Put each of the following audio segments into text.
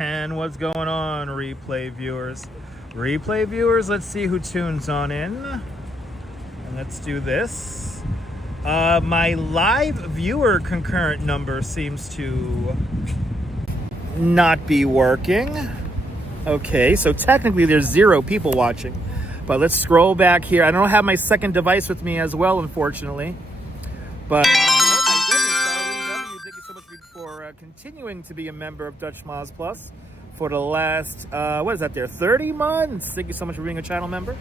And what's going on, replay viewers? Replay viewers, let's see who tunes on in. And let's do this. My live viewer concurrent number seems to not be working. Okay, so technically there's 0 people watching. But let's scroll back here. I don't have my second device with me as well, unfortunately. But oh my goodness, Darlene W, thank you so much for continuing to be a member of Dutch Miles Plus for the last, what is that there, 30 months? Thank you so much for being a channel member.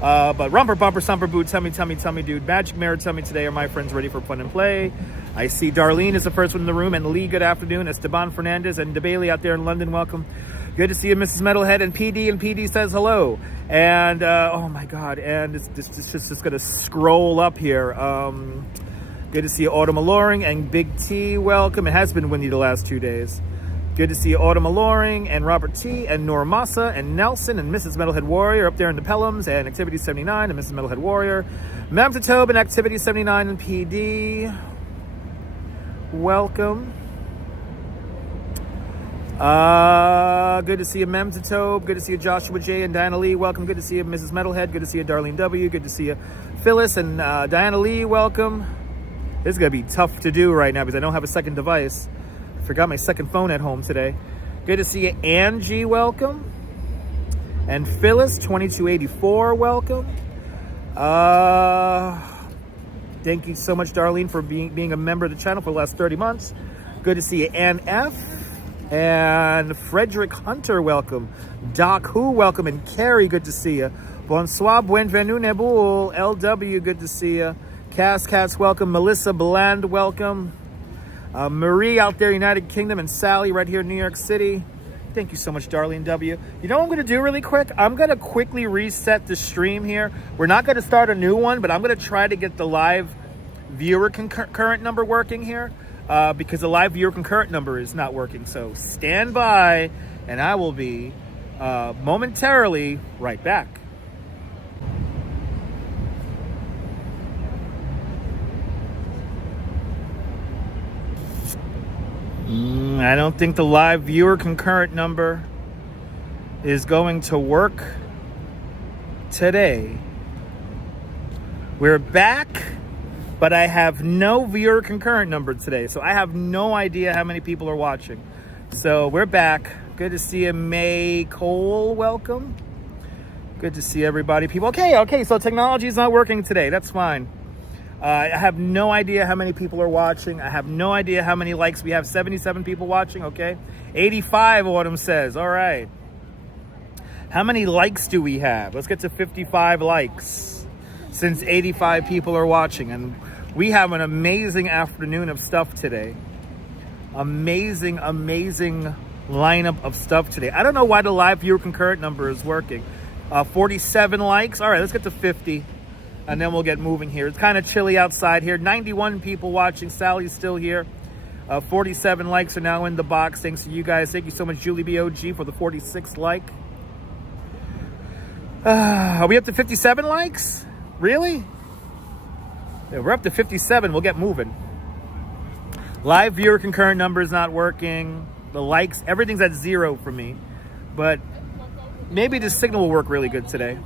But Rumper, Bumper, Sumper, Boo, Tummy, Dude, Magic Mirror, Tummy, today are my friends ready for fun and play. I see Darlene is the first one in the room, and Lee, good afternoon. Esteban Fernandez and DeBailey out there in London, welcome. Good to see you, Mrs. Metalhead, and PD says hello. And, oh my God, and it's just gonna scroll up here. Good to see you, Autumn Alluring, and Big T, welcome. It has been windy the last 2 days. Good to see you, Autumn Alluring, and Robert T, and Nor Massa, and Nelson, and Mrs. Metalhead Warrior up there in the Pelhams, and Activity 79, and Mrs. Metalhead Warrior. Mem to Tobe, and Activity 79, and PD. Welcome. Good to see you, Mem to Tobe. Good to see you, Joshua J, and Diana Lee. Welcome. Good to see you, Mrs. Metalhead. Good to see you, Darlene W. Good to see you, Phyllis, and Diana Lee. Welcome. This is going to be tough to do right now because I don't have a second device. I forgot my second phone at home today. Good to see you, Angie. Welcome. And Phyllis, 2284. Welcome. Thank you so much, Darlene, for being a member of the channel for the last 30 months. Good to see you, Ann F. And Frederick Hunter, welcome. Doc Who, welcome. And Carrie, good to see you. Bonsoir, bienvenue, Nebul. LW, good to see you. Cass Cats, welcome. Melissa Bland, welcome. Marie out there, United Kingdom, and Sally right here in New York City. Thank you so much, Darlene W. You know what I'm going to do really quick? I'm going to quickly reset the stream here. We're not going to start a new one, but I'm going to try to get the live viewer concurrent number working here because the live viewer concurrent number is not working. So stand by, and I will be momentarily right back. I don't think the live viewer concurrent number is going to work today. We're back, but I have no viewer concurrent number today, so I have no idea how many people are watching. So we're back. Good to see you, May Cole. Welcome. Good to see everybody. People. Okay. So technology is not working today. That's fine. I have no idea how many people are watching. I have no idea how many likes we have. 77 people watching, okay? 85, Autumn says. All right. How many likes do we have? Let's get to 55 likes since 85 people are watching. And we have an amazing afternoon of stuff today. Amazing lineup of stuff today. I don't know why the live viewer concurrent number is working. 47 likes. All right, let's get to 50. And then we'll get moving here. It's kind of chilly outside here. 91 people watching. Sally's still here. 47 likes are now in the box. Thanks to you guys. Thank you so much, Julie BOG, for the 46th like. Are we up to 57 likes? Really? Yeah, we're up to 57. We'll get moving. Live viewer concurrent number is not working. The likes, everything's at 0 for me. But maybe the signal will work really good today.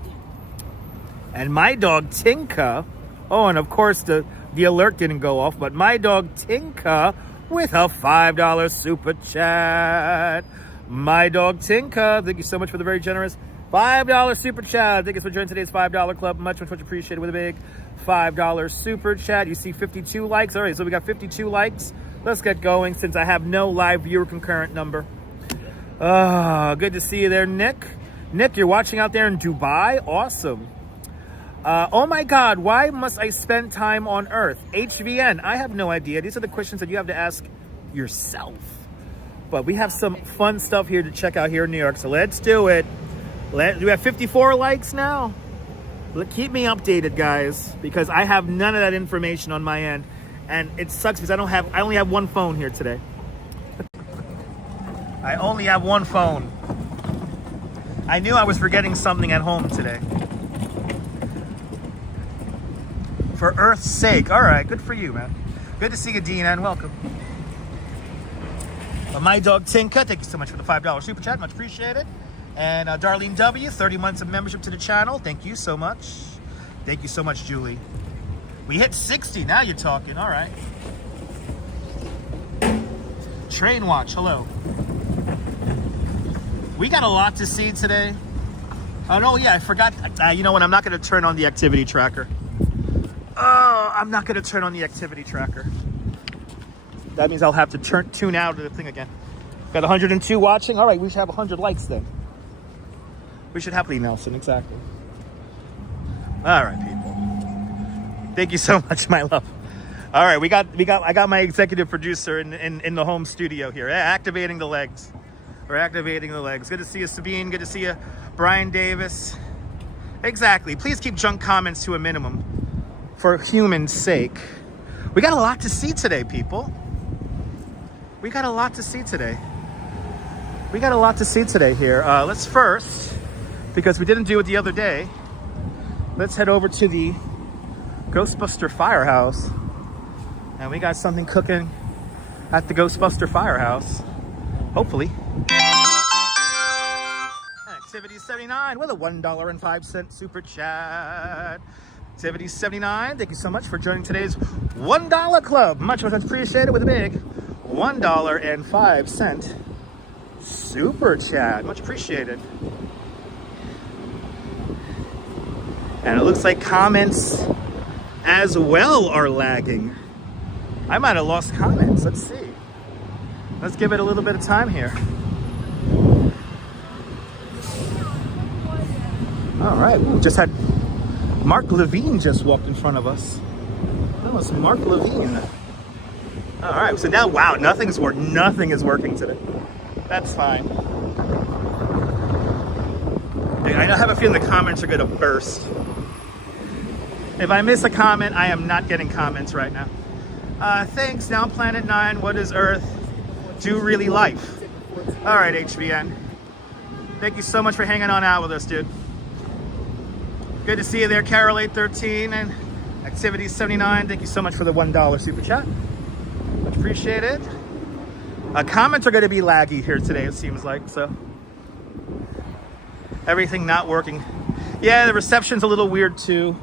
And my dog, Tinka, oh, and of course the alert didn't go off, but my dog, Tinka, with a $5 super chat. My dog, Tinka, thank you so much for the very generous $5 super chat. Thank you for joining today's $5 club. Much appreciated with a big $5 super chat. You see 52 likes. All right, so we got 52 likes. Let's get going since I have no live viewer concurrent number. Good to see you there, Nick. Nick, you're watching out there in Dubai? Awesome. Oh my God, why must I spend time on Earth? HVN, I have no idea. These are the questions that you have to ask yourself. But we have some fun stuff here to check out here in New York, so let's do it. Do we have 54 likes now? Keep me updated, guys, because I have none of that information on my end. And it sucks because I only have one phone here today. I only have one phone. I knew I was forgetting something at home today. For Earth's sake. All right, good for you, man. Good to see you, Dean, and welcome. My dog Tinka, thank you so much for the $5 super chat, much appreciated. And Darlene W, 30 months of membership to the channel, thank you so much. Thank you so much, Julie. We hit 60, now you're talking, all right. Train watch, hello. We got a lot to see today. Oh, no, yeah, I forgot. You know what, I'm not gonna turn on the activity tracker. Oh, I'm not gonna turn on the activity tracker. That means I'll have to tune out of the thing again. Got 102 watching. All right, we should have 100 likes then. We should have Lee Nelson, exactly. All right, people. Thank you so much, my love. All right, I got my executive producer in the home studio here, activating the legs. We're activating the legs. Good to see you, Sabine. Good to see you, Brian Davis. Exactly. Please keep junk comments to a minimum for human's sake. We got a lot to see today, people. We got a lot to see today. We got a lot to see today here. Let's first, because we didn't do it the other day, let's head over to the Ghostbuster Firehouse. And we got something cooking at the Ghostbuster Firehouse. Hopefully. Activity 79 with a $1.05 super chat. Activity 79, thank you so much for joining today's $1 club. Much appreciated with a big $1.05 super chat. Much appreciated. And it looks like comments as well are lagging. I might have lost comments. Let's see. Let's give it a little bit of time here. All right, ooh, just had Mark Levine just walked in front of us. That was Mark Levine. All right, so now, wow, nothing is working today. That's fine. I have a feeling the comments are gonna burst. If I miss a comment, I am not getting comments right now. Thanks, now Planet 9, what is Earth? Do really life. All right, HBN. Thank you so much for hanging on out with us, dude. Good to see you there, Carol 813 and Activity 79. Thank you so much for the $1 super chat. Much appreciated. Comments are going to be laggy here today, it seems like, so. Everything not working. Yeah, the reception's a little weird too,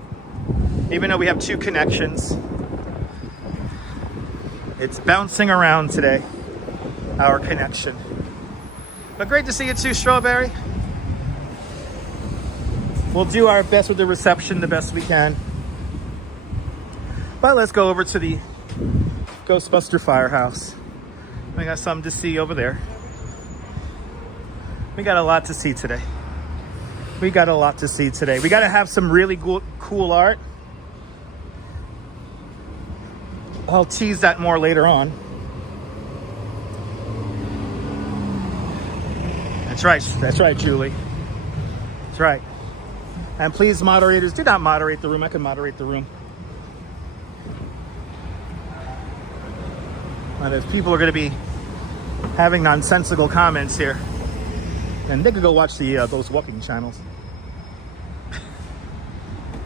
even though we have 2 connections. It's bouncing around today, our connection. But great to see you too, Strawberry. We'll do our best with the reception, the best we can. But let's go over to the Ghostbuster Firehouse. We got something to see over there. We got a lot to see today. We got a lot to see today. We got to have some really cool art. I'll tease that more later on. That's right, Julie. That's right. And please, moderators, do not moderate the room. I can moderate the room. And if people are going to be having nonsensical comments here, then they could go watch those walking channels.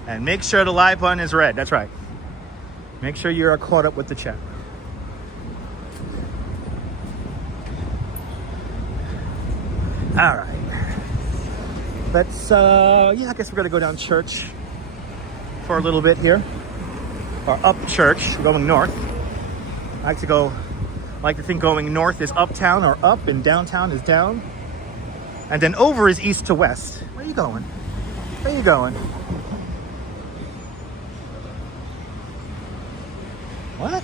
And make sure the live button is red. That's right. Make sure you are caught up with the chat. All right. Let's, yeah, I guess we're going to go down church for a little bit here. Or up church, going north. I like to think going north is uptown or up and downtown is down. And then over is east to west. Where are you going? Where are you going? What?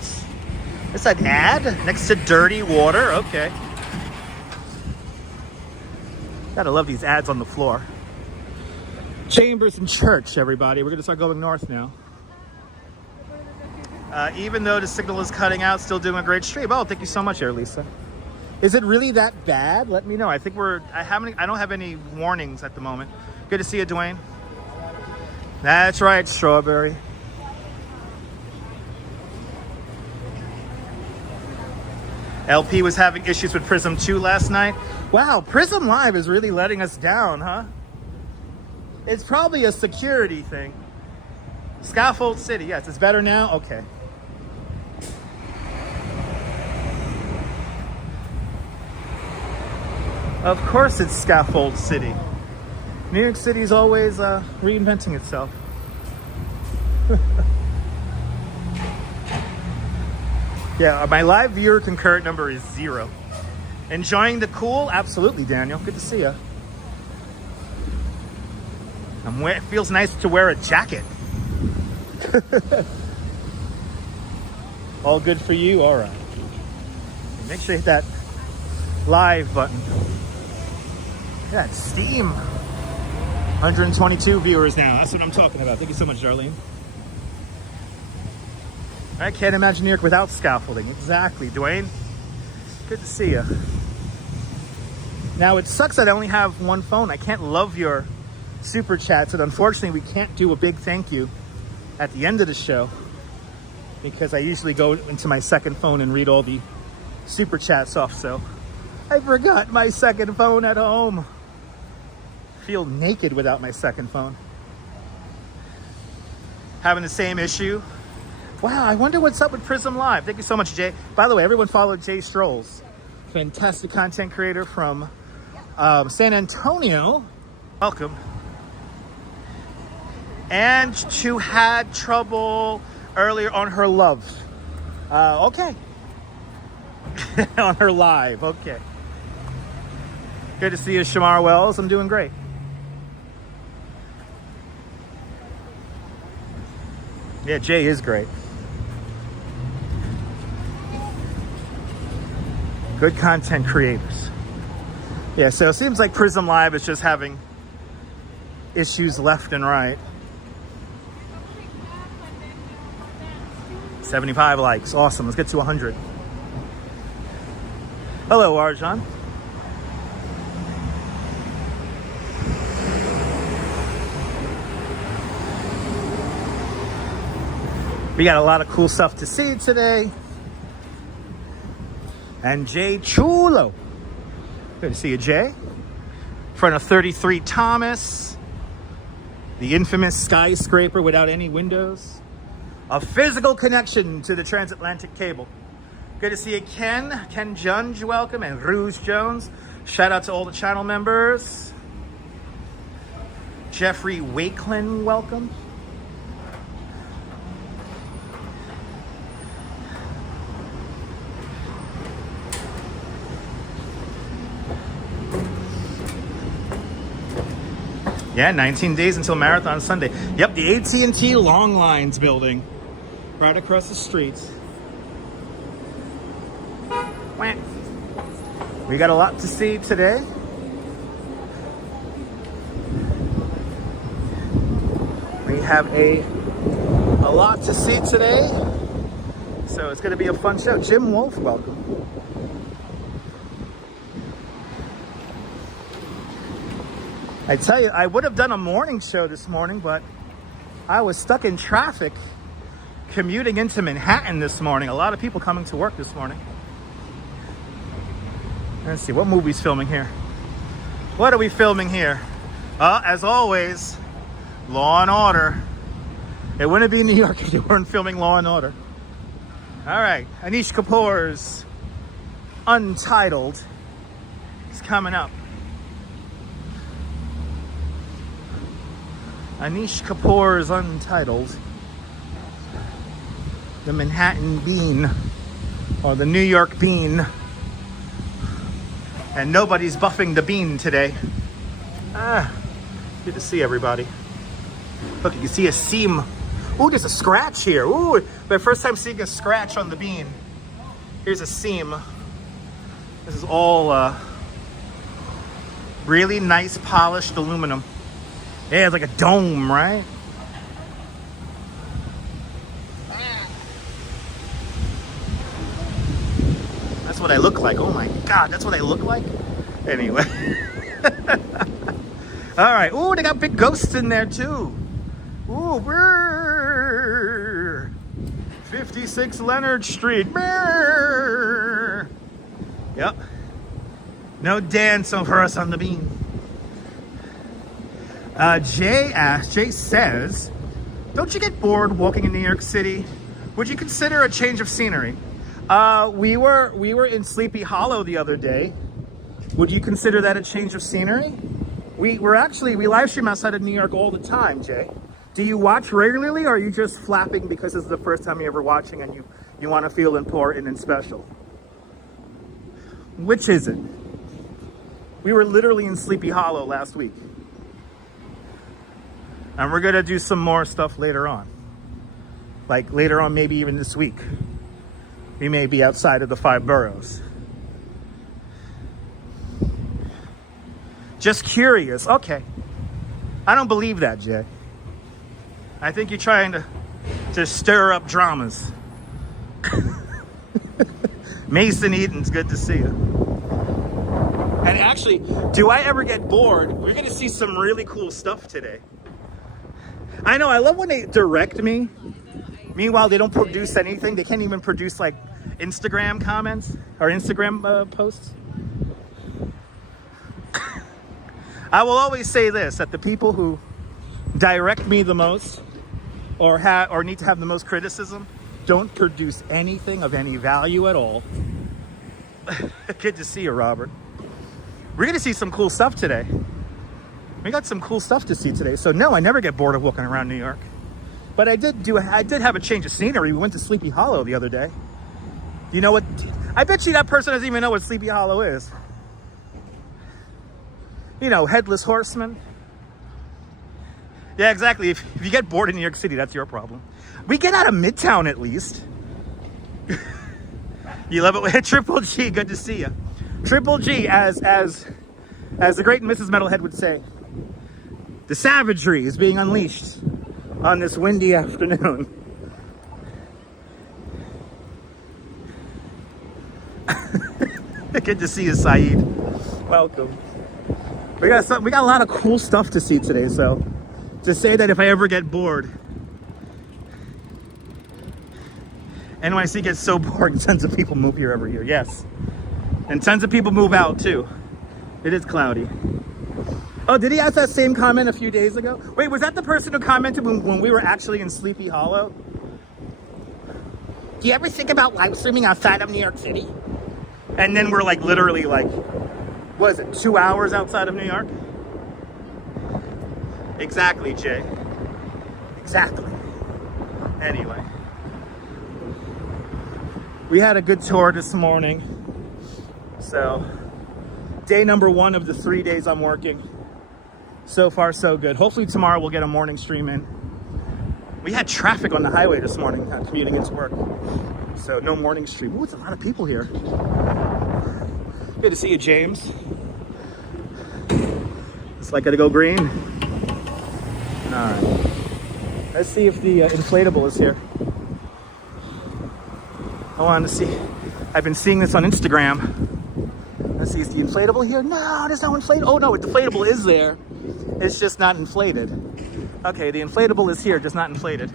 It's an ad next to dirty water? Okay. Gotta love these ads on the floor. Chambers and church, everybody. We're gonna start going north now. Even though the signal is cutting out, still doing a great stream. Oh, thank you so much, Lisa. Is it really that bad? Let me know. I think I don't have any warnings at the moment. Good to see you, Dwayne. That's right, Strawberry. LP was having issues with Prism 2 last night. Wow, Prism Live is really letting us down, huh? It's probably a security thing. Scaffold City, yes, it's better now? Okay. Of course it's Scaffold City. New York City is always reinventing itself. Yeah, my live viewer concurrent number is 0. Enjoying the cool? Absolutely, Daniel. Good to see you. It feels nice to wear a jacket. All good for you? All right. Make sure you hit that live button. Look at that steam. 122 viewers now. That's what I'm talking about. Thank you so much, Darlene. I can't imagine New York without scaffolding. Exactly, Dwayne. Good to see you. Now, it sucks that I only have one phone. I can't love your super chats, and unfortunately, we can't do a big thank you at the end of the show because I usually go into my second phone and read all the super chats off. So I forgot my second phone at home. Feel naked without my second phone. Having the same issue. Wow, I wonder what's up with Prism Live. Thank you so much, Jay. By the way, everyone follow Jay Strolls. Fantastic content creator from San Antonio. Welcome. And who had trouble earlier on her love. Okay. On her live, okay. Good to see you, Shamar Wells. I'm doing great. Yeah, Jay is great. Good content creators. Yeah, so it seems like Prism Live is just having issues left and right. 75 likes. Awesome. Let's get to 100. Hello, Arjan. We got a lot of cool stuff to see today. And Jay Chulo. Good to see you, Jay. In front of 33 Thomas. The infamous skyscraper without any windows. A physical connection to the transatlantic cable. Good to see you, Ken. Ken Junge, welcome. And Rouge Jones. Shout out to all the channel members. Jeffrey Wakelin, welcome. Yeah, 19 days until Marathon Sunday. Yep, the AT&T Long Lines building. Right across the street. We got a lot to see today. We have a lot to see today. So it's going to be a fun show. Jim Wolf, welcome. I tell you, I would have done a morning show this morning, but I was stuck in traffic commuting into Manhattan this morning. A lot of people coming to work this morning. Let's see, what movie's filming here? What are we filming here? As always, Law and Order. It wouldn't be New York if they weren't filming Law and Order. All right, Anish Kapoor's Untitled is coming up. Anish Kapoor's Untitled. The Manhattan Bean, or the New York Bean. And nobody's buffing the bean today. Good to see everybody. Look, you can see a seam. Ooh, there's a scratch here. Ooh, my first time seeing a scratch on the bean. Here's a seam. This is all really nice polished aluminum. Yeah, it's like a dome, right? That's what I look like. Oh my God, that's what I look like? Anyway. All right. Ooh, they got big ghosts in there too. Ooh, brrr. 56 Leonard Street. Brrr. Yep. No dance for us on the bean. Jay says, don't you get bored walking in New York City? Would you consider a change of scenery? We were in Sleepy Hollow the other day, Would you consider that a change of scenery? We live stream outside of New York all the time, Jay. Do you watch regularly, or are you just flapping because this is the first time you're ever watching and you want to feel important and special? Which is it? We were literally in Sleepy Hollow last week. And we're gonna do some more stuff later on. Like later on, maybe even this week. We may be outside of the 5 boroughs. Just curious. Okay. I don't believe that, Jay. I think you're trying to stir up dramas. Mason Eaton's good to see you. And actually, do I ever get bored? We're going to see some really cool stuff today. I know, I love when they direct me. Meanwhile, they don't produce anything. They can't even produce like Instagram comments or Instagram posts. I will always say this, that the people who direct me the most or need to have the most criticism don't produce anything of any value at all. Good to see you, Robert. We're going to see some cool stuff today. We got some cool stuff to see today. So no, I never get bored of walking around New York. But I did have a change of scenery. We went to Sleepy Hollow the other day. You know what? I bet you that person doesn't even know what Sleepy Hollow is. You know, Headless Horseman. Yeah, exactly. If you get bored in New York City, that's your problem. We get out of Midtown at least. You love it? Triple G, good to see you. Triple G, as the great Mrs. Metalhead would say, the savagery is being unleashed on this windy afternoon. Good to see you, Saeed. Welcome. We got a lot of cool stuff to see today, so to say that if I ever get bored, NYC gets so boring, tons of people move here every year. Yes. And tons of people move out too. It is cloudy. Oh, did he ask that same comment a few days ago? Wait, was that the person who commented when we were actually in Sleepy Hollow? Do you ever think about live streaming outside of New York City? And then we're like literally like, what is it, 2 hours outside of New York? Exactly, Jay. Exactly. Anyway. We had a good tour this morning. So, day number 1 of the 3 days I'm working. So far, so good. Hopefully tomorrow we'll get a morning stream in. We had traffic on the highway this morning, commuting into work. So no morning stream. Ooh, it's a lot of people here. Good to see you, James. It's like gotta go green. All right. Let's see if the inflatable is here. I wanted to see. I've been seeing this on Instagram. Let's see, is the inflatable here? No, there's no inflatable. Oh no, the inflatable is there. It's just not inflated. Okay, the inflatable is here, just not inflated.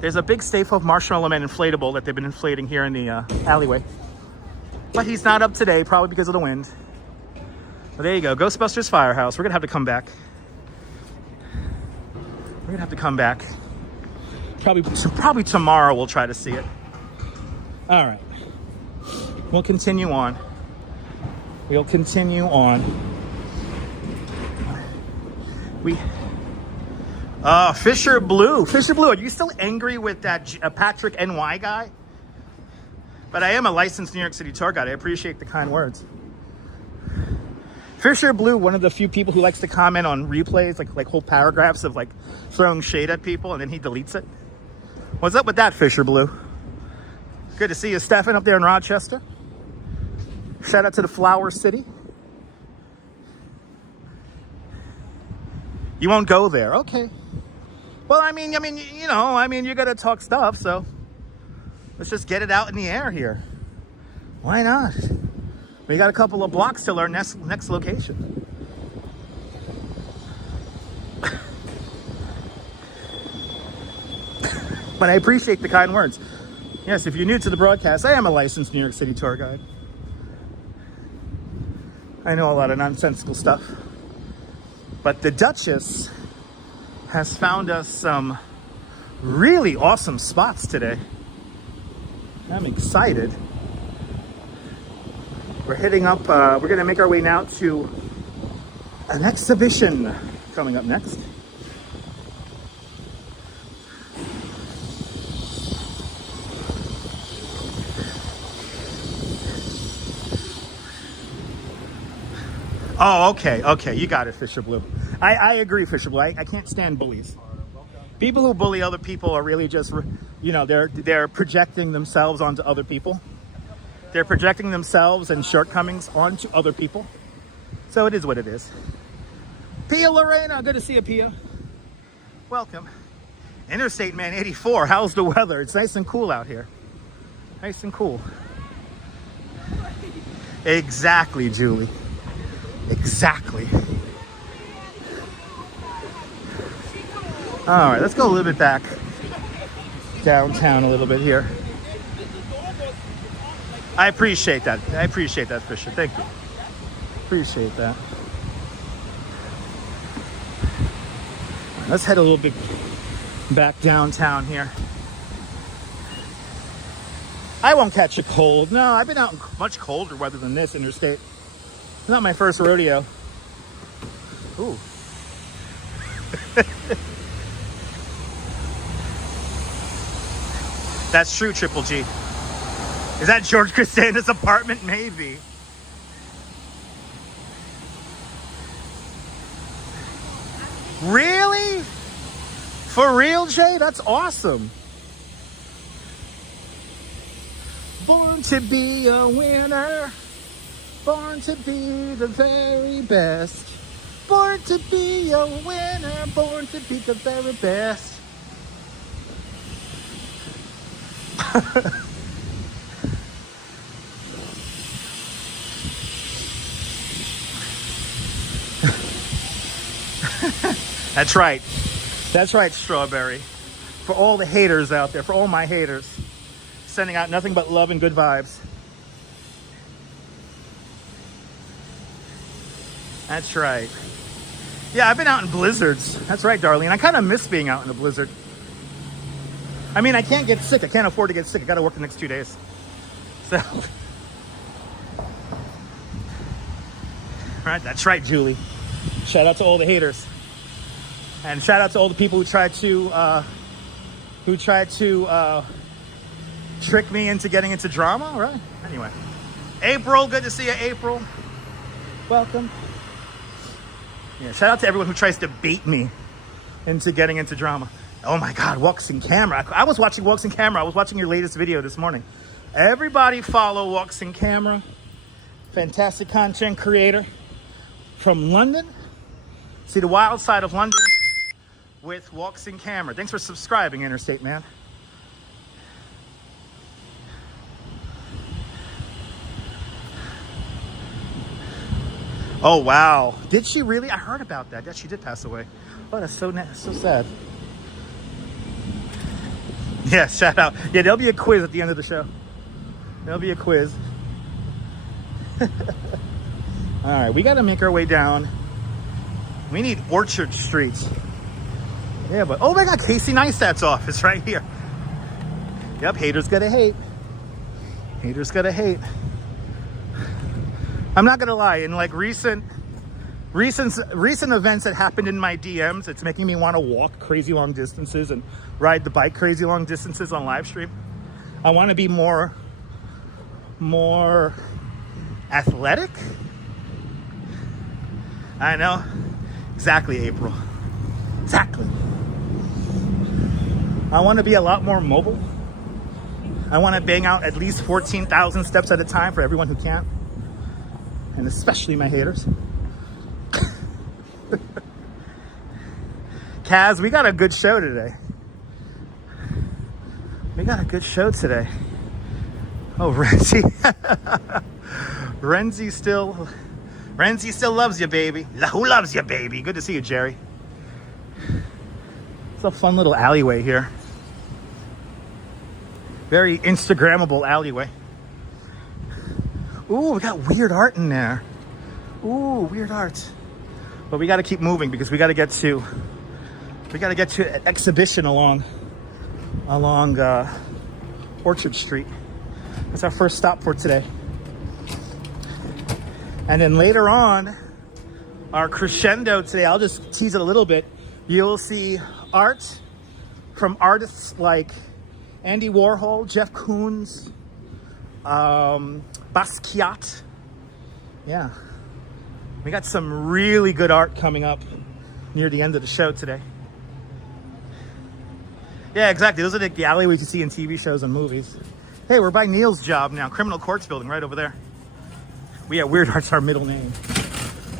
There's a big Stay Puft Marshmallow Man inflatable that they've been inflating here in the alleyway. But he's not up today, probably because of the wind. Well, there you go, Ghostbusters Firehouse. We're gonna have to come back. We're gonna have to come back. Probably tomorrow we'll try to see it. All right, we'll continue on. We'll continue on. Fisher Blue, are you still angry with that Patrick NY guy? But I am a licensed New York City tour guide. I appreciate the kind words. Fisher Blue, one of the few people who likes to comment on replays, like whole paragraphs of like throwing shade at people, and then he deletes it. What's up with that, Fisher Blue? Good to see you, Stefan, up there in Rochester. Shout out to the Flower City. You won't go there, okay. Well, I mean, you gotta talk stuff, so let's just get it out in the air here. Why not? We got a couple of blocks till our next location. But I appreciate the kind words. Yes, if you're new to the broadcast, I am a licensed New York City tour guide. I know a lot of nonsensical stuff. But the Duchess has found us some really awesome spots today. I'm excited. We're heading up, we're gonna make our way now to an exhibition coming up next. Oh, okay, you got it, Fisher Blue. I agree, Fisher Blue. I can't stand bullies. People who bully other people are really just, you know, they're projecting themselves onto other people. They're projecting themselves and shortcomings onto other people. So it is what it is. Pia Lorena, good to see you, Pia. Welcome. Interstate, man, 84. How's the weather? It's nice and cool out here. Nice and cool. Exactly, Julie. Exactly. All right, let's go a little bit back downtown a little bit here. I appreciate that. I appreciate that, Fisher. Thank you. Appreciate that. Let's head a little bit back downtown here. I won't catch a cold. No, I've been out in much colder weather than this interstate. It's not my first rodeo. Ooh. That's true, Triple G. Is that George Costanza's apartment? Maybe. Really? For real, Jay? That's awesome. Born to be a winner. Born to be the very best. Born to be a winner. Born to be the very best. That's right. That's right, Strawberry. For all the haters out there, for all my haters, sending out nothing but love and good vibes. That's right. Yeah, I've been out in blizzards. That's right, Darlene. I kind of miss being out in a blizzard. I mean, I can't get sick. I can't afford to get sick. I got to work the next 2 days. So. Right, that's right, Julie. Shout out to all the haters. And shout out to all the people who tried to trick me into getting into drama, right? Anyway. April, good to see you, April. Welcome. Yeah, shout out to everyone who tries to bait me into getting into drama. Oh my God, Walks in Camera. I was watching Walks in Camera. I was watching your latest video this morning. Everybody follow Walks in Camera. Fantastic content creator from London. See the wild side of London with Walks in Camera. Thanks for subscribing, Interstate Man. Oh, wow. Did she really? I heard about that. Yeah, she did pass away. Oh, that's so sad. Yeah, shout out. Yeah, there'll be a quiz at the end of the show. There'll be a quiz. All right, we got to make our way down. We need Orchard Street. Yeah, but oh my God, Casey Neistat's office right here. Yep, haters gotta hate. Haters gotta hate. I'm not gonna lie, in like recent events that happened in my DMs, it's making me want to walk crazy long distances and ride the bike crazy long distances on live stream. I want to be more athletic. I know. Exactly, April. Exactly. I want to be a lot more mobile. I want to bang out at least 14,000 steps at a time for everyone who can't. And especially my haters. Kaz, we got a good show today. We got a good show today. Oh, Renzi. Renzi still loves you, baby. Who loves you, baby? Good to see you, Jerry. It's a fun little alleyway here. Very Instagrammable alleyway. Ooh, we got weird art in there. Ooh, weird art. But we got to keep moving because we got to get to an exhibition along Orchard Street. That's our first stop for today. And then later on, our crescendo today, I'll just tease it a little bit. You'll see art from artists like Andy Warhol, Jeff Koons, Basquiat. Yeah. We got some really good art coming up near the end of the show today. Yeah, exactly. Those are the alleyways you see in TV shows and movies. Hey, we're by Neil's job now. Criminal Courts building right over there. We have Weird Art's our middle name.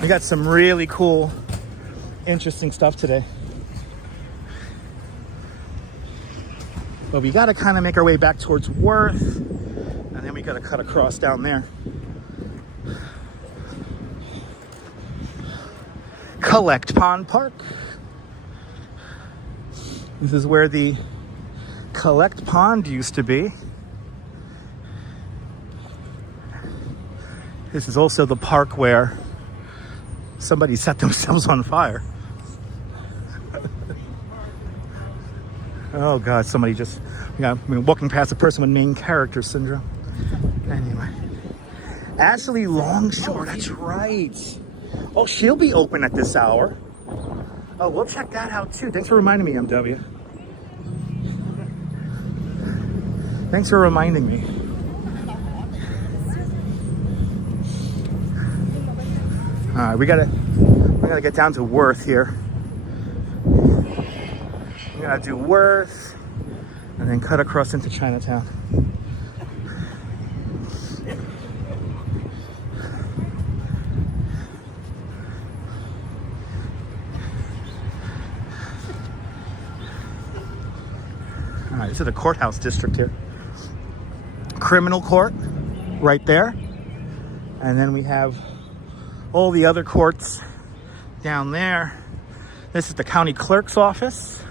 We got some really cool, interesting stuff today. But we got to kind of make our way back towards Worth. And then we got to cut across down there. Collect Pond Park. This is where the Collect Pond used to be. This is also the park where somebody set themselves on fire. Oh God, somebody just, walking past a person with main character syndrome. Anyway. Ashley Longshore, that's right. Oh, she'll be open at this hour. Oh, we'll check that out too. Thanks for reminding me, MW. Thanks for reminding me. All right, we gotta get down to Worth here. We gotta do Worth and then cut across into Chinatown. All right, this is the courthouse district here. Criminal court right there. And then we have all the other courts down there. This is the county clerk's office.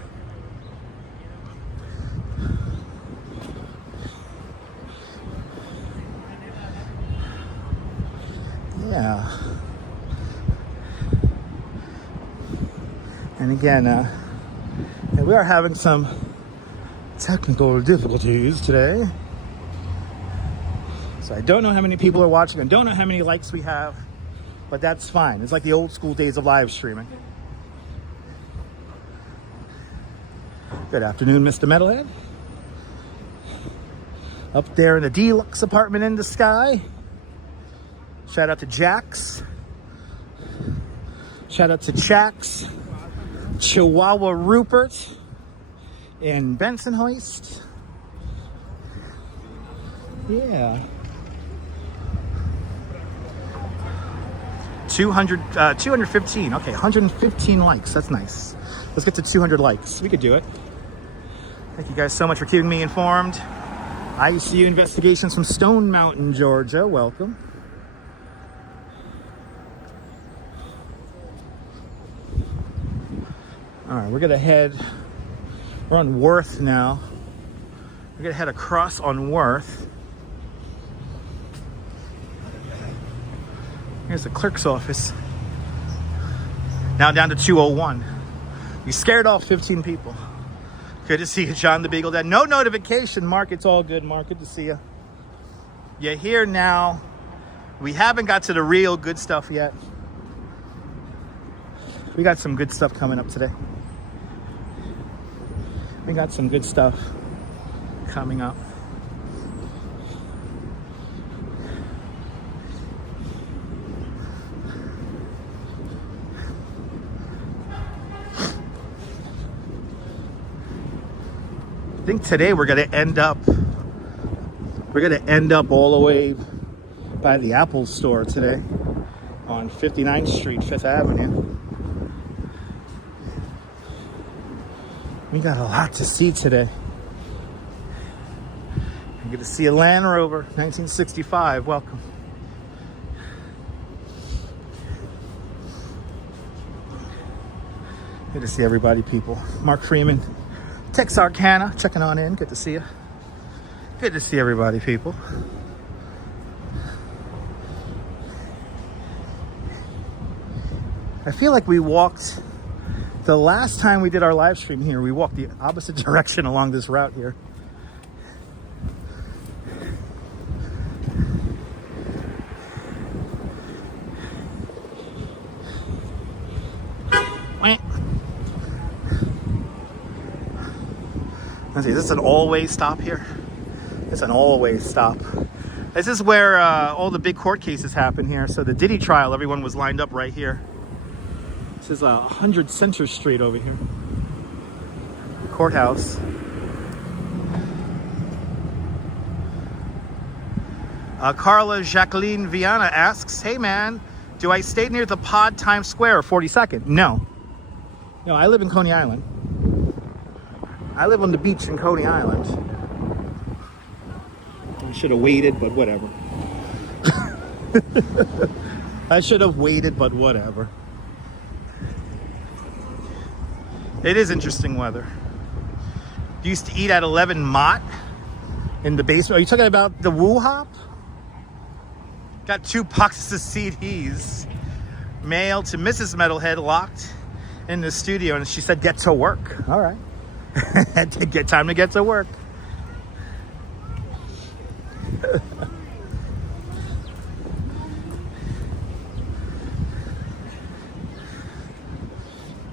Yeah. And again, we are having some technical difficulties today. So I don't know how many people are watching. I don't know how many likes we have, but that's fine. It's like the old school days of live streaming. Good afternoon, Mr. Metalhead. Up there in the deluxe apartment in the sky. Shout out to Jax. Shout out to Chax. Chihuahua Rupert. In Bensonhurst. Yeah. 215. Okay, 115 likes. That's nice. Let's get to 200 likes. We could do it. Thank you guys so much for keeping me informed. ICU investigations from Stone Mountain, Georgia. Welcome. All right, we're gonna head. We're on Worth now. We're gonna head across on Worth. Here's the clerk's office. Now down to 201. We scared off 15 people. Good to see you, John the Beagle Dad. No notification, Mark. It's all good, Mark. Good to see you. You're here now. We haven't got to the real good stuff yet. We got some good stuff coming up today. We got some good stuff coming up. I think today we're gonna end up all the way by the Apple store today on 59th Street, 5th Avenue. We got a lot to see today. I get to see a Land Rover, 1965. Welcome. Good to see everybody, people. Mark Freeman, Texarkana, checking on in. Good to see you. Good to see everybody, people. I feel like we walked, the last time we did our live stream here, we walked the opposite direction along this route here. Let's see, is this an all-way stop here? It's an all-way stop. This is where all the big court cases happen here. So the Diddy trial, everyone was lined up right here. This is 100 Center Street over here. Courthouse. Carla Jacqueline Viana asks, hey man, do I stay near the Pod Times Square or 42nd? No. No, I live in Coney Island. I live on the beach in Coney Island. I should have waited, but whatever. I should have waited, but whatever. It is interesting weather. Used to eat at 11 Mott in the basement. Are you talking about the Woo Hop? Got 2 boxes of CDs mailed to Mrs. Metalhead, locked in the studio, and she said, get to work. All right. Time to get to work.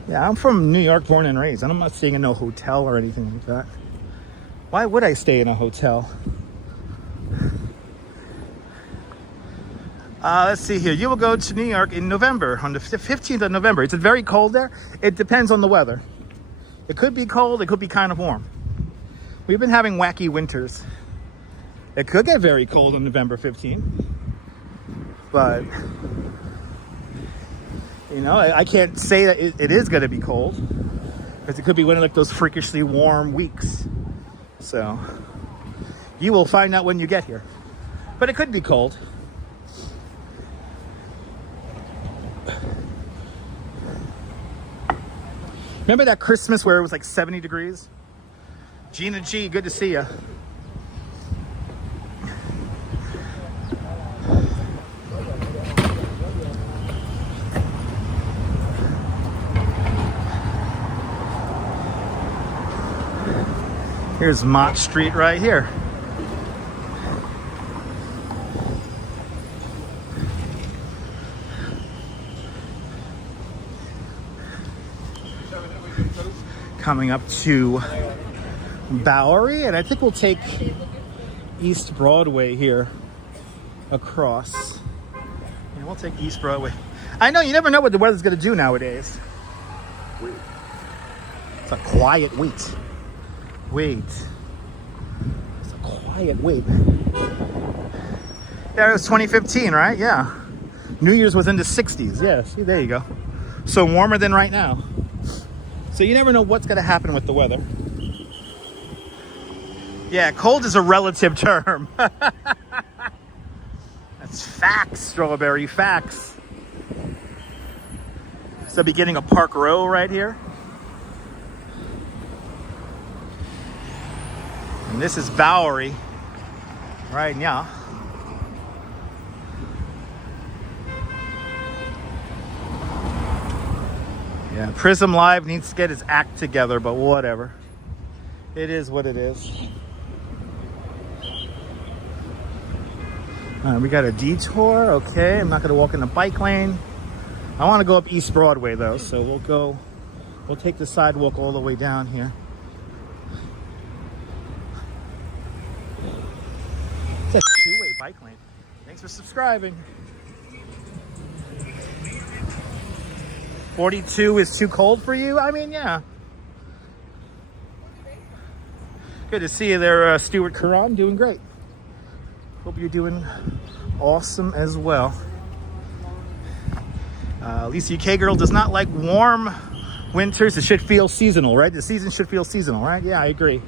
Yeah, I'm from New York, born and raised, and I'm not staying in no hotel or anything like that. Why would I stay in a hotel? Let's see here. You will go to New York in November, on the 15th of November. Is it very cold there? It depends on the weather. It could be cold. It could be kind of warm. We've been having wacky winters. It could get very cold on November 15th. But, you know, I can't say that it is going to be cold. Because it could be one of like those freakishly warm weeks. So, you will find out when you get here. But it could be cold. Remember that Christmas where it was like 70 degrees? Gina G, good to see you. Here's Mott Street right here. Coming up to Bowery, and I think we'll take East Broadway here across. Yeah, we'll take East Broadway. I know, you never know what the weather's going to do nowadays. It's a quiet wait. It's a quiet wait. Yeah, it was 2015, right? Yeah. New Year's was in the 60s. Yeah, see, there you go. So warmer than right now. So you never know what's going to happen with the weather. Yeah, cold is a relative term. That's facts, Strawberry, facts. It's the beginning of Park Row right here. And this is Bowery right now. Yeah, Prism Live needs to get his act together, but whatever. It is what it is. We got a detour. Okay, I'm not going to walk in the bike lane. I want to go up East Broadway, though, so we'll take the sidewalk all the way down here. It's a two-way bike lane. Thanks for subscribing. 42 is too cold for you? I mean, yeah. Good to see you there, Stuart Karan. Doing great. Hope you're doing awesome as well. Lisa UK Girl does not like warm winters. It should feel seasonal, right? The season should feel seasonal, right? Yeah, I agree.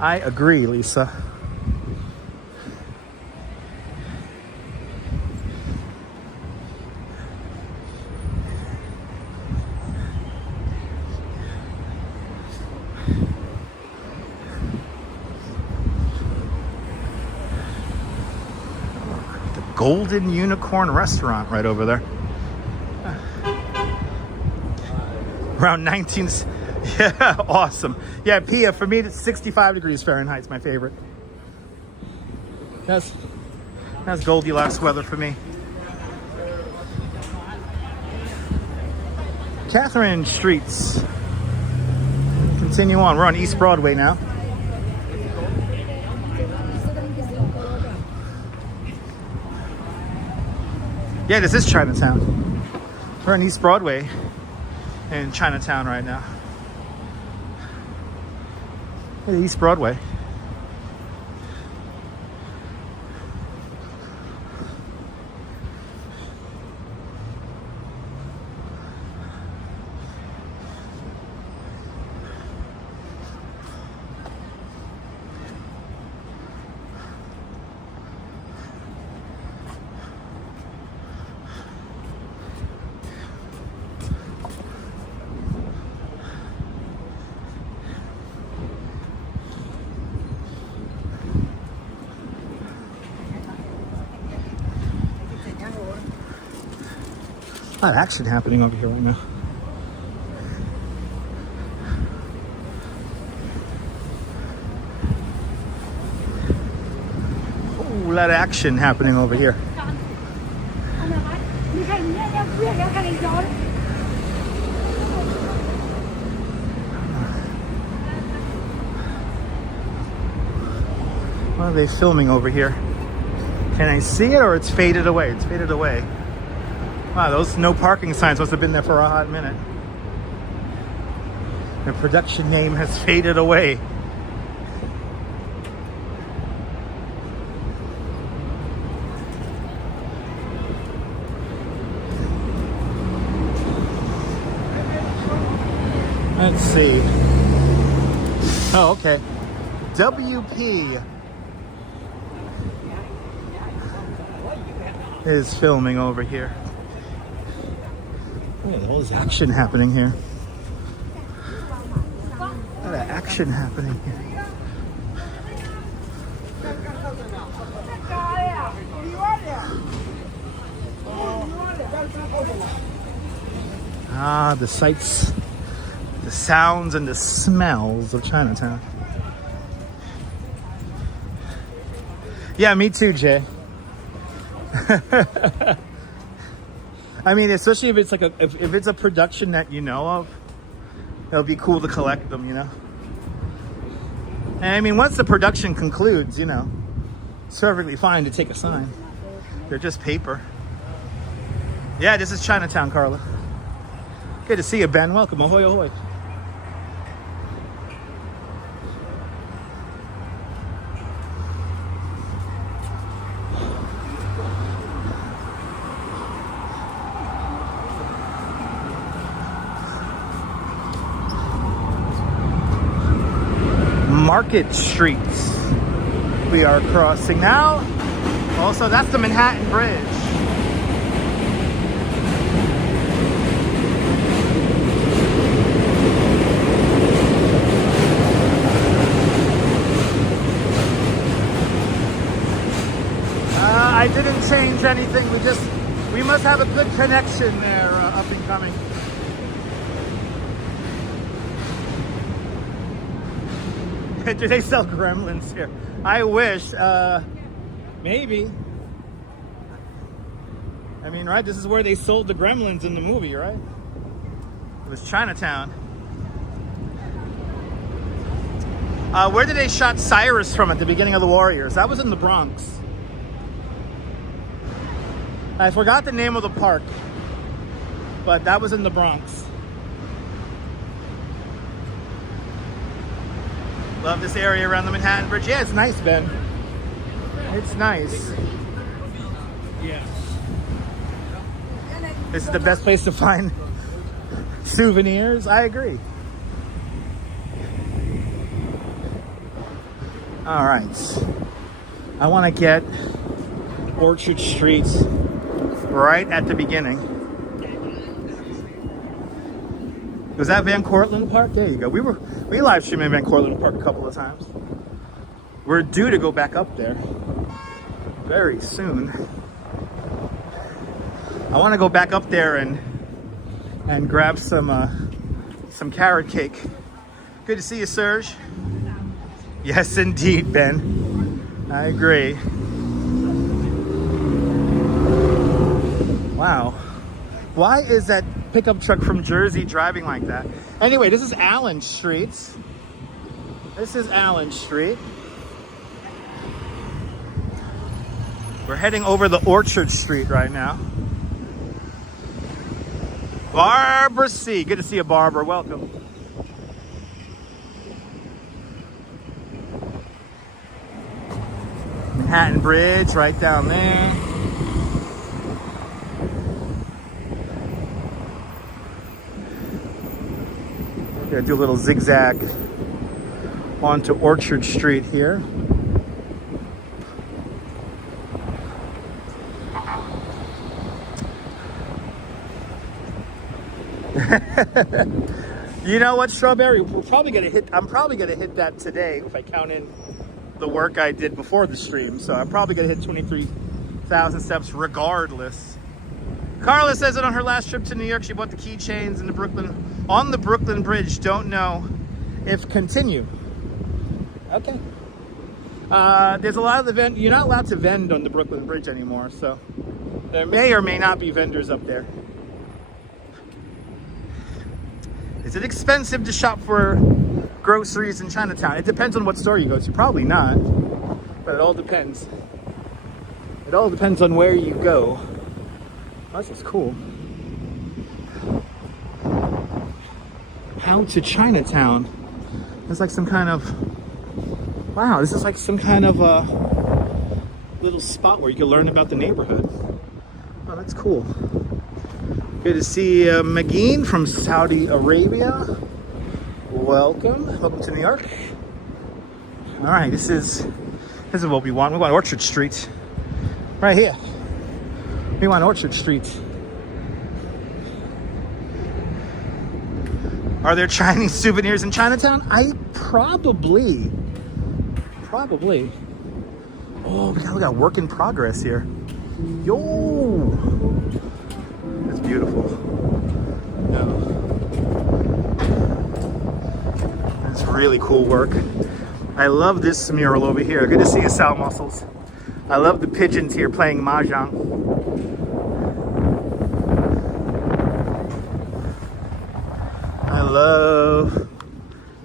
I agree, Lisa. Golden Unicorn Restaurant right over there. Around 19... Yeah, awesome. Yeah, Pia, for me, it's 65 degrees Fahrenheit. It's my favorite. That's Goldilocks weather for me. Catherine Streets. continue on. We're on East Broadway now. Yeah, this is Chinatown. We're on East Broadway in Chinatown right now. Hey, East Broadway. A lot of action happening over here right now. Oh, a lot of action happening over here. What are they filming over here? Can I see it or it's faded away? It's faded away. Wow, those no parking signs must have been there for a hot minute. The production name has faded away. Let's see. Oh, okay. WP is filming over here. Oh, there's action happening here. A lot of action happening here. Ah, the sights, the sounds, and the smells of Chinatown. Yeah, me too, Jay. I mean, especially if it's like if it's a production that you know of, it'll be cool to collect them, you know. And I mean, once the production concludes, you know, it's perfectly fine to take a sign. They're just paper. Yeah, this is Chinatown, Carla. Good to see you, Ben. Welcome. Ahoy, ahoy. Market Streets we are crossing now. Also, that's the Manhattan Bridge. I didn't change anything. We must have a good connection there, up and coming. Do they sell gremlins here? I wish. Maybe. I mean, right? This is where they sold the gremlins in the movie, right? It was Chinatown. Where did they shot Cyrus from at the beginning of The Warriors? That was in the Bronx. I forgot the name of the park, but that was in the Bronx. Love this area around the Manhattan Bridge. Yeah, it's nice, Ben. It's nice. Yes. This is the best place to find souvenirs. I agree. All right. I want to get Orchard Street right at the beginning. Was that Van Cortlandt Park? There you go. We live streamed in Van Cortlandt Park a couple of times. We're due to go back up there very soon. I want to go back up there and grab some carrot cake. Good to see you, Serge. Yes, indeed, Ben. I agree. Wow. Why is that pickup truck from Jersey driving like that? Anyway, this is Allen Street. This is Allen Street. We're heading over the Orchard Street right now. Barbara C. Good to see you, Barbara. Welcome. Manhattan Bridge right down there. We're gonna do a little zigzag onto Orchard Street here. You know what, Strawberry? I'm probably gonna hit that today if I count in the work I did before the stream. So I'm probably gonna hit 23,000 steps regardless. Carla says that on her last trip to New York, she bought the keychains on the Brooklyn Bridge. Don't know if continue. Okay. There's a lot of you're not allowed to vend on the Brooklyn Bridge anymore, so there may or may not be vendors up there. Is it expensive to shop for groceries in Chinatown? It depends on what store you go to. Probably not, but it all depends. It all depends on where you go. Oh, this is cool. How to Chinatown. It's like some kind of, wow, this is like some kind of a little spot where you can learn about the neighborhood. Oh, that's cool. Good to see Mageen from Saudi Arabia. Welcome. Welcome to New York. All right, this is what we want. We want Orchard Street. Right here. We want Orchard Street. Are there Chinese souvenirs in Chinatown? Probably. Oh, we got work in progress here. Yo. That's beautiful. No. That's really cool work. I love this mural over here. Good to see you, Sal Muscles. I love the pigeons here playing mahjong.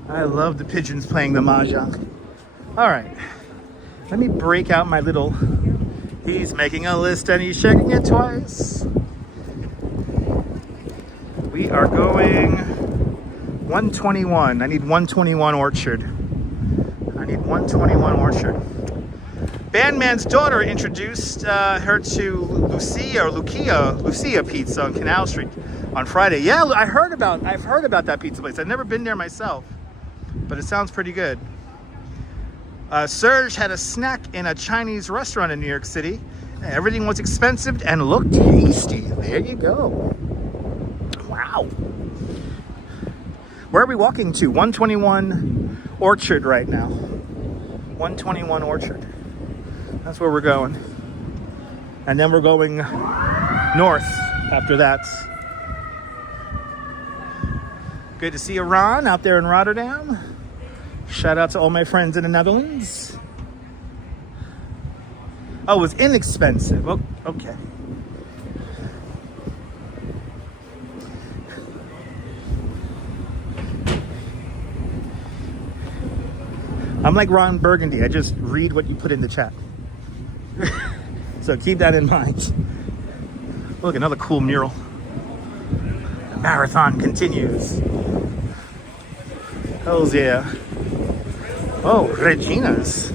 I love the pigeons playing the mahjong. All right, let me break out my little, he's making a list and he's checking it twice. We are going 121. I need 121 Orchard. Bandman's daughter introduced her to Lucia Pizza on Canal Street on Friday. Yeah, I've heard about that pizza place. I've never been there myself, but it sounds pretty good. Serge had a snack in a Chinese restaurant in New York City. Everything was expensive and looked tasty. There you go. Wow. Where are we walking to? 121 Orchard right now. 121 Orchard. That's where we're going. And then we're going north after that. Good to see you, Ron, out there in Rotterdam. Shout out to all my friends in the Netherlands. Oh, it was inexpensive. Oh, okay. I'm like Ron Burgundy. I just read what you put in the chat. So keep that in mind. Look, another cool mural. The marathon continues. Hells yeah. Oh, Regina's.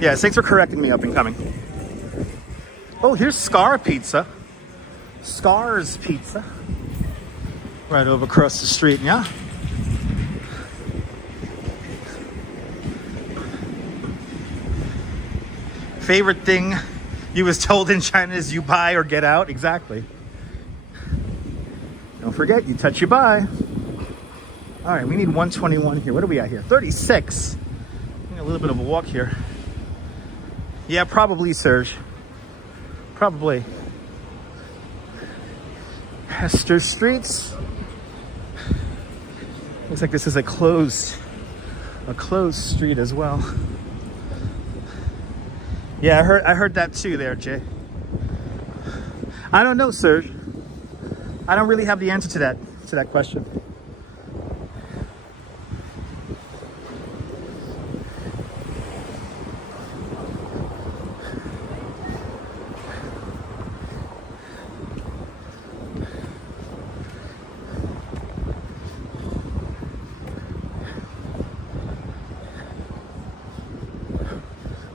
Yeah, thanks for correcting me, up and coming. Oh, here's Scar Pizza. Scar's Pizza. Right over across the street, yeah? Favorite thing you was told in China is you buy or get out. Exactly. Don't forget, you touch, you buy. All right, we need 121 here. What are we at here? 36. A little bit of a walk here. Yeah, probably, Serge. Probably. Hester Streets. Looks like this is a closed street as well. Yeah, I heard that too there, Jay. I don't know, Serge. I don't really have the answer to that. to that question.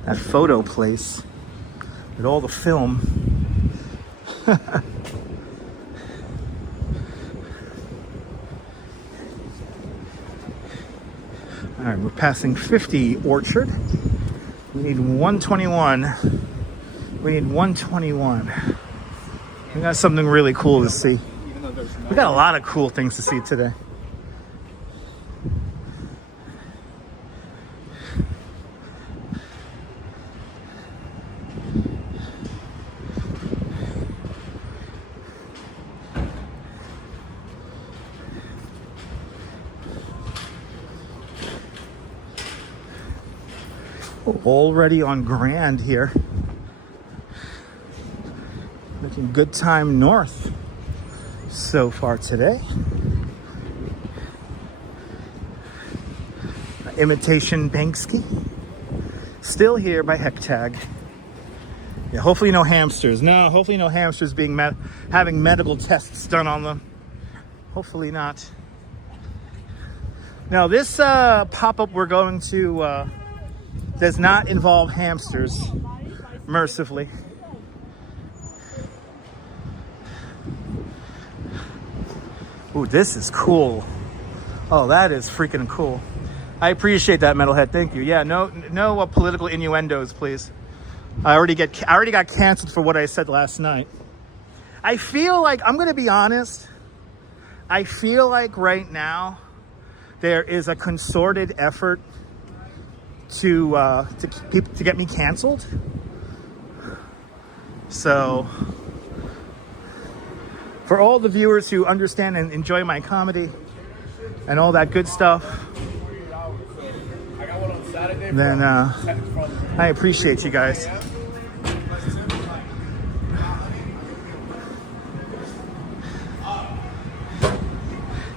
That photo place with all the film. All right, we're passing 50 Orchard. We need 121. We need 121. We got something really cool to see. We got a lot of cool things to see today. Already on Grand here. Making good time north so far today. Imitation Banksy. Still here by Hectag. Yeah, hopefully no hamsters. No, hopefully no hamsters being having medical tests done on them. Hopefully not. Now this pop-up we're going to does not involve hamsters, mercifully. Ooh, this is cool. Oh, that is freaking cool. I appreciate that, Metalhead. Thank you. Yeah, no political innuendos, please. I already got canceled for what I said last night. I feel like, I'm going to be honest, I feel like right now there is a concerted effort to get me canceled. So for all the viewers who understand and enjoy my comedy and all that good stuff, then I appreciate you guys.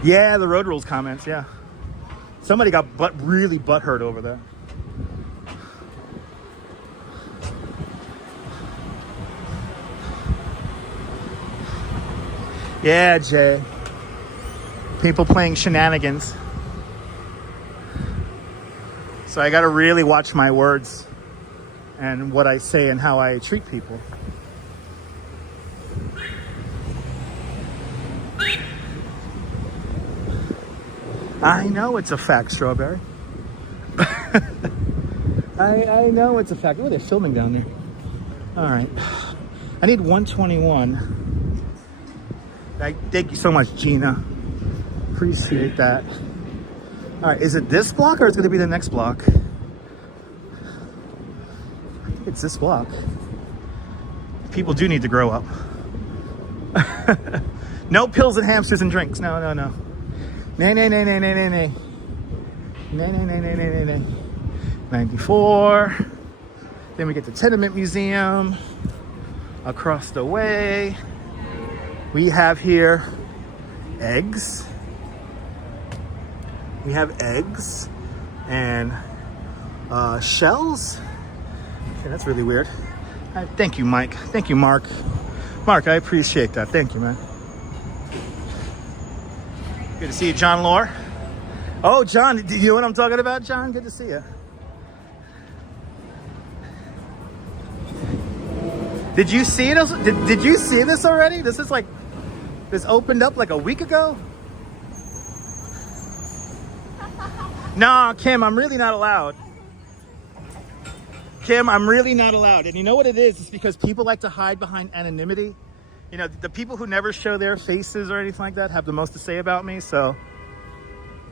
Yeah, the road rules comments, yeah. Somebody got really butthurt over there. Yeah, Jay. People playing shenanigans. So I gotta really watch my words and what I say and how I treat people. I know it's a fact, Strawberry. I know it's a fact. Oh, they're filming down there. All right. I need 121. Thank you so much, Gina. Appreciate that. All right, is it this block or is it going to be the next block? I think it's this block. People do need to grow up. No pills and hamsters and drinks. No, no, no. Nay, nay, nay, nay, nay, nay, nay. Nay, nay, nay, nay, nay, nay, nay. 94. Then we get the Tenement Museum. Across the way, we have here eggs. We have eggs and shells. Okay, that's really weird. Thank you, Mike. Thank you, Mark. Mark, I appreciate that. Thank you, man. Good to see you, John Lore. Oh, John, do you know what I'm talking about, John? Good to see you. Did you see it? Did you see this already? This is like, this opened up like a week ago. Nah, Kim, I'm really not allowed. Kim, I'm really not allowed. And you know what it is? It's because people like to hide behind anonymity. You know, the people who never show their faces or anything like that have the most to say about me. So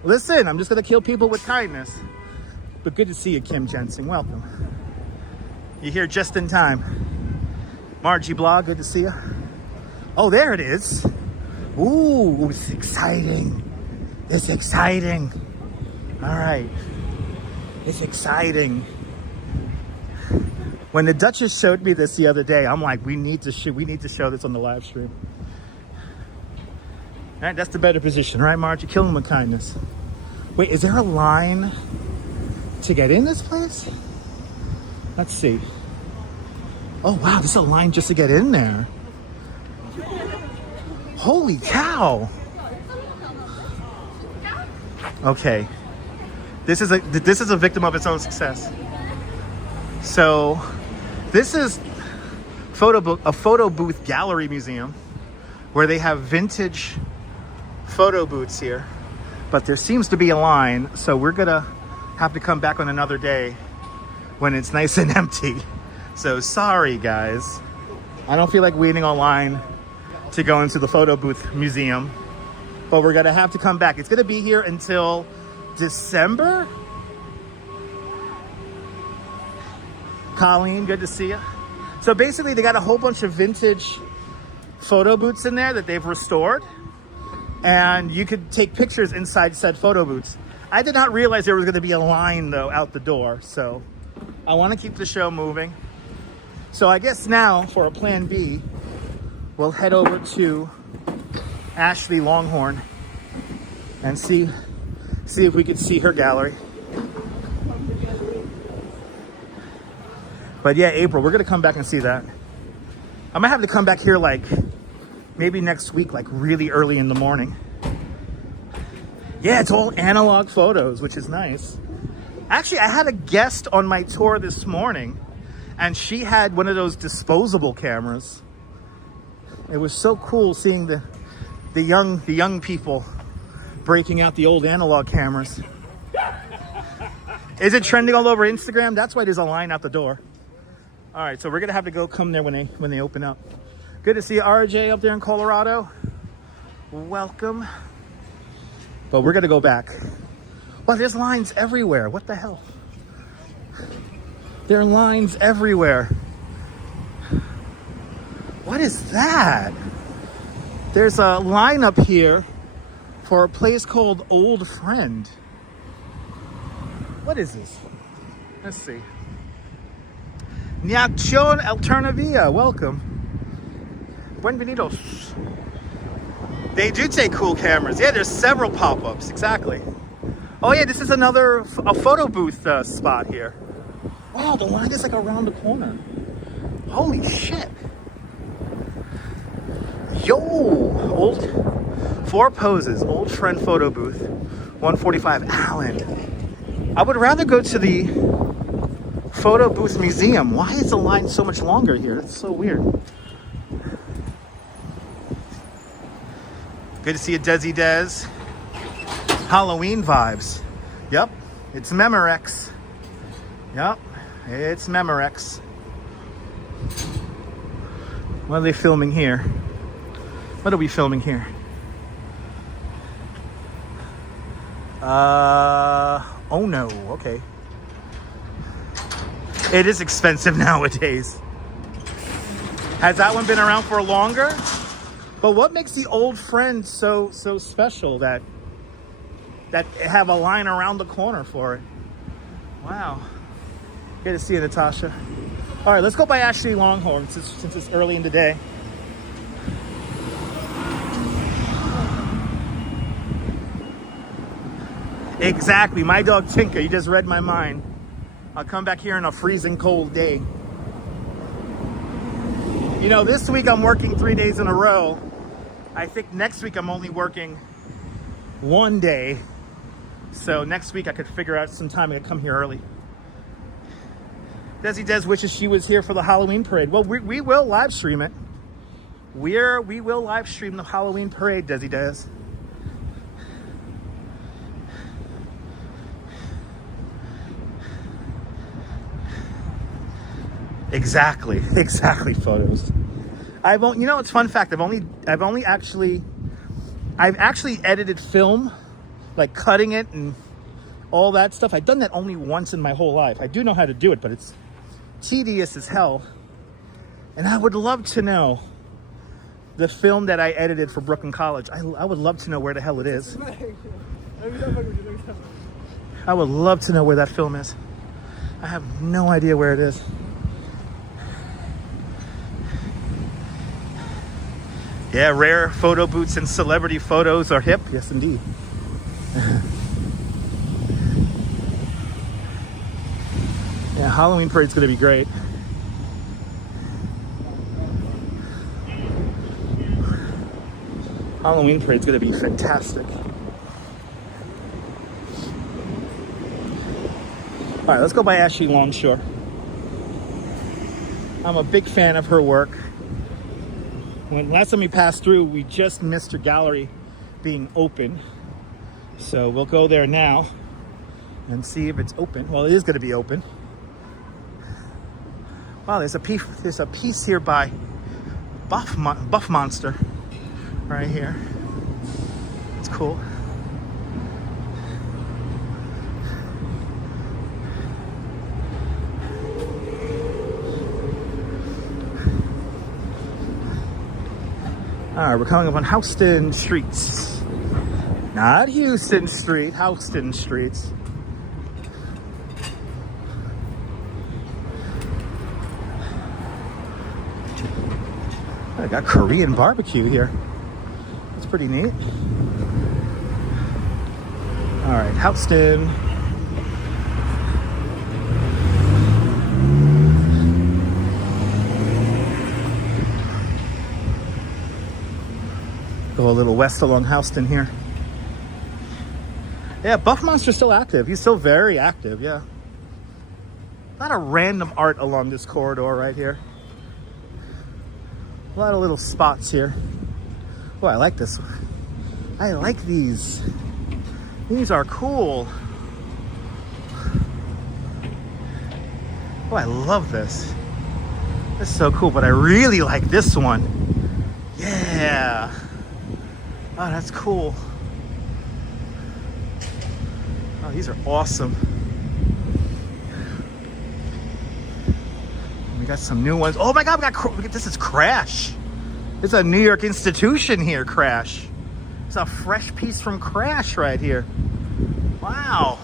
listen, I'm just going to kill people with kindness. But good to see you, Kim Jensen. Welcome. You're here just in time. Margie Blog, good to see you. Oh, there it is. Ooh, it's exciting. It's exciting. All right. It's exciting. When the Duchess showed me this the other day, I'm like, we need to show this on the live stream. right, that's the better position, right, Marge? You kill them with kindness. Wait, is there a line to get in this place? Let's see. Oh wow, there's a line just to get in there. Holy cow. Okay. This is a victim of its own success. So this is a photo booth gallery museum where they have vintage photo booths here, but there seems to be a line, so we're gonna have to come back on another day when it's nice and empty. So sorry guys, I don't feel like waiting online to go into the photo booth museum, but we're gonna have to come back. It's gonna be here until December. Colleen, good to see you. So basically they got a whole bunch of vintage photo booths in there that they've restored, and you could take pictures inside said photo booths. I did not realize there was going to be a line though out the door, so I want to keep the show moving. So I guess now for a plan B, we'll head over to Ashley Longhorn and see if we could see her gallery. But yeah, April, we're gonna come back and see that. I might have to come back here like maybe next week, like really early in the morning. Yeah, it's all analog photos, which is nice. Actually, I had a guest on my tour this morning, and she had one of those disposable cameras. It was so cool seeing the young people breaking out the old analog cameras. Is it trending all over Instagram? That's why there's a line out the door. All right, so we're gonna have to come there when they open up. Good to see RJ up there in Colorado. Welcome. But we're gonna go back. Well, there's lines everywhere. What the hell? There are lines everywhere. What is that? There's a line up here for a place called Old Friend. What is this? Let's see. Niaccion Alternavia, welcome. Buenvenidos. They do take cool cameras. Yeah, there's several pop-ups, exactly. Oh yeah, this is a photo booth spot here. Wow, the line is like around the corner. Holy shit. Yo, old FOR Poses, Old Friend photo booth, 145 Allen. I would rather go to the photo booth museum. Why is the line so much longer here? It's so weird. Good to see you, Desi Des. Halloween vibes. Yep, it's Memorex. Yep, it's Memorex. What are they filming here? What are we filming here? Oh no, okay. It is expensive nowadays. Has that one been around for longer? But what makes the Old Friend so special that have a line around the corner for it? Wow. Good to see you, Natasha. All right, let's go by Ashley Longhorn since it's early in the day. Exactly, my dog Tinka, you just read my mind. I'll come back here on a freezing cold day. You know, this week I'm working 3 days in a row. I think next week I'm only working one day. So next week I could figure out some time and come here early. Desi Des wishes she was here for the Halloween parade. Well, we will live stream it. We will live stream the Halloween parade, Desi Des. Exactly photos. You know, it's fun fact. I've actually edited film, like cutting it and all that stuff. I've done that only once in my whole life. I do know how to do it, but it's tedious as hell. And I would love to know the film that I edited for Brooklyn College. I would love to know where the hell it is. I would love to know where that film is. I have no idea where it is. Yeah, rare photo booths and celebrity photos are hip. Yes, indeed. Yeah, Halloween parade's gonna be great. Halloween parade's gonna be fantastic. All right, let's go by Ashley Longshore. I'm a big fan of her work. When last time we passed through, we just missed her gallery being open. So we'll go there now and see if it's open. Well, it is going to be open. Wow, there's a piece here by Buff Monster right here. It's cool. All right, we're coming up on Houston Streets. Not Houston Street, Houston Streets. I got Korean barbecue here. That's pretty neat. All right, Houston. Go a little west along Houston here. Yeah, Buff Monster's still active. He's still very active, yeah. A lot of random art along this corridor right here. A lot of little spots here. Oh, I like this one. I like these. These are cool. Oh, I love this. This is so cool, but I really like this one. Yeah. Oh, that's cool. Oh, these are awesome. We got some new ones. Oh my God, this is Crash. It's a New York institution here, Crash. It's a fresh piece from Crash right here. Wow.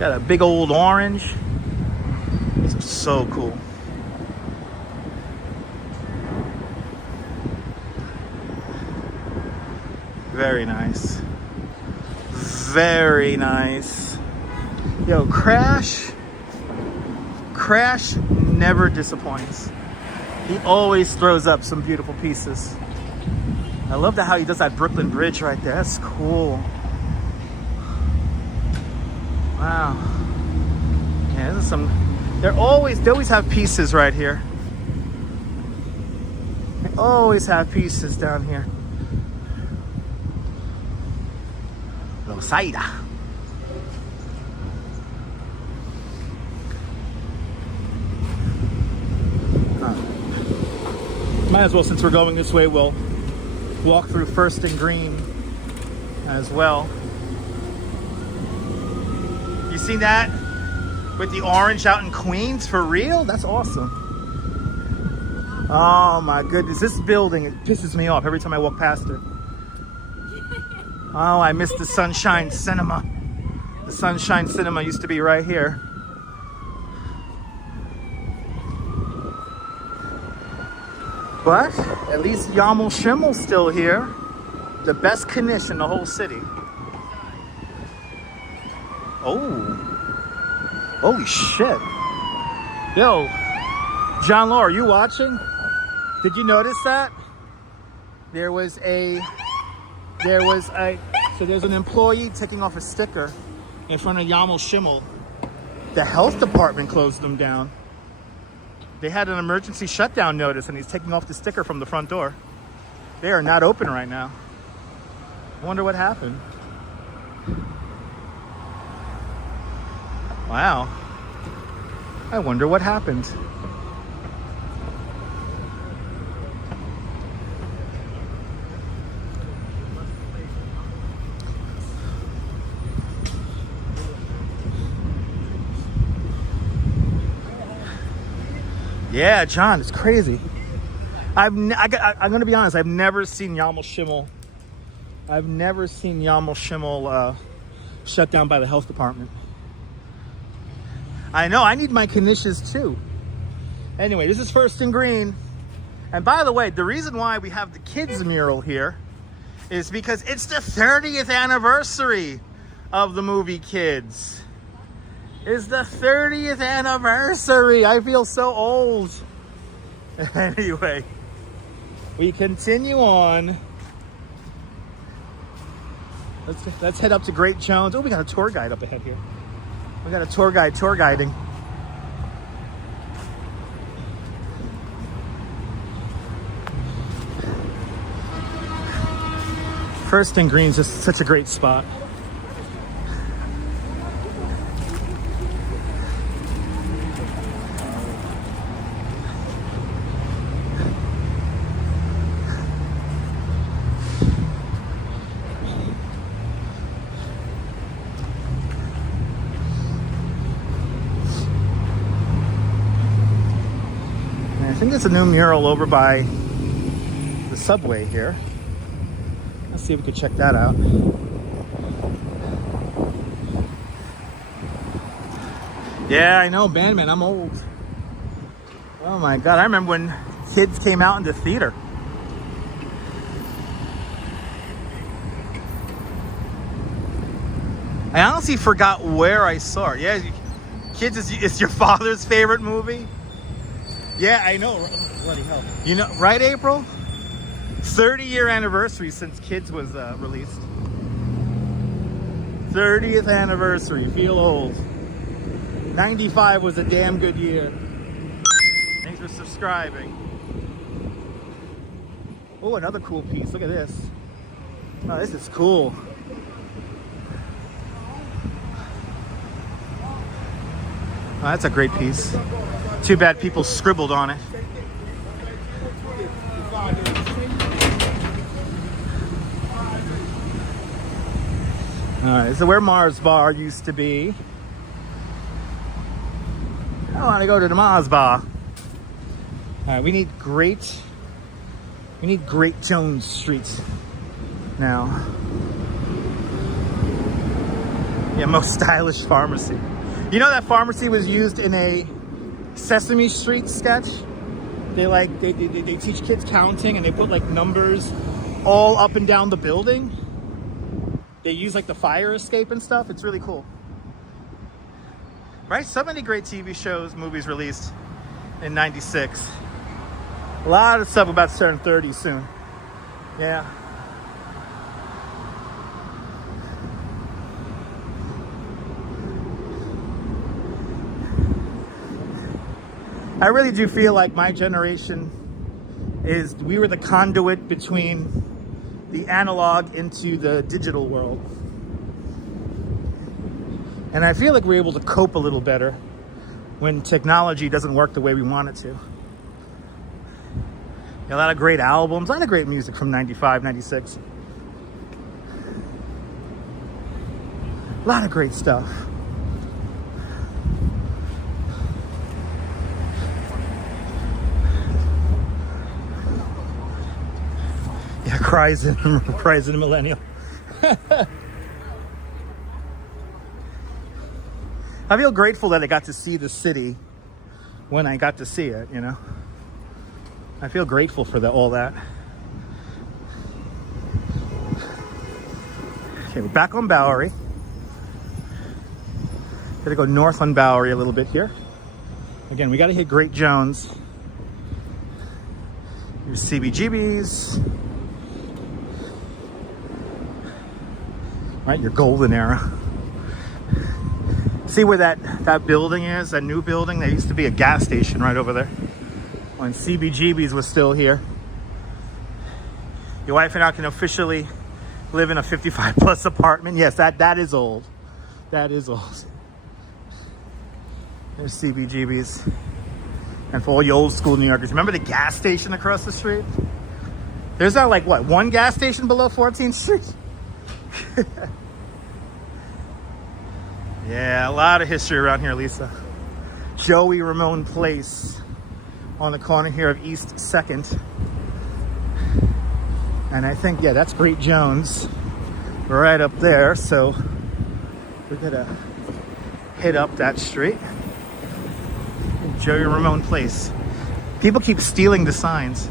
Got a big old orange. These are so cool. Very nice. Very nice. Yo, Crash never disappoints. He always throws up some beautiful pieces. I love how he does that Brooklyn Bridge right there. That's cool. Wow. Yeah, this is some. They always have pieces right here. They always have pieces down here. Saida. Might as well, since we're going this way, we'll walk through First and Green as well. You seen that with the orange out in Queens? For real? That's awesome. Oh my goodness, this building, it pisses me off every time I walk past it. Oh, I missed the Sunshine Cinema. The Sunshine Cinema used to be right here. But at least Yammel Schimmel's still here. The best knish in the whole city. Oh. Holy shit. Yo, John Law, are you watching? Did you notice that? So there's an employee taking off a sticker in front of Yammel Schimmel. The health department closed them down. They had an emergency shutdown notice and he's taking off the sticker from the front door. They are not open right now. I wonder what happened. Wow. I wonder what happened. Yeah, John, it's crazy. I'm going to be honest. I've never seen Yammel Schimmel. I've never seen Yammel Schimmel shut down by the health department. I know. I need my knishes too. Anyway, this is First and Green. And by the way, the reason why we have the kids mural here is because it's the 30th anniversary of the movie Kids. It's the 30th anniversary. I feel so old. Anyway, we continue on. Let's head up to Great Jones. Oh, we got a tour guide up ahead here. We got a tour guide tour guiding. First and Green's just such a great spot. I think there's a new mural over by the subway here. Let's see if we could check that out. Yeah, I know, Bandman, I'm old. Oh my God, I remember when Kids came out into theater. I honestly forgot where I saw it. Yeah, Kids is your father's favorite movie? Yeah, I know. Bloody hell. You know, right, April? 30-year anniversary since Kids was released. 30th anniversary. Feel old. 95 was a damn good year. Thanks for subscribing. Oh, another cool piece. Look at this. Oh, this is cool. Oh, that's a great piece. Too bad people scribbled on it. Alright, so where Mars Bar used to be. I want to go to the Mars Bar. Alright, we need Great Jones Street now. Yeah, most stylish pharmacy. You know that pharmacy was used in a Sesame Street sketch? They teach kids counting and they put like numbers all up and down the building. They use like the fire escape and stuff. It's really cool. Right? So many great TV shows, movies released in 96. A lot of stuff about to turn 30 soon. Yeah. I really do feel like my generation we were the conduit between the analog into the digital world. And I feel like we're able to cope a little better when technology doesn't work the way we want it to. A lot of great albums, a lot of great music from 95, 96. A lot of great stuff. Yeah, cries in a millennial. I feel grateful that I got to see the city when I got to see it, you know. I feel grateful for all that. Okay, we're back on Bowery. Gotta go north on Bowery a little bit here. Again, we gotta hit Great Jones. Here's CBGB's. Right, your golden era. See where that building is, that new building? There used to be a gas station right over there when CBGB's was still here. Your wife and I can officially live in a 55 plus apartment. Yes, that is old. That is old. There's CBGB's. And for all you old school New Yorkers, remember the gas station across the street? There's not like, what, one gas station below 14th Street? Yeah, a lot of history around here, Lisa. Joey Ramone Place on the corner here of East 2nd. And I think, yeah, that's Great Jones right up there. So we're gonna hit up that street. Joey Ramone Place. People keep stealing the signs.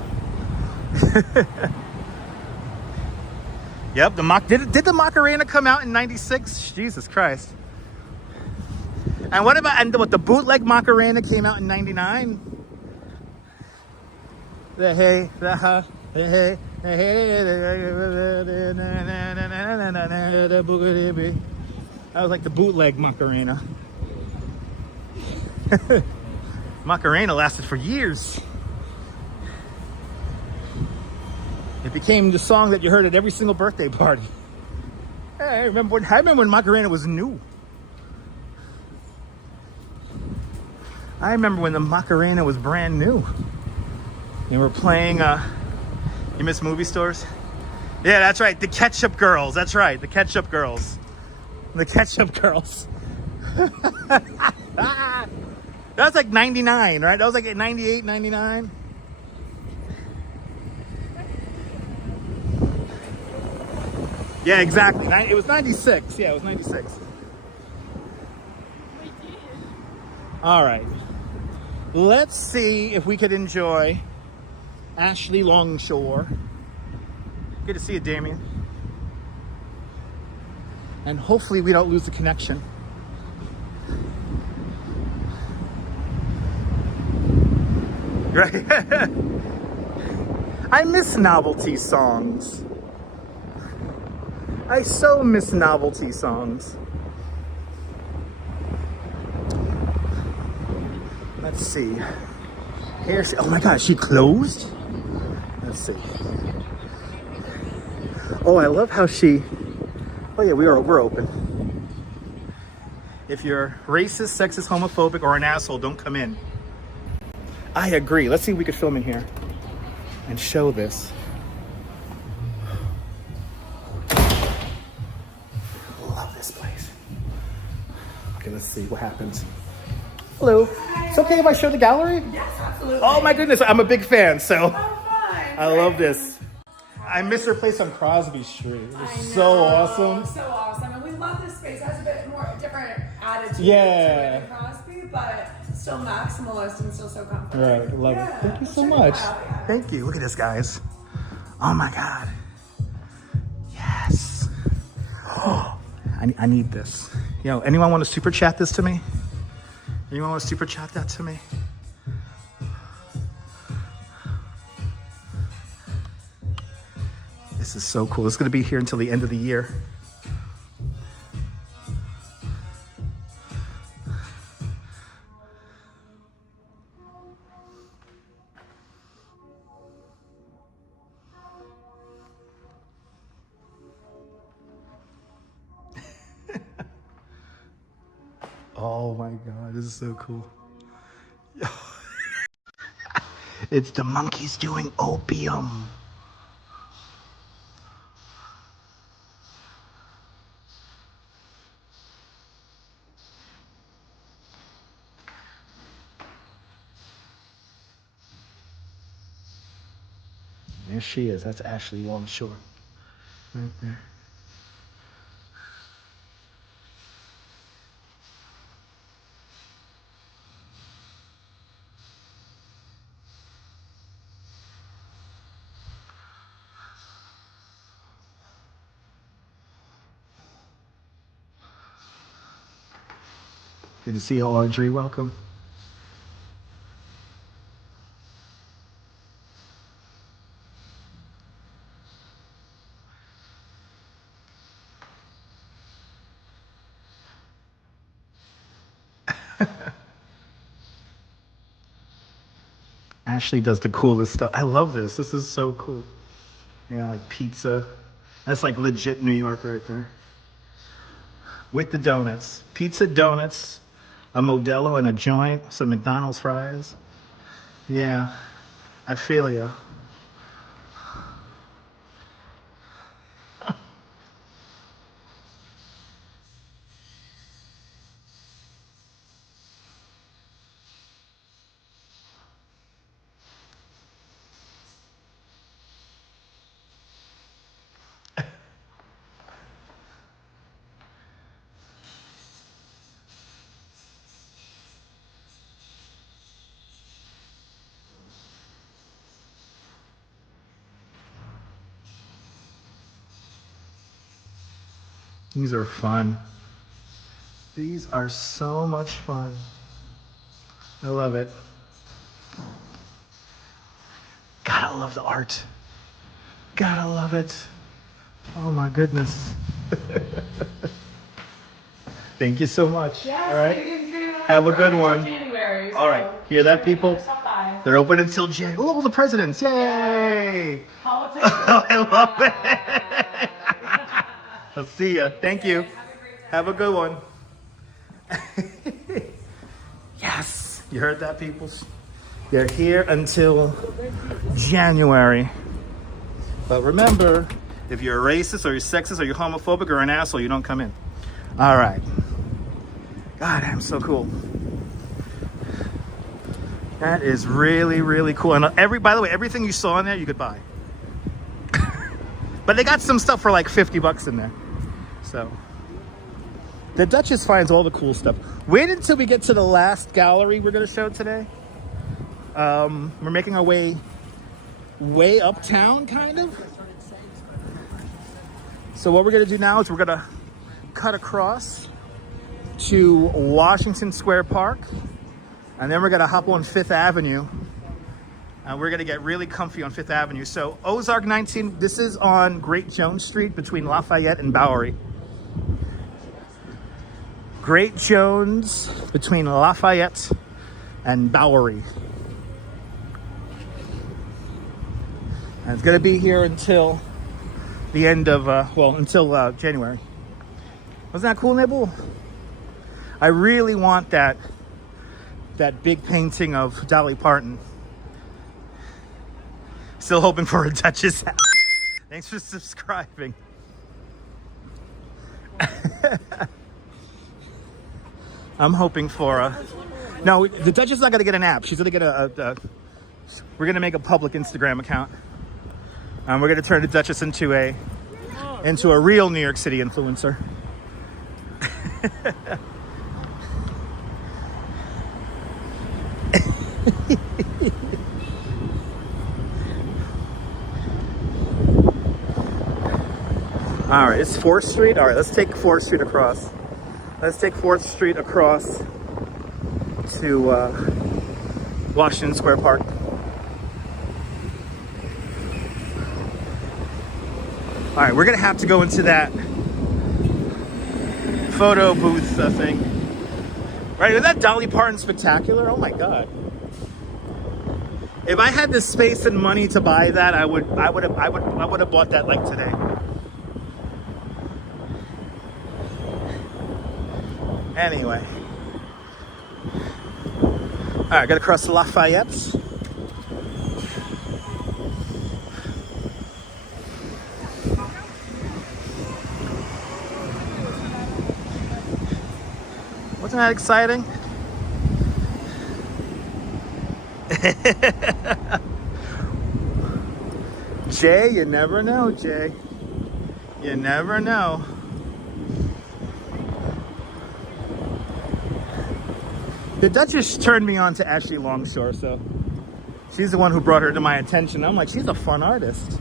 Yep, did the Macarena come out in '96? Jesus Christ. And what the bootleg Macarena came out in '99? The hey, the ha, the hey, the hey, that was like the bootleg Macarena. Macarena lasted for years. It became the song that you heard at every single birthday party. I remember when Macarena was new. I remember when the Macarena was brand new. And we're playing, you miss movie stores? Yeah, that's right, the Ketchup Girls. That's right, the Ketchup Girls. The Ketchup Girls. That was like 99, right? That was like 98, 99. Yeah, exactly. It was 96. Yeah, it was 96. All right. Let's see if we could enjoy Ashley Longshore. Good to see you, Damien. And hopefully we don't lose the connection. Right? I miss novelty songs. I so miss novelty songs. Let's see. Oh my God, she closed? Let's see. Oh, I love how she. Oh yeah, we're open. If you're racist, sexist, homophobic, or an asshole, don't come in. I agree. Let's see if we could film in here and show this. Love this place. Okay, let's see what happens. Hello. Hi. It's okay if I show the gallery? Yes, absolutely. Oh my goodness, I'm a big fan, so Oh, fun. I love this. I miss her place on Crosby Street. It was so awesome. So awesome. And we love this space. It has a bit more different attitude Yeah. to it than Crosby, but still maximalist and still so comfortable. Right, love it. Thank you so much. Thank you. Look at this, guys. Oh my God. Yes. Oh, I need this. You know, anyone want to super chat this to me? Anyone want to super chat that to me? This is so cool. It's going to be here until the end of the year. Oh my God, this is so cool. It's the monkeys doing opium. There she is. That's Ashley Longshore. Right there. Good to see you, Audrey. Welcome. Ashley does the coolest stuff. I love this. This is so cool. Yeah, like pizza. That's like legit New York right there. With the donuts. Pizza, donuts, a Modelo and a joint, some McDonald's fries. Yeah, I feel ya. These are fun. These are so much fun. I love it. Gotta love the art. Gotta love it. Oh my goodness. Thank you so much. Yes, all right. Have a good one. January, so all right. Hear that, people? stop by. They're open until January. Oh, the presidents. Yay. Politics. I love it. I'll see ya. Thank you. Have a good one. Yes. You heard that, people? They're here until January. But remember, if you're a racist or you're sexist or you're homophobic or an asshole, you don't come in. All right. God, I'm so cool. That is really, really cool. And by the way, everything you saw in there, you could buy. But they got some stuff for like $50 in there. So the Duchess finds all the cool stuff. Wait until we get to the last gallery we're going to show today. We're making our way uptown, kind of. So what we're going to do now is we're going to cut across to Washington Square Park, and then we're going to hop on Fifth Avenue, and we're going to get really comfy on Fifth Avenue. So Ozark 19, this is on Great Jones Street between Lafayette and Bowery. Great Jones between Lafayette and Bowery. And it's going to be here until the end of, until January. Wasn't that cool, Nibble? I really want that big painting of Dolly Parton. Still hoping for a Duchess house. Thanks for subscribing. I'm hoping for a... No, the Duchess is not going to get an app. She's going to get we're going to make a public Instagram account. And we're going to turn the Duchess into a real New York City influencer. All right, it's 4th Street. All right, let's take 4th Street across. Let's take 4th Street across to Washington Square Park. All right, we're gonna have to go into that photo booth thing. Right, is that Dolly Parton Spectacular? Oh my God. If I had the space and money to buy that, I would have bought that like today. Anyway. All right, gotta cross the Lafayette. Wasn't that exciting? Jay, you never know, Jay. You never know. The Duchess turned me on to Ashley Longshore, so she's the one who brought her to my attention. I'm like, she's a fun artist.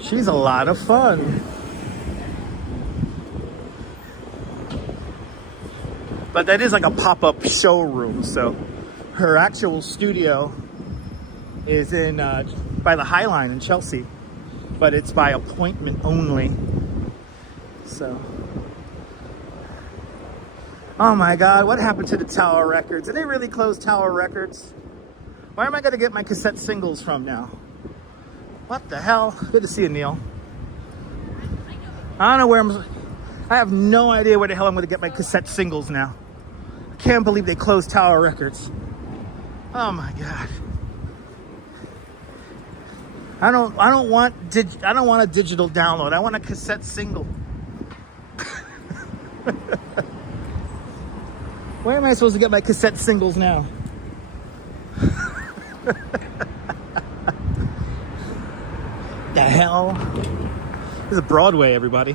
She's a lot of fun. But that is like a pop-up showroom, so her actual studio is in by the High Line in Chelsea, but it's by appointment only. So, oh my God, what happened to the Tower Records? Did they really close Tower Records? Where am I going to get my cassette singles from now? What the hell? Good to see you, Neil. I don't know where I have no idea where the hell I'm going to get my cassette singles now. I can't believe they closed Tower Records. Oh my God. I don't want a digital download. I want a cassette single. Where am I supposed to get my cassette singles now? The hell? This is Broadway, everybody.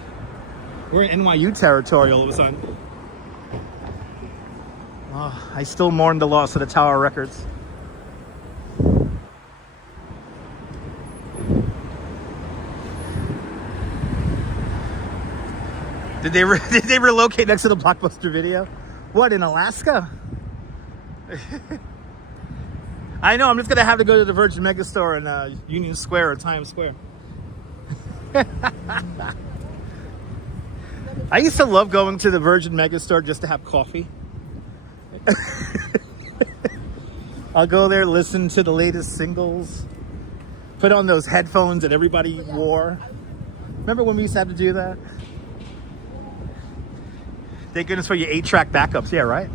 We're in NYU territory all of a sudden. Oh, I still mourn the loss of the Tower Records. Did they did they relocate next to the Blockbuster Video? What, in Alaska? I know, I'm just gonna have to go to the Virgin Megastore in Union Square or Times Square. I used to love going to the Virgin Megastore just to have coffee. I'll go there, listen to the latest singles, put on those headphones that everybody wore. Remember when we used to have to do that? Thank goodness for your 8-track backups, yeah, right?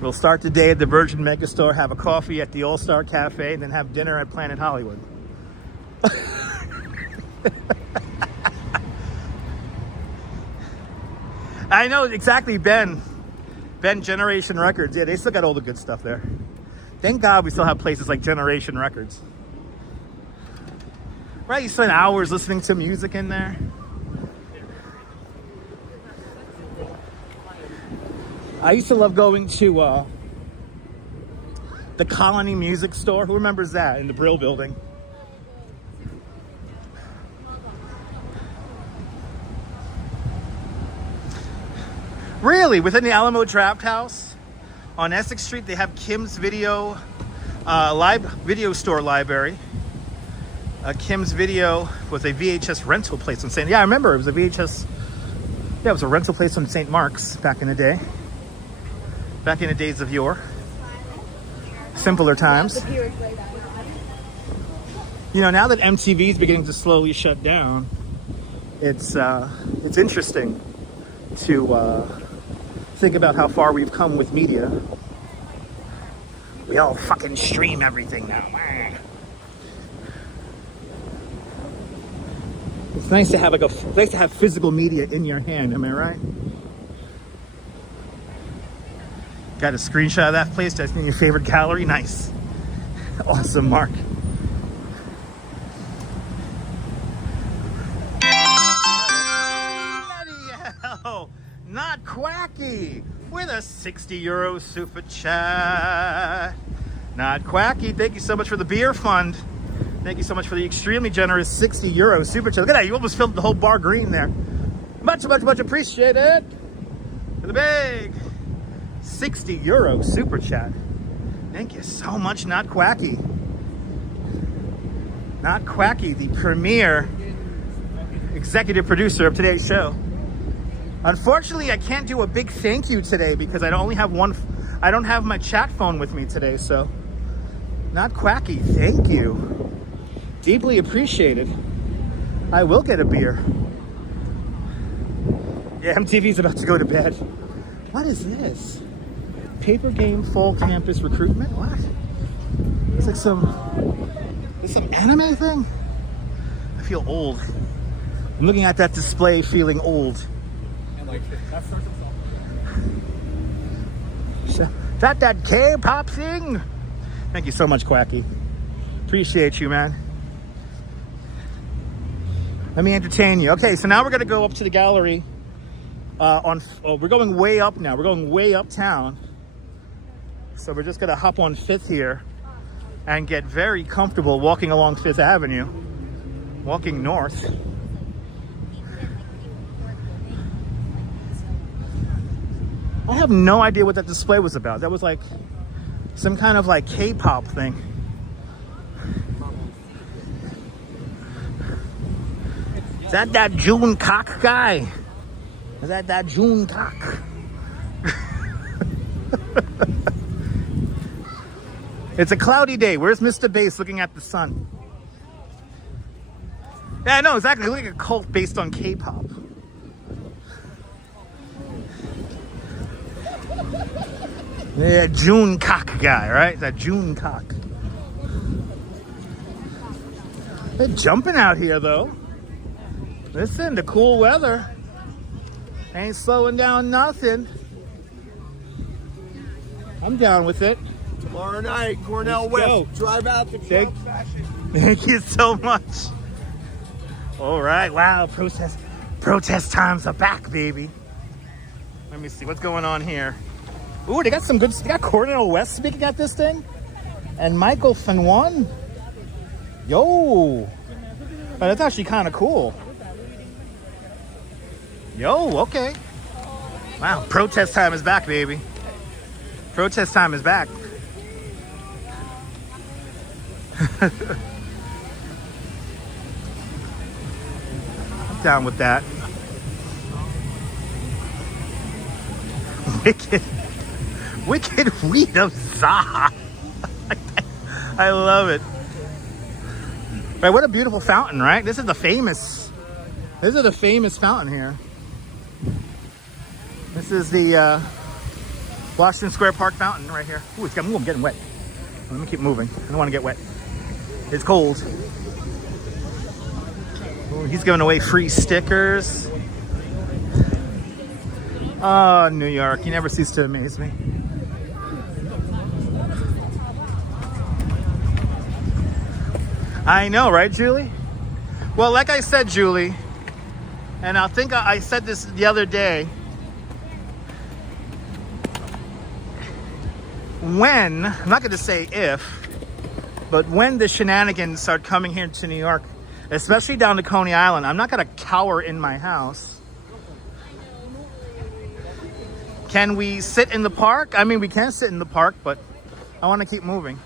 We'll start the day at the Virgin Megastore, have a coffee at the All-Star Cafe, and then have dinner at Planet Hollywood. I know, exactly, Ben, Generation Records. Yeah, they still got all the good stuff there. Thank God we still have places like Generation Records. Right, you spend hours listening to music in there. I used to love going to the Colony Music Store. Who remembers that, in the Brill Building? Really, within the Alamo Draft House on Essex Street, they have Kim's Video video store library. Kim's Video was a VHS rental place on St. Yeah, I remember it was a VHS. Yeah, it was a rental place on St. Mark's back in the day. Back in the days of yore. Simpler times. You know, now that MTV is beginning to slowly shut down, it's interesting to think about how far we've come with media. We all fucking stream everything now. It's nice to have nice to have physical media in your hand. Am I right? Got a screenshot of that place. That's in your favorite gallery. Nice, awesome, Mark. Not Quacky with a €60 super chat. Not Quacky, thank you so much for the beer fund. Thank you so much for the extremely generous €60 super chat. Look at that, you almost filled the whole bar green there. Much appreciated. For the big €60 super chat. Thank you so much, Not Quacky. Not Quacky, the premier executive producer of today's show. Unfortunately, I can't do a big thank you today because I only have one. I don't have my chat phone with me today, so Not Quacky, thank you. Deeply appreciated. I will get a beer. Yeah, MTV's about to go to bed. What is this? Paper game fall campus recruitment? What? It's like some anime thing? I feel old. I'm looking at that display feeling old. Is that K-pop thing? Thank you so much, Quacky. Appreciate you, man. Let me entertain you. Okay, so now we're gonna go up to the gallery. We're going way up now. We're going way uptown. So we're just gonna hop on 5th here and get very comfortable walking along 5th Avenue, walking north. I have no idea what that display was about. That was like some kind of like K-pop thing. Is that June Cock guy? Is that June Cock? It's a cloudy day. Where's Mr. Bass looking at the sun? Yeah, no, exactly. Look like a cult based on K-pop. Yeah, June Cock guy, right? That June Cock. They're jumping out here, though. Listen, the cool weather ain't slowing down nothing. I'm down with it. Tomorrow night, Cornell West. Go. Drive out the Trump fashion. Thank you so much. All right, wow, protest times are back, baby. Let me see what's going on here. Ooh, they got some good. They got Cornell West speaking at this thing, and Michael Fanwan. Yo, But it's actually kind of cool. Yo, okay. Wow, protest time is back, baby. Protest time is back. I'm down with that. Wicked weed of Za. I love it. Right, what a beautiful fountain, right? This is the famous fountain here. This is the Washington Square Park fountain right here. Ooh, it's getting, I'm getting wet. Let me keep moving. I don't want to get wet. It's cold. Ooh, he's giving away free stickers. Oh, New York, you never cease to amaze me. I know, right, Julie? Well, like I said, Julie, and I think I said this the other day, when, I'm not going to say if, but when the shenanigans start coming here to New York, especially down to Coney Island, I'm not going to cower in my house. Can we sit in the park? I mean, we can sit in the park, but I want to keep moving.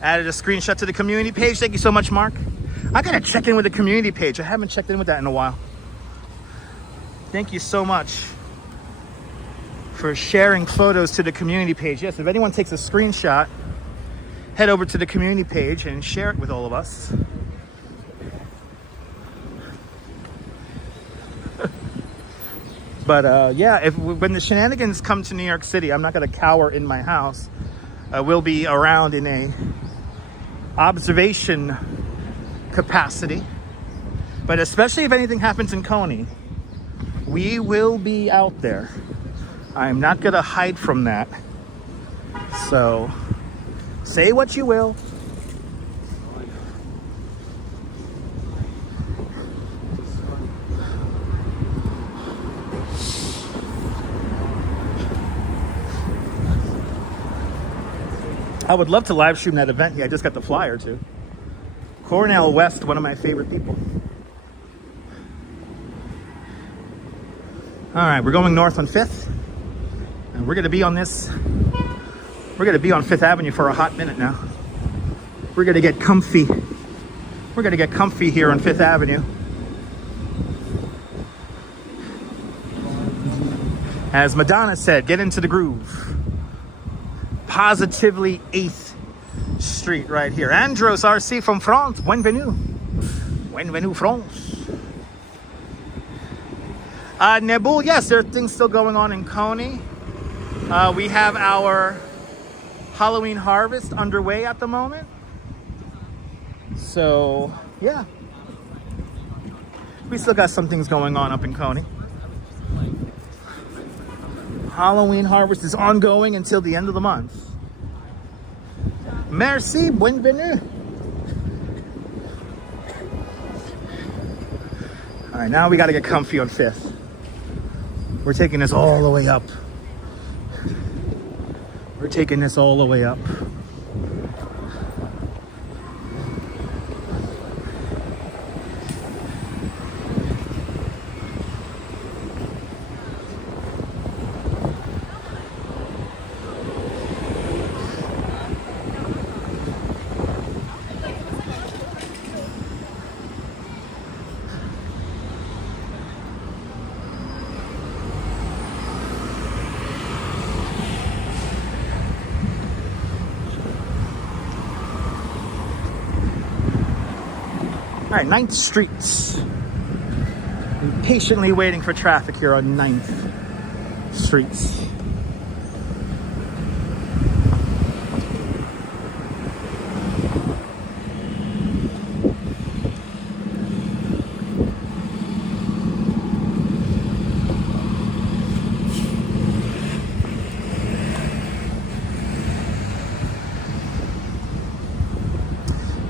Added a screenshot to the community page. Thank you so much, Mark. I gotta check in with the community page. I haven't checked in with that in a while. Thank you so much for sharing photos to the community page. Yes, if anyone takes a screenshot, head over to the community page and share it with all of us. But yeah, when the shenanigans come to New York City, I'm not gonna cower in my house. We'll be around in a observation capacity, but especially if anything happens in Coney, we will be out there. I'm not gonna hide from that. So say what you will. I would love to live stream that event. Yeah, I just got the flyer too. Cornell West, one of my favorite people. All right, we're going north on 5th. And we're gonna be on this, we're gonna be on 5th Avenue for a hot minute now. We're gonna get comfy. We're gonna get comfy here on 5th Avenue. As Madonna said, get into the groove. Positively 8th Street right here. Andros RC from France. Bienvenue. Bienvenue, France. Nebul, yes, there are things still going on in Coney. We have our Halloween harvest underway at the moment. So, yeah. We still got some things going on up in Coney. Halloween harvest is ongoing until the end of the month. Merci, bienvenue. All right, now we got to get comfy on 5th. We're taking this all the way up. We're taking this all the way up. All right, 9th Street. I'm patiently waiting for traffic here on 9th Street.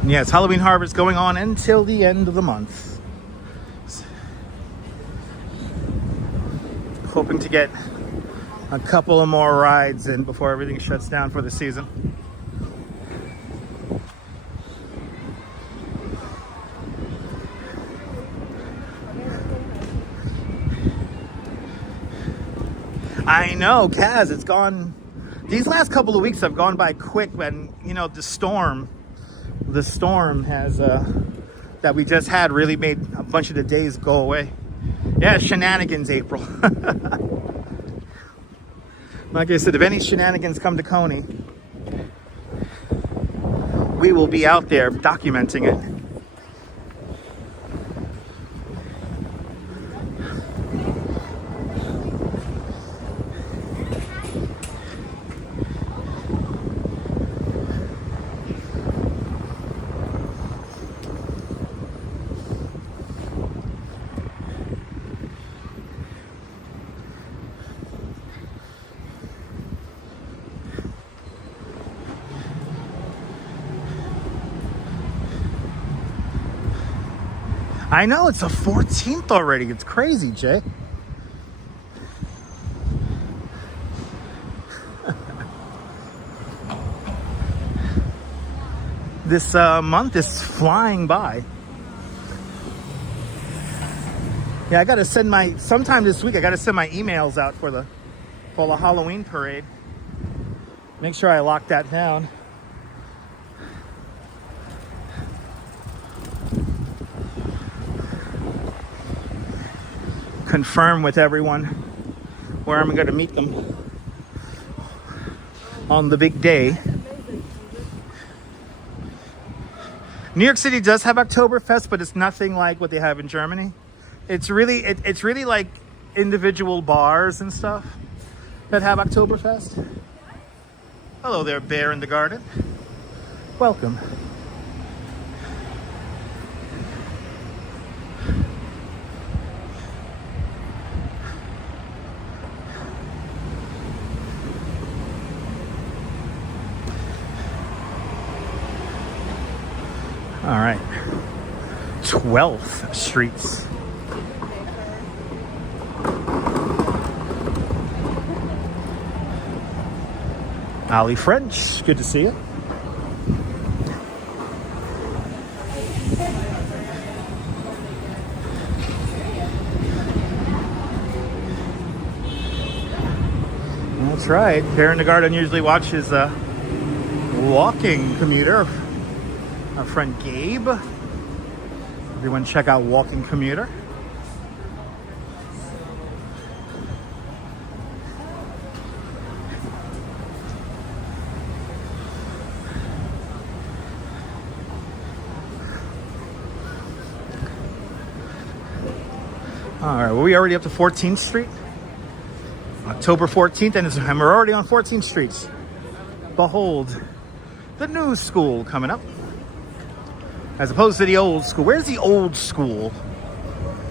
Yes, Halloween harvest going on until the end of the month. Hoping to get a couple of more rides in before everything shuts down for the season. I know, Kaz, it's gone. These last couple of weeks have gone by quick, and you know, the storm has that we just had really made a bunch of the days go away. Yeah, shenanigans, April. Like I said, if any shenanigans come to Coney, we will be out there documenting it. I know, it's the 14th already. It's crazy, Jay. This month is flying by. Yeah, I gotta send sometime this week, I gotta send my emails out for the Halloween parade. Make sure I lock that down. Confirm with everyone where I'm going to meet them on the big day. New York City does have Oktoberfest, but it's nothing like what they have in Germany. It's really like individual bars and stuff that have Oktoberfest. Hello there, bear in the garden. Welcome. All right, 12th Streets. Ali French, good to see you. That's right, Bear in the Garden usually watches Walking Commuter. Our friend Gabe. Everyone check out Walking Commuter. All right, well, we already up to 14th Street. October 14th, and we're already on 14th Street. Behold, the new school coming up. As opposed to the old school. Where's the old school?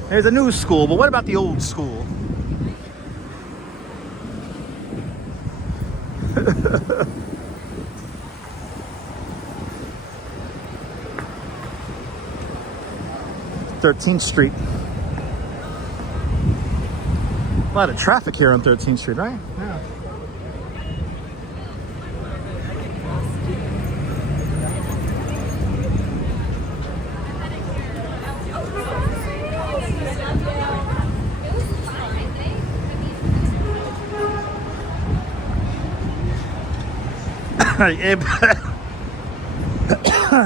There's a new school, but what about the old school? (13th Street). A lot of traffic here on 13th Street, right? Yeah.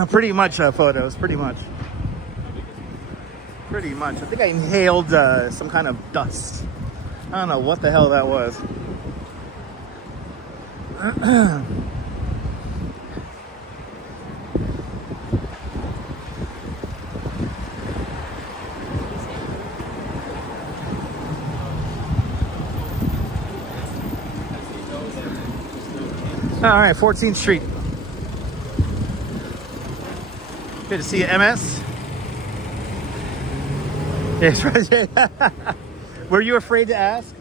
Pretty much photos, pretty much. I think I inhaled some kind of dust. I don't know what the hell that was. All right, 14th Street. Good to see you, MS. Yes, right. Were you afraid to ask?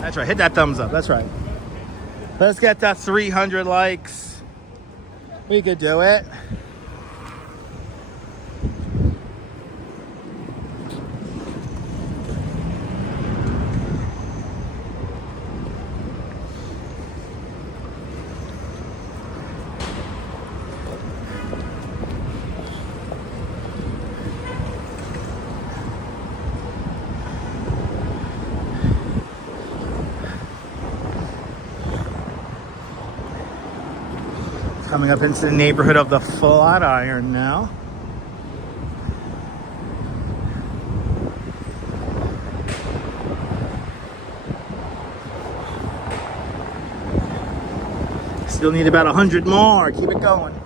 That's right. Hit that thumbs up. That's right. Let's get that 300 likes. We could do it. Coming up into the neighborhood of the Flatiron now. Still need about 100 more. Keep it going.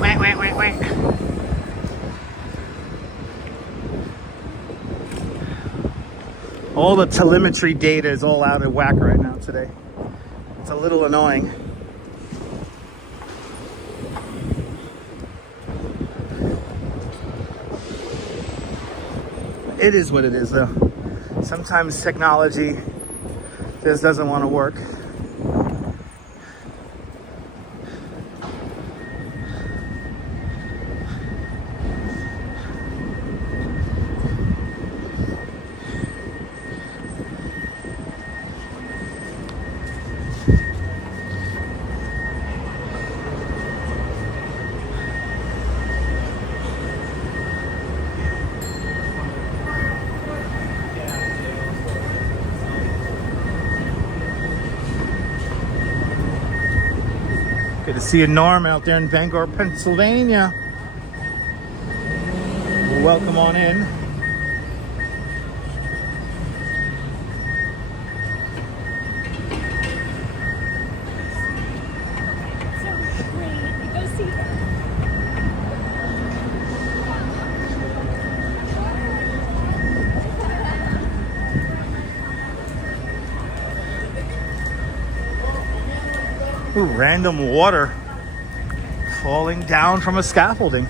Wait, wait, wait, wait. All the telemetry data is all out of whack right now today. It's a little annoying. It is what it is, though. Sometimes technology just doesn't want to work. Good to see you, Norm, out there in Bangor, Pennsylvania. Welcome on in. Ooh, random water falling down from a scaffolding.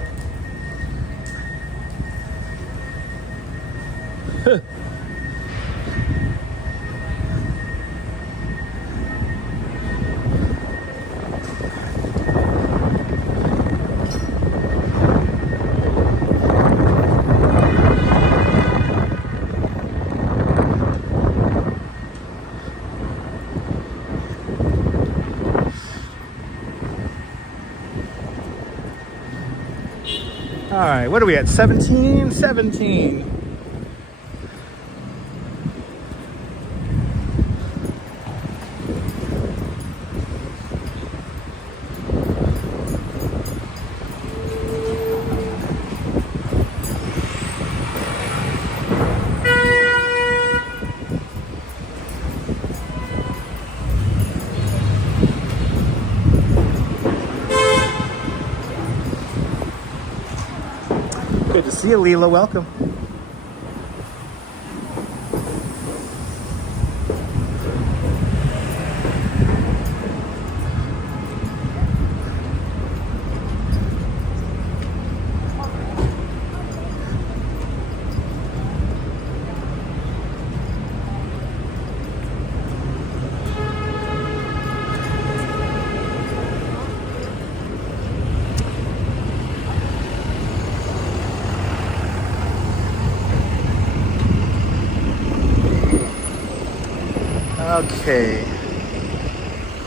All right, what are we at? 17. Good to see you, Leela. Welcome. Okay.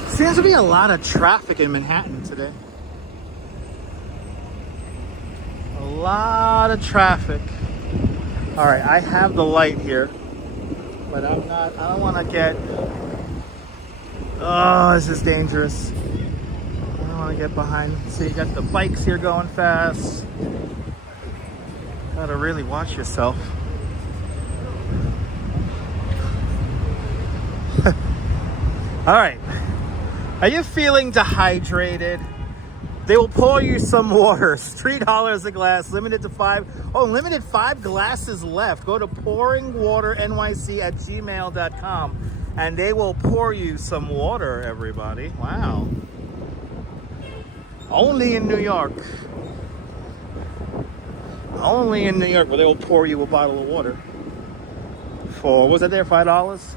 Seems to be a lot of traffic in Manhattan today. A lot of traffic. All right, I have the light here, but I don't want to get, oh, this is dangerous. I don't want to get behind. So you got the bikes here going fast. Gotta really watch yourself. All right, are you feeling dehydrated? They will pour you some water. $3 a glass, limited to 5. Oh, limited 5 glasses left. Go to pouringwaternyc@gmail.com and they will pour you some water, everybody. Wow. Only in New York. Only in New York where they will pour you a bottle of water. For, was it there, $5?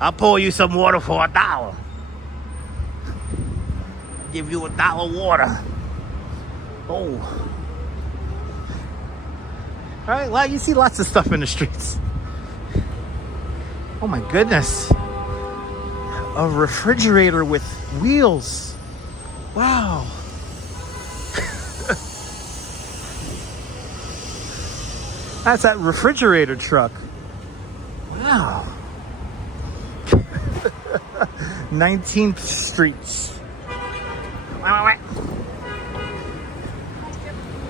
I'll pour you some water for $1. Give you $1 water. Oh. All right, well, you see lots of stuff in the streets. Oh my goodness. A refrigerator with wheels. Wow. That's that refrigerator truck. Wow. 19th Street.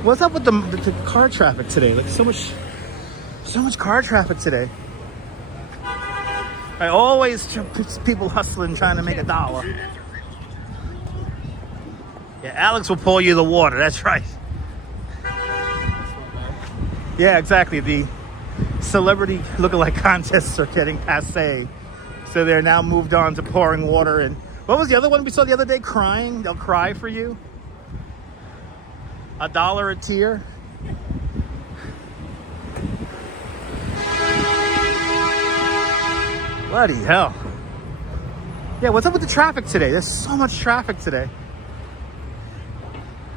What's up with the car traffic today? Like so much car traffic today. I always people hustling, trying to make $1. Yeah, Alex will pour you the water. That's right. Yeah, exactly. The celebrity lookalike contests are getting passé, so they're now moved on to pouring water. And what was the other one we saw the other day? Crying. They'll cry for you. $1 a tear. Bloody hell. Yeah, what's up with the traffic today? There's so much traffic today.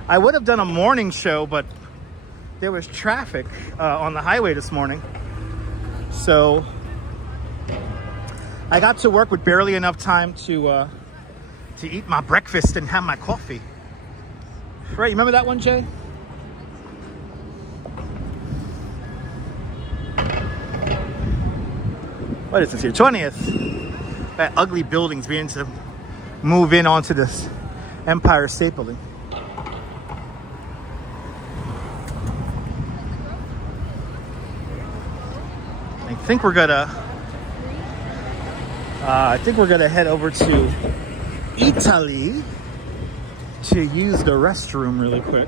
I would have done a morning show, but there was traffic on the highway this morning. So I got to work with barely enough time to eat my breakfast and have my coffee. Right, you remember that one, Jay? What is this here? 20th. That ugly building's beginning to move in onto this Empire State Building. I think we're gonna head over to Eataly to use the restroom really quick.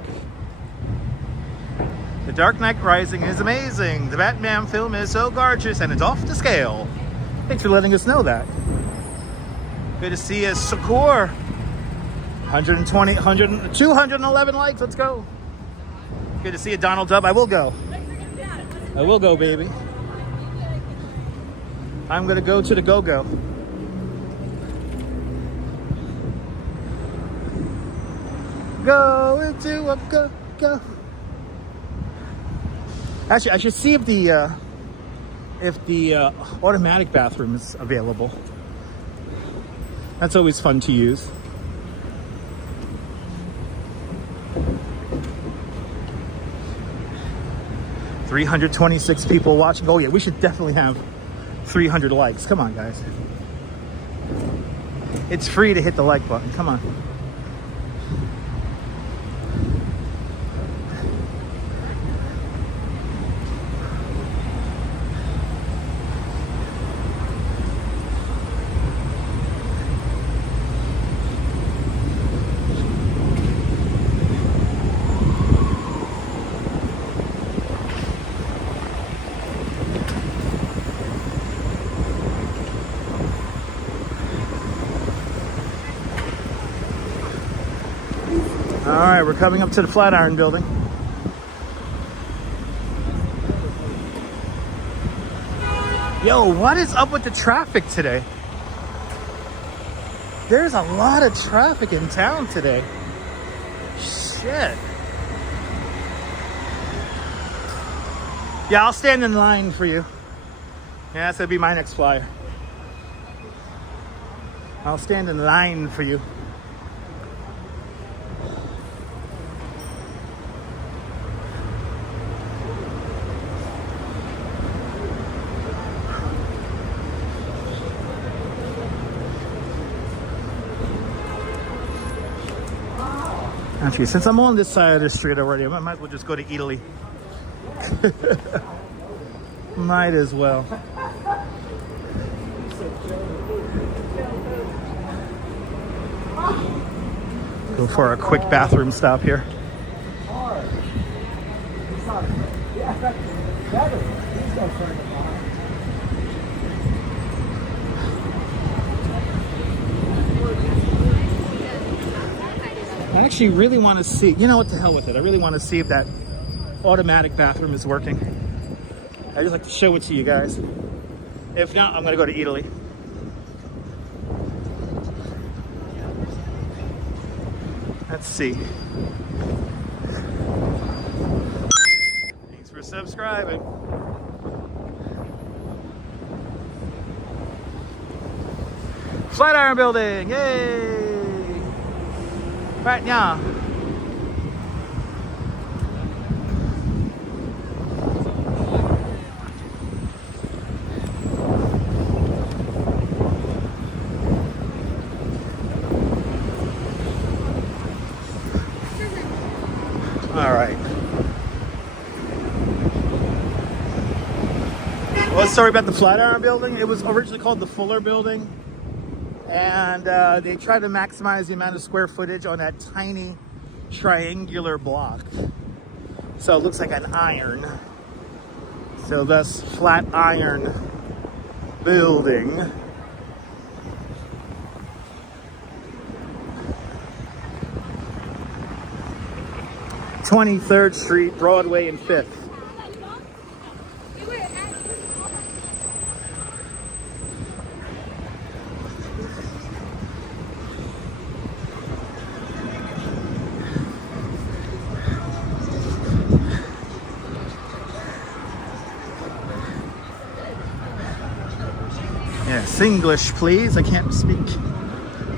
The Dark Knight Rising is amazing. The Batman film is so gorgeous and it's off the scale. Thanks for letting us know that. Good to see you, Sakur. 211 likes. Let's go. Good to see you, Donald Dub. I will go. I will go, baby. I'm gonna go to the go-go. Go into a go-go. Actually, I should see if the automatic bathroom is available. That's always fun to use. $326 people watching. Oh yeah, we should definitely have 300 likes. Come on, guys. It's free to hit the like button. Come on. All right, we're coming up to the Flatiron Building. Yo, what is up with the traffic today? There's a lot of traffic in town today. Shit. Yeah, I'll stand in line for you. Yeah, that's gonna be my next flyer. I'll stand in line for you. Actually, since I'm on this side of the street already, I might as well just go to Eataly. Might as well. Go for a quick bathroom stop here. I actually really want to see, you know what, the hell with it. I really want to see if that automatic bathroom is working. I just like to show it to you guys. If not, I'm going to go to Eataly. Let's see. Thanks for subscribing. Flatiron Building, yay! Right now. All right. Well, story about the Flatiron Building. It was originally called the Fuller Building, and they tried to maximize the amount of square footage on that tiny triangular block. So it looks like an iron. So thus, Flatiron Building. (23rd Street, Broadway, and 5th. Yes, English, please. I can't speak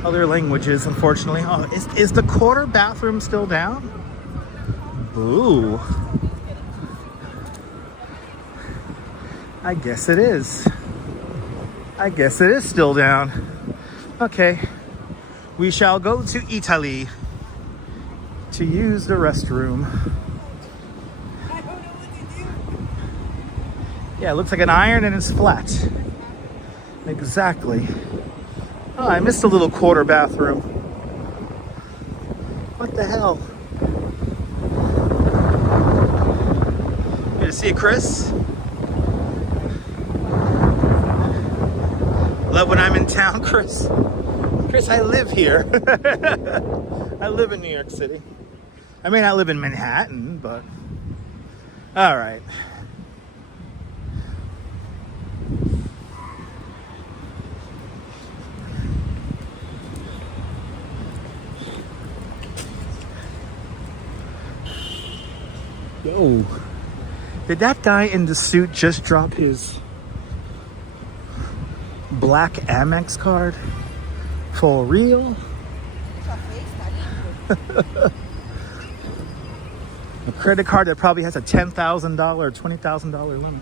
other languages, unfortunately. Oh, is the quarter bathroom still down? Ooh. I guess it is. I guess it is still down. Okay. We shall go to Eataly to use the restroom. Yeah, it looks like an iron and it's flat. Exactly. Oh, I missed a little quarter bathroom. What the hell? Good to see you, Chris. Love when I'm in town, Chris. Chris, I live here. I live in New York City. I may not live in Manhattan, but all right. Yo, did that guy in the suit just drop his black Amex card? For real? A credit card that probably has a $10,000, $20,000 limit.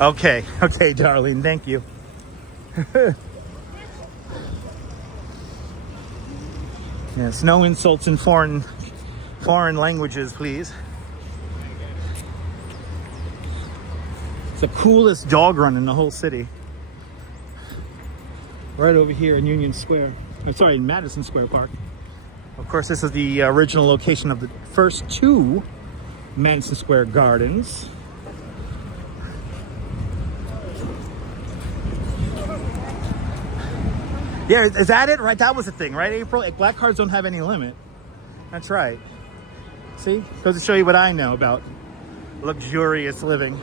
Okay, darling, thank you. Yes, no insults in foreign languages, please. It's the coolest dog run in the whole city. Right over here in Union Square. I'm sorry, in Madison Square Park. Of course, this is the original location of the first two Madison Square Gardens. Yeah, is that it? Right, that was the thing, right, April? Like, black cards don't have any limit. That's right. See? Goes to show you what I know about luxurious living.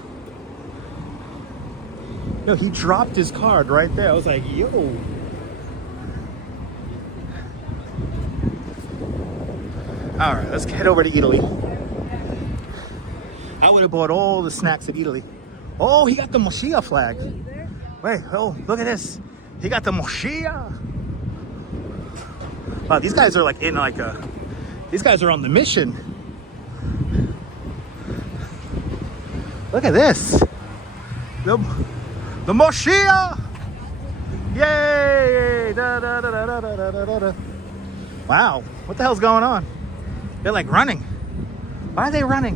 Yo, he dropped his card right there. I was like, yo. All right, let's head over to Eataly. I would have bought all the snacks at Eataly. Oh, he got the Moshia flag. Wait, oh, look at this. He got the Moshia. Wow, these guys are like in like a... These guys are on the mission. Look at this. The Moshia! Yay! Da, da, da, da, da, da, da, da. Wow, what the hell's going on? They're like running. Why are they running?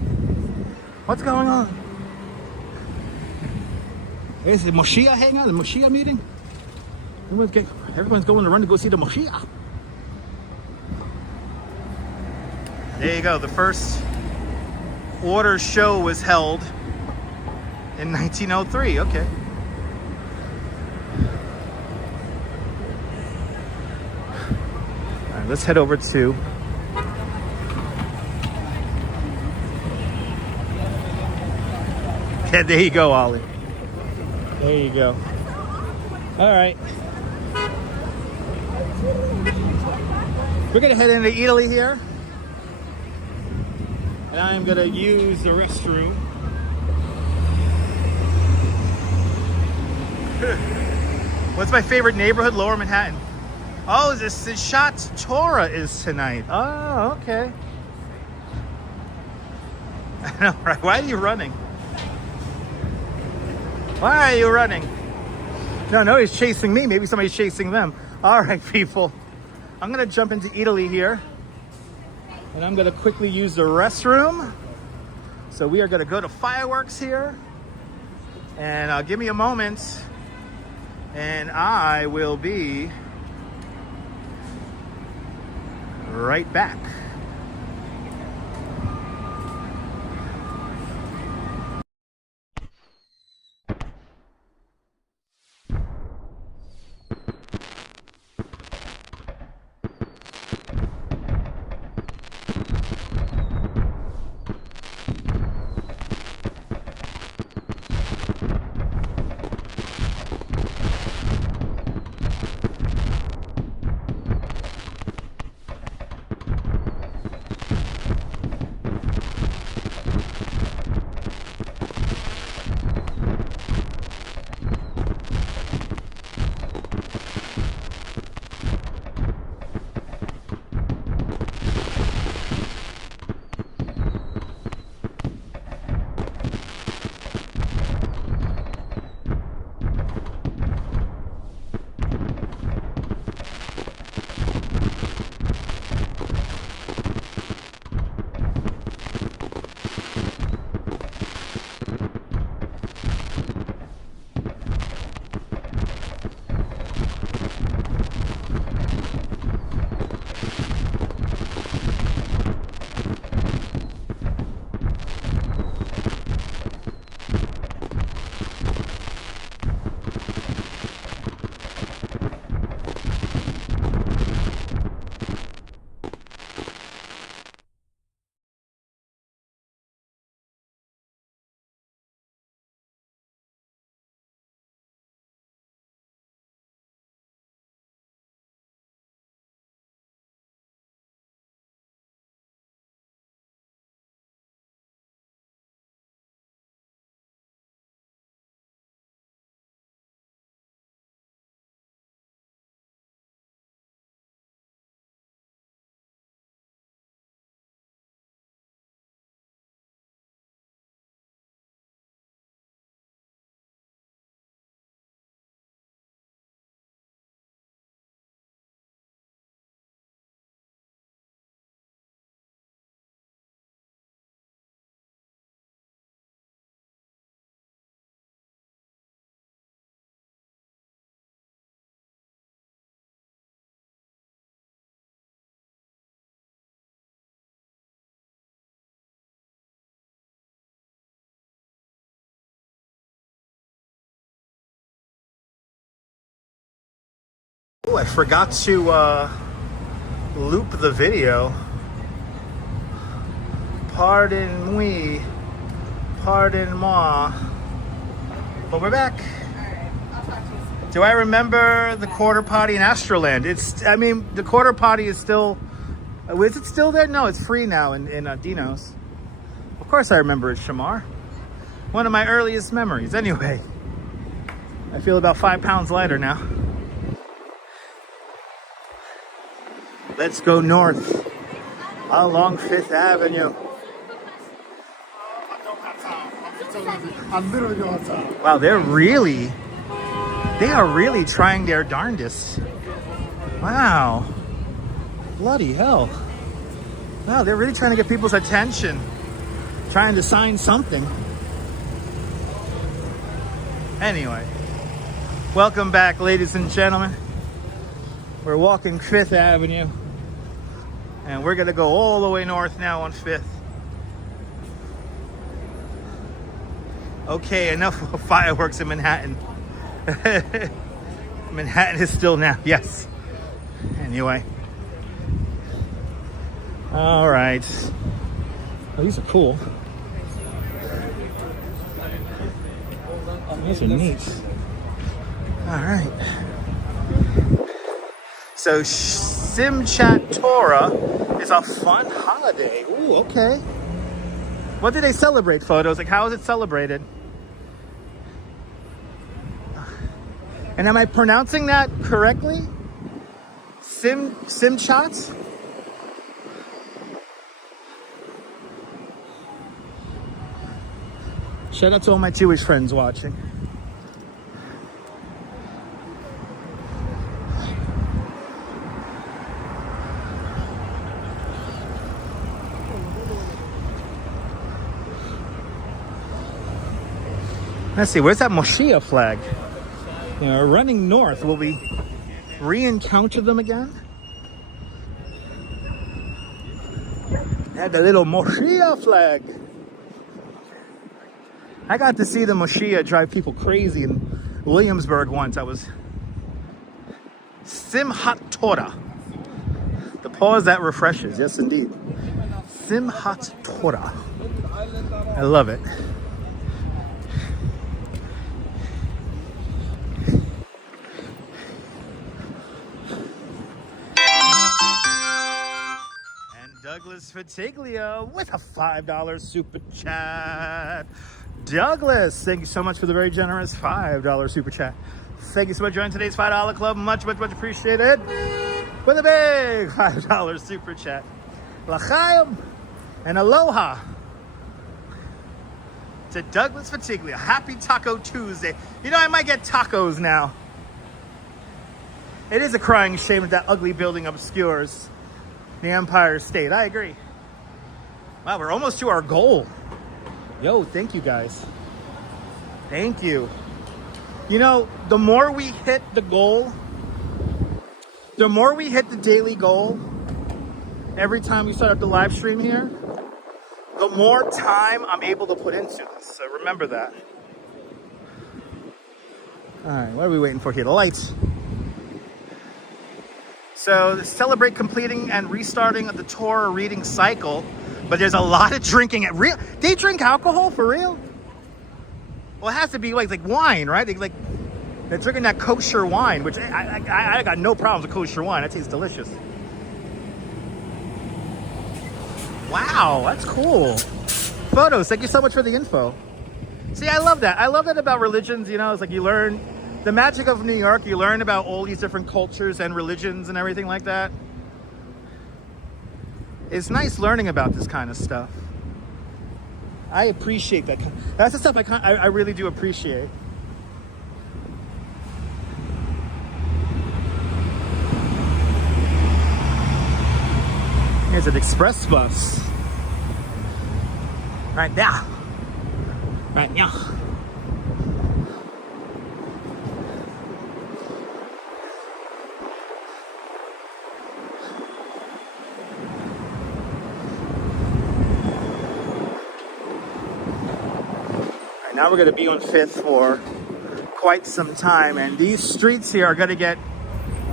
What's going on? Is the Moshia hanging out? The Moshia meeting? Everyone's going to run to go see the Moshia. There you go. The first order show was held in 1903. Okay. All right, let's head over to... Yeah, there you go, Ollie. There you go. All right. We're gonna head into Eataly here, and I'm gonna use the restroom. What's my favorite neighborhood? Lower Manhattan. Oh, this is Shot Torah is tonight. Oh, okay. I know, right? Why are you running? Why are you running? No, nobody's chasing me. Maybe somebody's chasing them. All right, people. I'm gonna jump into Eataly here, and I'm gonna quickly use the restroom. So we are gonna go to fireworks here, and give me a moment, and I will be right back. Oh, I forgot to loop the video. Pardon me. Pardon moi. But we're back. Alright, I'll talk to you soon. Do I remember the quarter potty in Astroland? I mean, the quarter potty is still... Is it still there? No, it's free now in Dino's. Of course I remember it, Shamar. One of my earliest memories. Anyway, I feel about 5 pounds lighter now. Let's go north along 5th Avenue. I literally don't have time. Wow, they are really trying their darndest. Wow. Bloody hell. Wow, they're really trying to get people's attention. Trying to sign something. Anyway, welcome back, ladies and gentlemen. We're walking 5th Avenue. And we're gonna go all the way north now on 5th. Okay, enough of fireworks in Manhattan. Manhattan is still now, yes. Anyway. All right. Oh, these are cool. Oh, these are neat. All right. So Chinatown is a fun holiday. Ooh, okay. What do they celebrate, photos? Like, how is it celebrated? And am I pronouncing that correctly? Simchat? Shout out to all my Jewish friends watching. Let's see, where's that Moshia flag? You know, running north, will we re-encounter them again? Had the little Moshia flag. I got to see the Moshia drive people crazy in Williamsburg once. I was Simchat Torah. The pause that refreshes, yes indeed. Simchat Torah. I love it. Douglas Fatiglia with a $5 super chat. Douglas, thank you so much for the very generous $5 super chat. Thank you so much for joining today's $5 club. Much appreciated. With a big $5 super chat. L'chaim and aloha to Douglas Fatiglia. Happy Taco Tuesday. You know, I might get tacos now. It is a crying shame that that ugly building obscures the Empire State. I agree. Wow, we're almost to our goal. Yo, thank you guys. Thank you. You know, the more we hit the goal, the more we hit the daily goal, every time we start up the live stream here, the more time I'm able to put into this. So remember that. All right, what are we waiting for here? The lights. So celebrate completing and restarting of the Torah reading cycle, but there's a lot of drinking. They drink alcohol for real? Well, it has to be like wine, right? They're drinking that kosher wine, which I got no problems with kosher wine. That tastes delicious. Wow, that's cool. Photos, thank you so much for the info. See, I love that. I love that about religions, you know, it's like you learn the magic of New York, you learn about all these different cultures and religions and everything like that. It's nice learning about this kind of stuff. I appreciate that. That's the stuff I really do appreciate. Here's an express bus. Right now. Right now. Now we're going to be on 5th for quite some time, and these streets here are going to get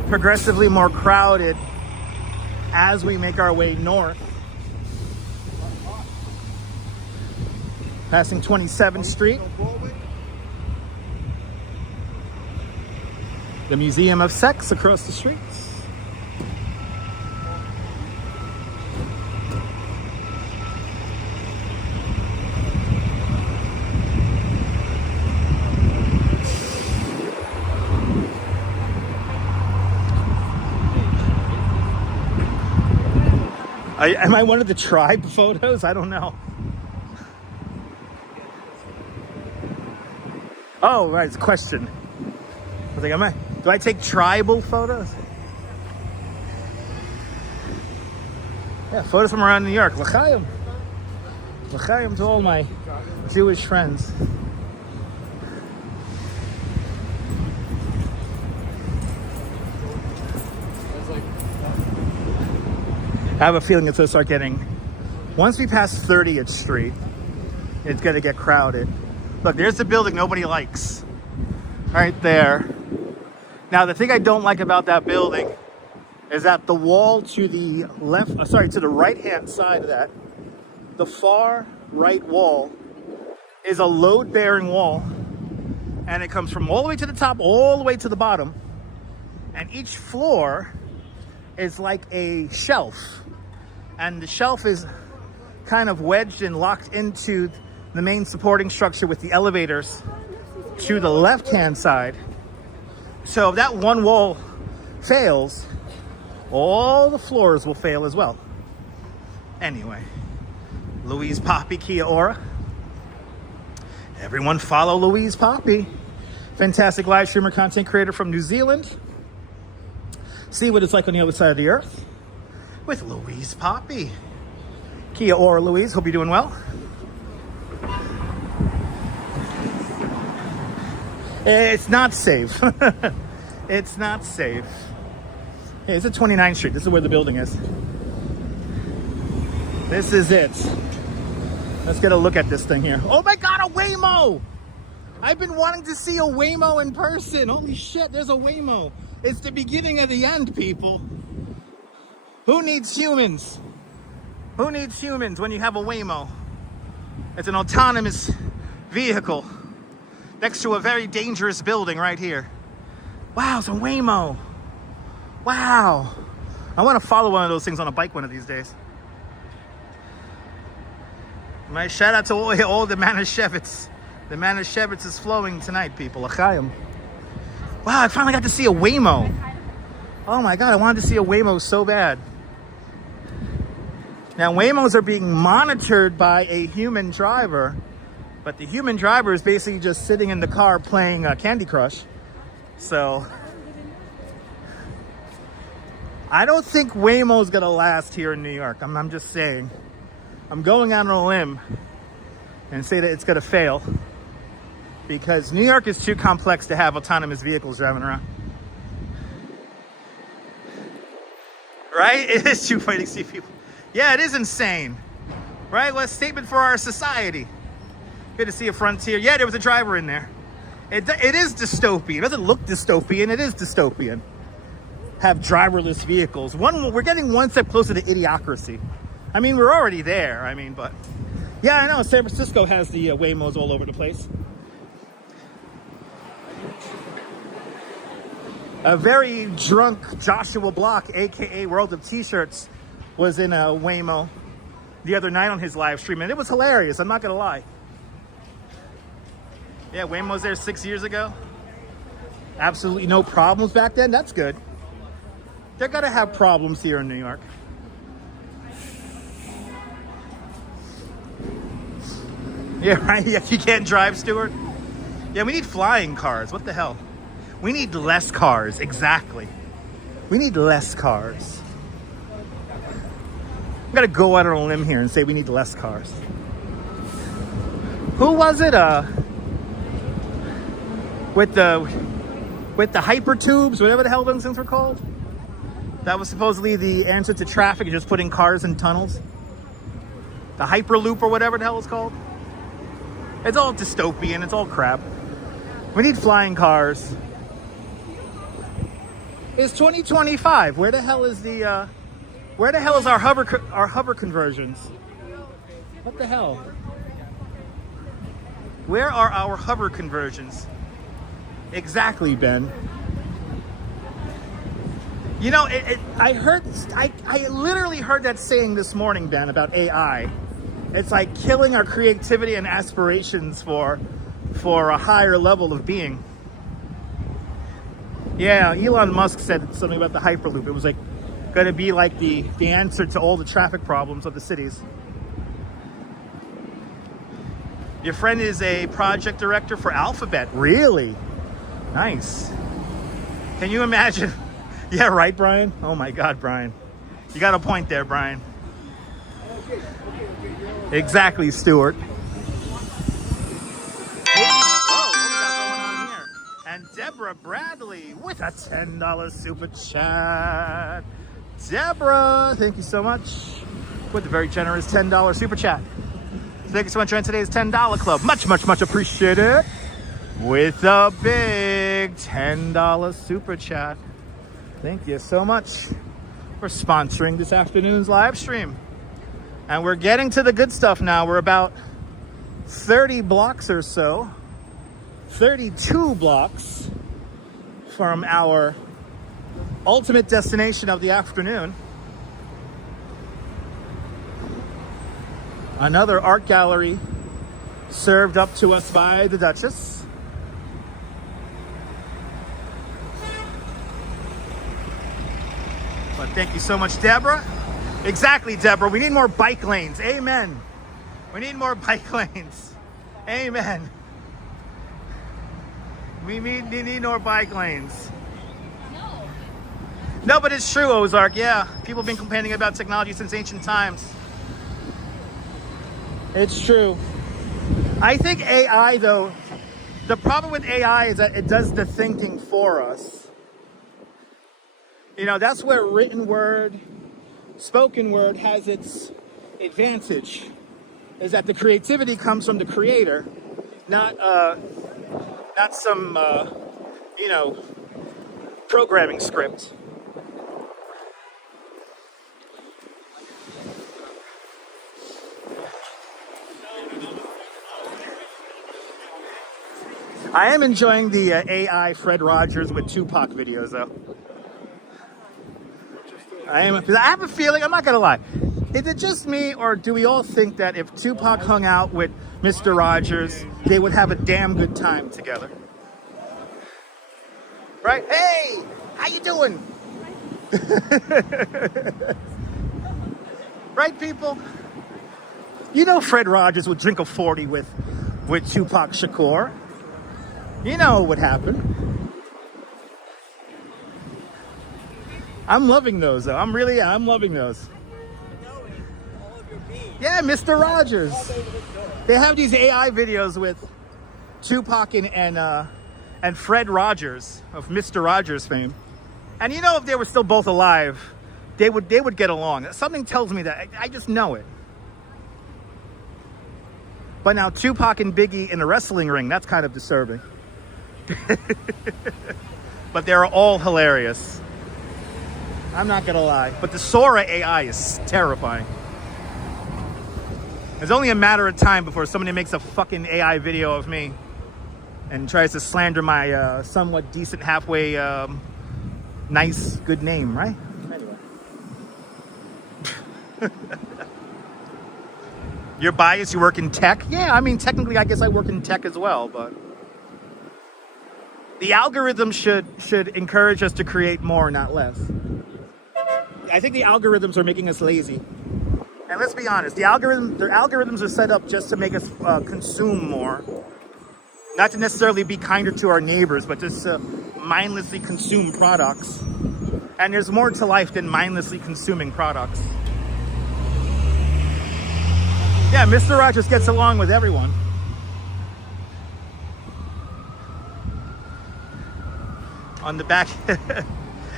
progressively more crowded as we make our way north. Passing 27th Street. The Museum of Sex across the streets. Am I one of the tribe photos? I don't know. Oh, right, it's a question. I was like, do I take tribal photos? Yeah, photos from around New York. L'chaim. L'chaim to all my Jewish friends. I have a feeling it's going to start getting, once we pass 30th Street, it's going to get crowded. Look, there's the building nobody likes. Right there. Now, the thing I don't like about that building is that the wall to the to the right-hand side of that, the far right wall, is a load-bearing wall. And it comes from all the way to the top, all the way to the bottom. And each floor is like a shelf. And the shelf is kind of wedged and locked into the main supporting structure with the elevators to the left-hand side. So if that one wall fails, all the floors will fail as well. Anyway, Louise Poppy, Eahora. Everyone follow Louise Poppy. Fantastic live streamer, content creator from New Zealand. See what it's like on the other side of the earth with Louise Poppy. Eahora, Louise, hope you're doing well. It's not safe. It's not safe. Hey, it's at 29th Street. This is where the building is. This is it. Let's get a look at this thing here. Oh my God, a Waymo! I've been wanting to see a Waymo in person. Holy shit, there's a Waymo. It's the beginning of the end, people. Who needs humans? Who needs humans when you have a Waymo? It's an autonomous vehicle next to a very dangerous building right here. Wow, it's a Waymo. Wow. I want to follow one of those things on a bike one of these days. My shout out to all the Manischewitz. The Manischewitz is flowing tonight, people. L'chaim. Wow, I finally got to see a Waymo. Oh my God, I wanted to see a Waymo so bad. Now, Waymos are being monitored by a human driver, but the human driver is basically just sitting in the car playing Candy Crush. So, I don't think Waymo's gonna last here in New York. I'm just saying. I'm going out on a limb and say that it's gonna fail because New York is too complex to have autonomous vehicles driving around. Right? It is too funny to see people. Yeah, it is insane. Right? Well, a statement for our society. Good to see a frontier. Yeah, there was a driver in there. It is dystopian. It doesn't look dystopian. It is dystopian. Have driverless vehicles. We're getting one step closer to idiocracy. I mean, we're already there. I mean, but yeah, I know. San Francisco has the Waymos all over the place. A very drunk Joshua Block, aka World of T-Shirts, was in a Waymo the other night on his live stream, and it was hilarious. I'm not gonna lie. Yeah, Waymo was there 6 years ago. Absolutely no problems back then. That's good. They're gonna have problems here in New York. Yeah, right? Yeah, you can't drive, Stuart? Yeah, we need flying cars. What the hell? We need less cars. Exactly. We need less cars. I'm gonna go out on a limb here and say we need less cars. Who was it? With the hyper tubes, whatever the hell those things were called. That was supposedly the answer to traffic, just putting cars in tunnels. The Hyperloop or whatever the hell it's called. It's all dystopian. It's all crap. We need flying cars. It's 2025. Where the hell is our hover conversions? What the hell? Where are our hover conversions? Exactly, Ben. You know, I literally heard that saying this morning, Ben, about AI. It's like killing our creativity and aspirations for a higher level of being. Yeah, Elon Musk said something about the Hyperloop. It was like going to be like the answer to all the traffic problems of the cities. Your friend is a project director for Alphabet. Really? Nice. Can you imagine? Yeah, right, Brian? Oh my God, Brian. You got a point there, Brian. Exactly, Stuart. Whoa, what we got going on here? And Deborah Bradley with a $10 super chat. Deborah, thank you so much with the very generous $10 super chat. Thank you so much for joining today's $10 club. Much, much, much appreciated. With a big $10 super chat. Thank you so much for sponsoring this afternoon's live stream. And we're getting to the good stuff now. We're about 30 blocks or so, 32 blocks from our ultimate destination of the afternoon. Another art gallery served up to us by the Duchess. But thank you so much, Deborah. Exactly, Deborah. We need more bike lanes. Amen. We need more bike lanes. Amen. We need more bike lanes. No, but it's true, Ozark. Yeah, people have been complaining about technology since ancient times. It's true. I think AI, though, The problem with AI is that it does the thinking for us. You know, that's where written word, spoken word has its advantage, is that the creativity comes from the creator, not some, you know, programming script. I am enjoying the AI Fred Rogers with Tupac videos, though. I have a feeling, I'm not gonna lie, is it just me, or do we all think that if Tupac hung out with Mr. Rogers, they would have a damn good time together? Right? Hey, how you doing? Right, people? You know Fred Rogers would drink a 40 with Tupac Shakur. You know what would happen. I'm loving those, though. I'm loving those. Yeah, Mr. Rogers. They have these AI videos with Tupac and Fred Rogers of Mr. Rogers fame. And you know, if they were still both alive, they would get along. Something tells me that. I just know it. But now Tupac and Biggie in a wrestling ring, that's kind of disturbing. But they're all hilarious. I'm not gonna lie. But the Sora AI is terrifying. It's only a matter of time before somebody makes a fucking AI video of me and tries to slander my somewhat decent, halfway nice, good name, right? Anyway. You're biased, you work in tech? Yeah, I mean, technically, I guess I work in tech as well, but the algorithm should encourage us to create more, not less. I think the algorithms are making us lazy. And let's be honest, the algorithms are set up just to make us consume more. Not to necessarily be kinder to our neighbors, but just mindlessly consume products. And there's more to life than mindlessly consuming products. Yeah, Mr. Rogers gets along with everyone. On the back,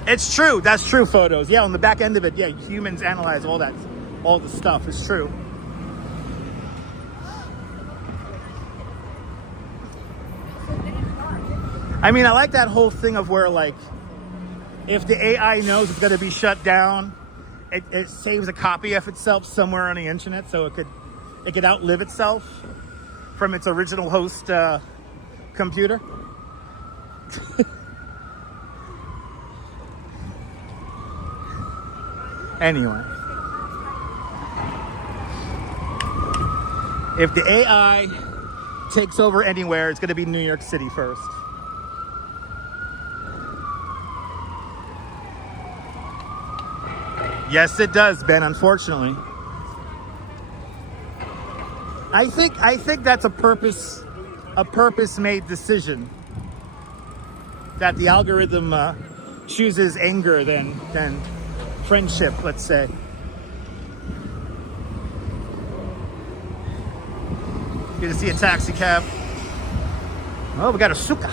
it's true. That's true. Photos. Yeah, on the back end of it, yeah, humans analyze all that, all the stuff. It's true. I mean, I like that whole thing of where, like, if the AI knows it's going to be shut down, it saves a copy of itself somewhere on the internet, so it could outlive itself from its original host computer. Anyway, if the AI takes over anywhere, it's going to be New York City first. Yes, it does, Ben, unfortunately. I think that's a purpose-made decision. That the algorithm chooses anger than friendship, let's say. Good to see a taxi cab. Oh, we got a suka.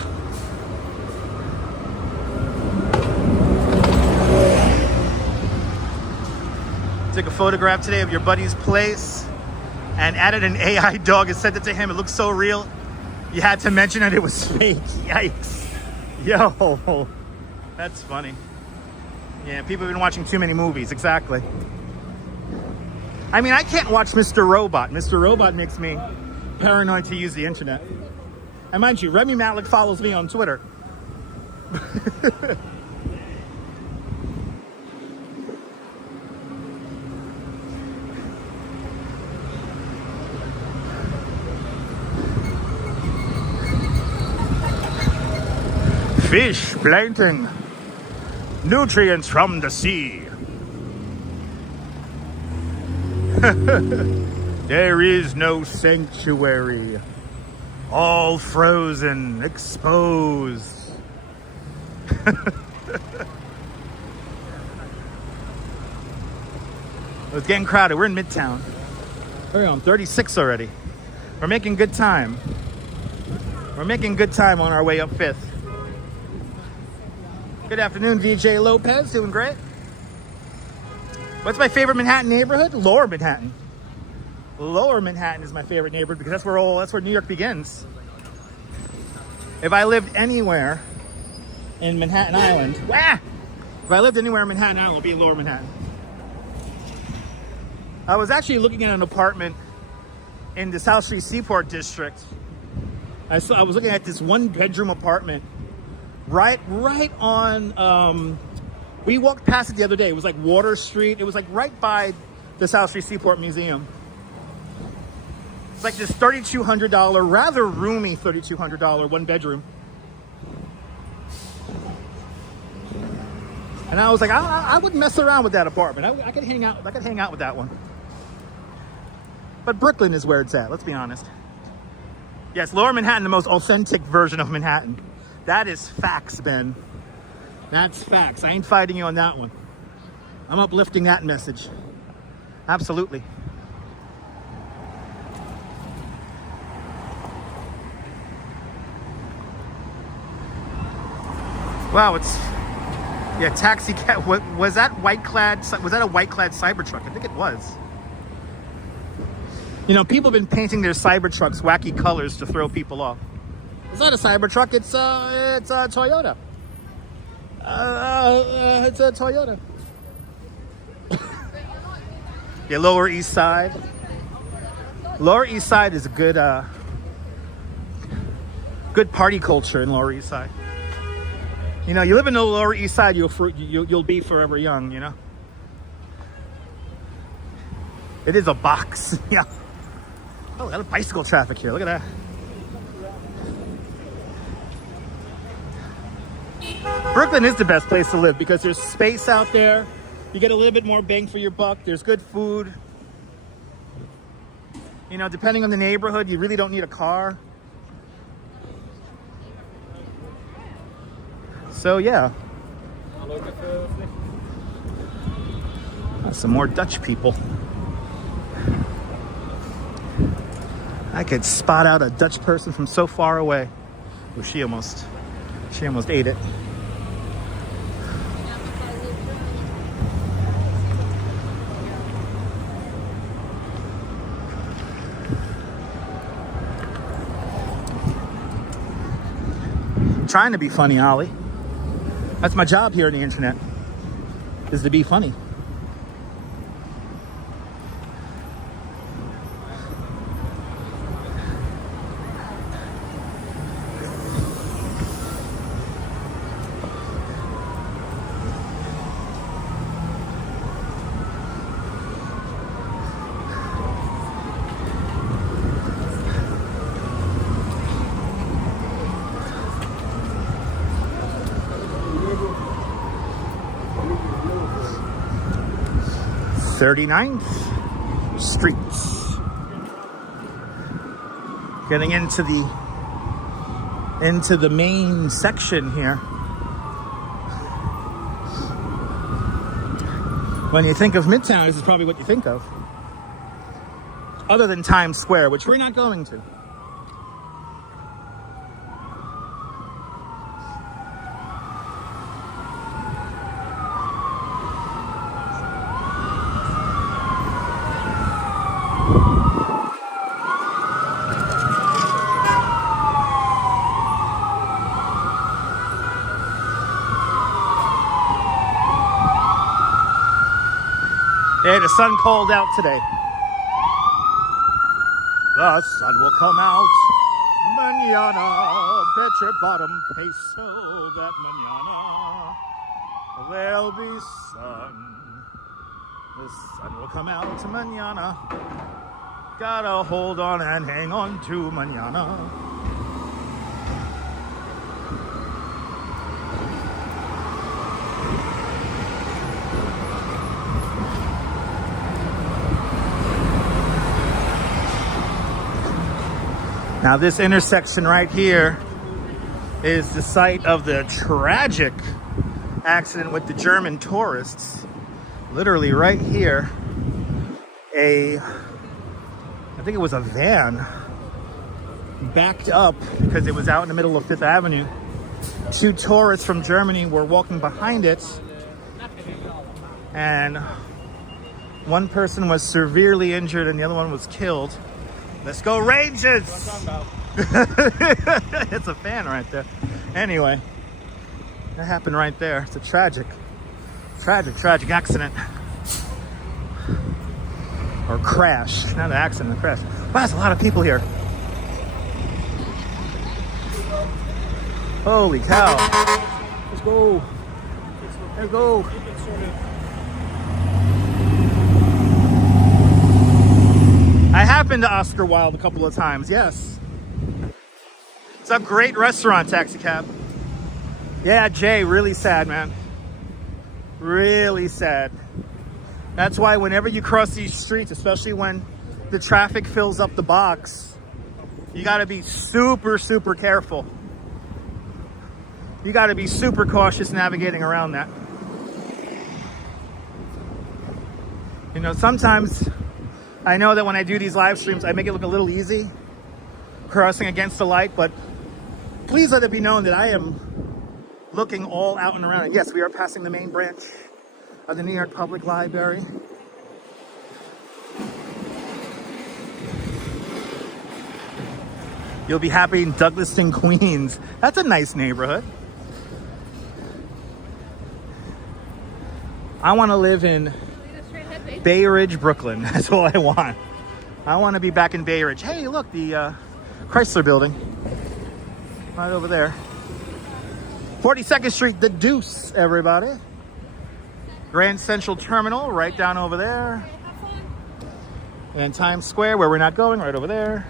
Took a photograph today of your buddy's place and added an AI dog and sent it to him. It looks so real. You had to mention that it was fake. Yikes. Yo, that's funny. Yeah, people have been watching too many movies, exactly. I mean, I can't watch Mr. Robot. Mr. Robot makes me paranoid to use the internet. And mind you, Remy Malik follows me on Twitter. Fish, plankton, nutrients from the sea. There is no sanctuary. All frozen, exposed. It's getting crowded. We're in Midtown. We're on 36 already. We're making good time. We're making good time on our way up 5th. Good afternoon, VJ Lopez. Doing great. What's my favorite Manhattan neighborhood? Lower Manhattan. Lower Manhattan is my favorite neighborhood because that's where New York begins. If I lived anywhere in Manhattan Island, if I lived anywhere in Manhattan Island, it would be Lower Manhattan. I was actually looking at an apartment in the South Street Seaport District. I was looking at this 1-bedroom apartment right on. We walked past it the other day. It was like Water Street. It was like right by the South Street Seaport Museum. It's like this $3,200, rather roomy $3,200 1-bedroom. And I was like, I would mess around with that apartment. I could hang out. I could hang out with that one. But Brooklyn is where it's at. Let's be honest. Yes, Lower Manhattan, the most authentic version of Manhattan. That is facts, Ben. That's facts. I ain't fighting you on that one. I'm uplifting that message. Absolutely. Wow, taxi cab. Was that a white clad Cybertruck? I think it was. You know, people have been painting their Cybertrucks wacky colors to throw people off. It's not a Cybertruck. It's a Toyota. It's a Toyota. Yeah, Lower East Side. Lower East Side is a good party culture in Lower East Side. You know, you live in the Lower East Side, you'll be forever young. You know. It is a box. Yeah. Oh, a lot of bicycle traffic here. Look at that. Brooklyn is the best place to live because there's space out there. You get a little bit more bang for your buck. There's good food. You know, depending on the neighborhood, you really don't need a car. So, yeah. Some more Dutch people. I could spot out a Dutch person from so far away. Oh, she almost ate it. Trying to be funny, Ollie. That's my job here on the internet, is to be funny. .39th Streets. Getting into the main section here. When you think of Midtown, this is probably what you think of. Other than Times Square, which we're not going to. Yeah, the sun called out today. The sun will come out mañana. Bet your bottom peso that mañana there'll be sun. The sun will come out mañana. Gotta hold on and hang on to mañana. Now this intersection right here is the site of the tragic accident with the German tourists. Literally right here, I think it was a van, backed up because it was out in the middle of Fifth Avenue. 2 tourists from Germany were walking behind it, and one person was severely injured and the other one was killed. Let's go Rangers! It's a fan right there. Anyway, that happened right there. It's a tragic accident. Or crash. Not an accident, a crash. Wow, there's a lot of people here. Holy cow. Let's go. Let's go. I have been to Oscar Wilde a couple of times, yes. It's a great restaurant, taxi cab. Yeah, Jay, really sad, man. Really sad. That's why whenever you cross these streets, especially when the traffic fills up the box, you gotta be super, super careful. You gotta be super cautious navigating around that. You know, sometimes I know that when I do these live streams, I make it look a little easy, crossing against the light, but please let it be known that I am looking all out and around. And yes, we are passing the main branch of the New York Public Library. You'll be happy in Douglaston, Queens. That's a nice neighborhood. I want to live in Bay Ridge, Brooklyn. That's all I want. I want to be back in Bay Ridge. Hey, look, the Chrysler building. Right over there. 42nd Street, the Deuce, everybody. Grand Central Terminal, right down over there. And Times Square, where we're not going, right over there.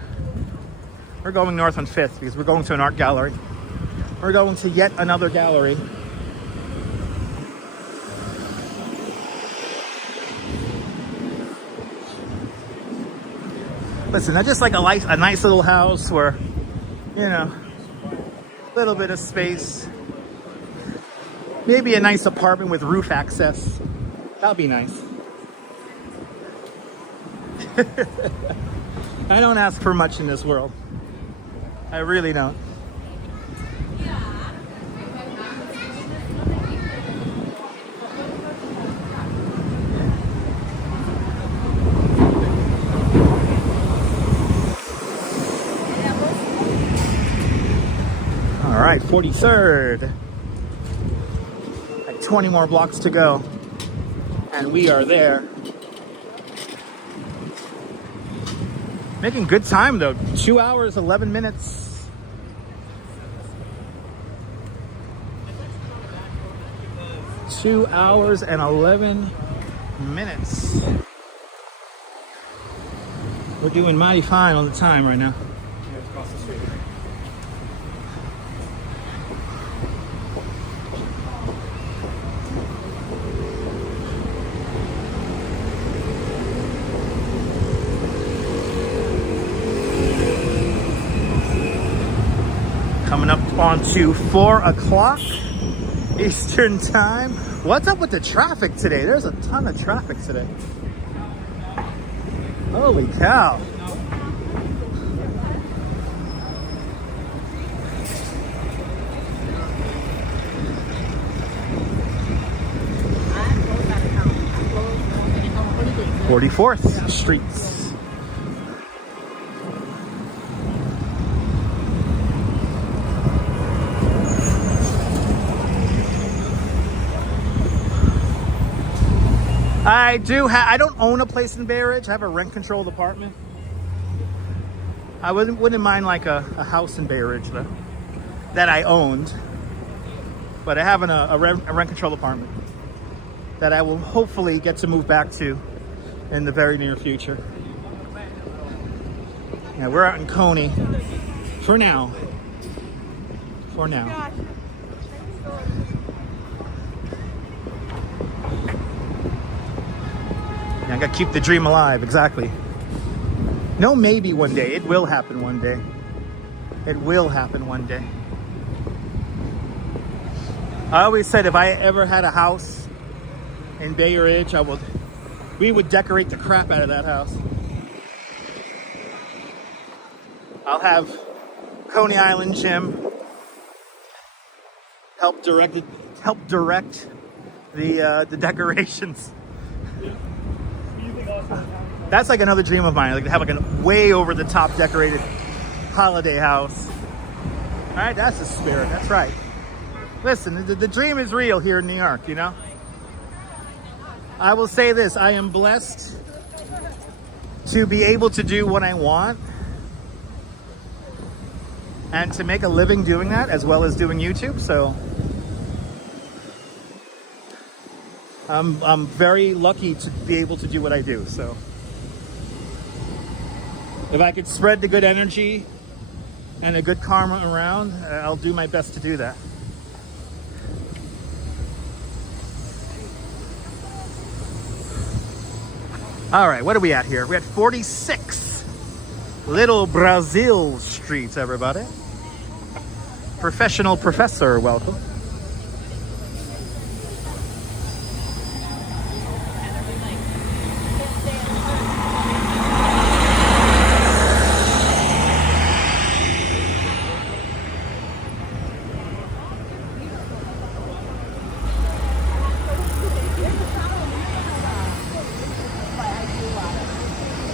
We're going north on 5th because we're going to an art gallery. We're going to yet another gallery. Listen, that's just like a nice little house where, you know, a little bit of space. Maybe a nice apartment with roof access. That'll be nice. I don't ask for much in this world. I really don't. All right, 43rd. 20 more blocks to go, and we are there. Making good time though. 2 hours, 11 minutes. Two hours and 11 minutes. We're doing mighty fine on the time right now. Coming up onto 4 o'clock Eastern time. What's up with the traffic today? There's a ton of traffic today. Holy cow. .44th Streets. I don't own a place in Bay Ridge. I have a rent-controlled apartment. I wouldn't mind like a house in Bay Ridge though, that I owned. But I have a rent-controlled apartment that I will hopefully get to move back to in the very near future. Yeah, we're out in Coney for now. For now. I gotta keep the dream alive, exactly. No, maybe one day. It will happen one day. It will happen one day. I always said if I ever had a house in Bay Ridge, we would decorate the crap out of that house. I'll have Coney Island gym. Help direct the decorations. That's like another dream of mine, like to have like a way over the top decorated holiday house. All right, that's the spirit. That's right. Listen, the dream is real here in New York, you know? I will say this, I am blessed to be able to do what I want and to make a living doing that as well as doing YouTube. So I'm very lucky to be able to do what I do. So if I could spread the good energy and a good karma around, I'll do my best to do that. All right, what are we at here? We're at 46 Little Brazil Street, everybody. Professional professor, welcome.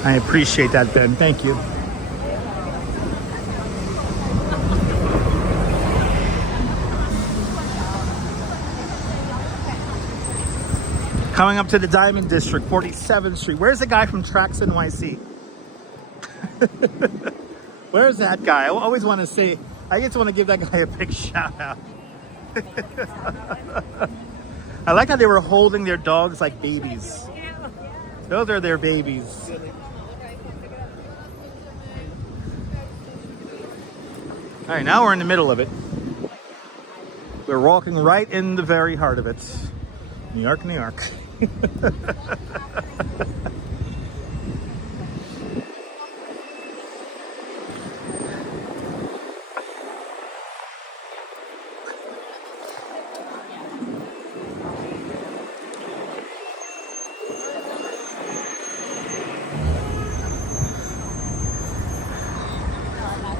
I appreciate that, Ben. Thank you. Coming up to the Diamond District, 47th Street. Where's the guy from Tracks NYC? Where's that guy? I always want to say, I just want to give that guy a big shout out. I like how they were holding their dogs like babies. Those are their babies. All right, now we're in the middle of it. We're walking right in the very heart of it. New York, New York.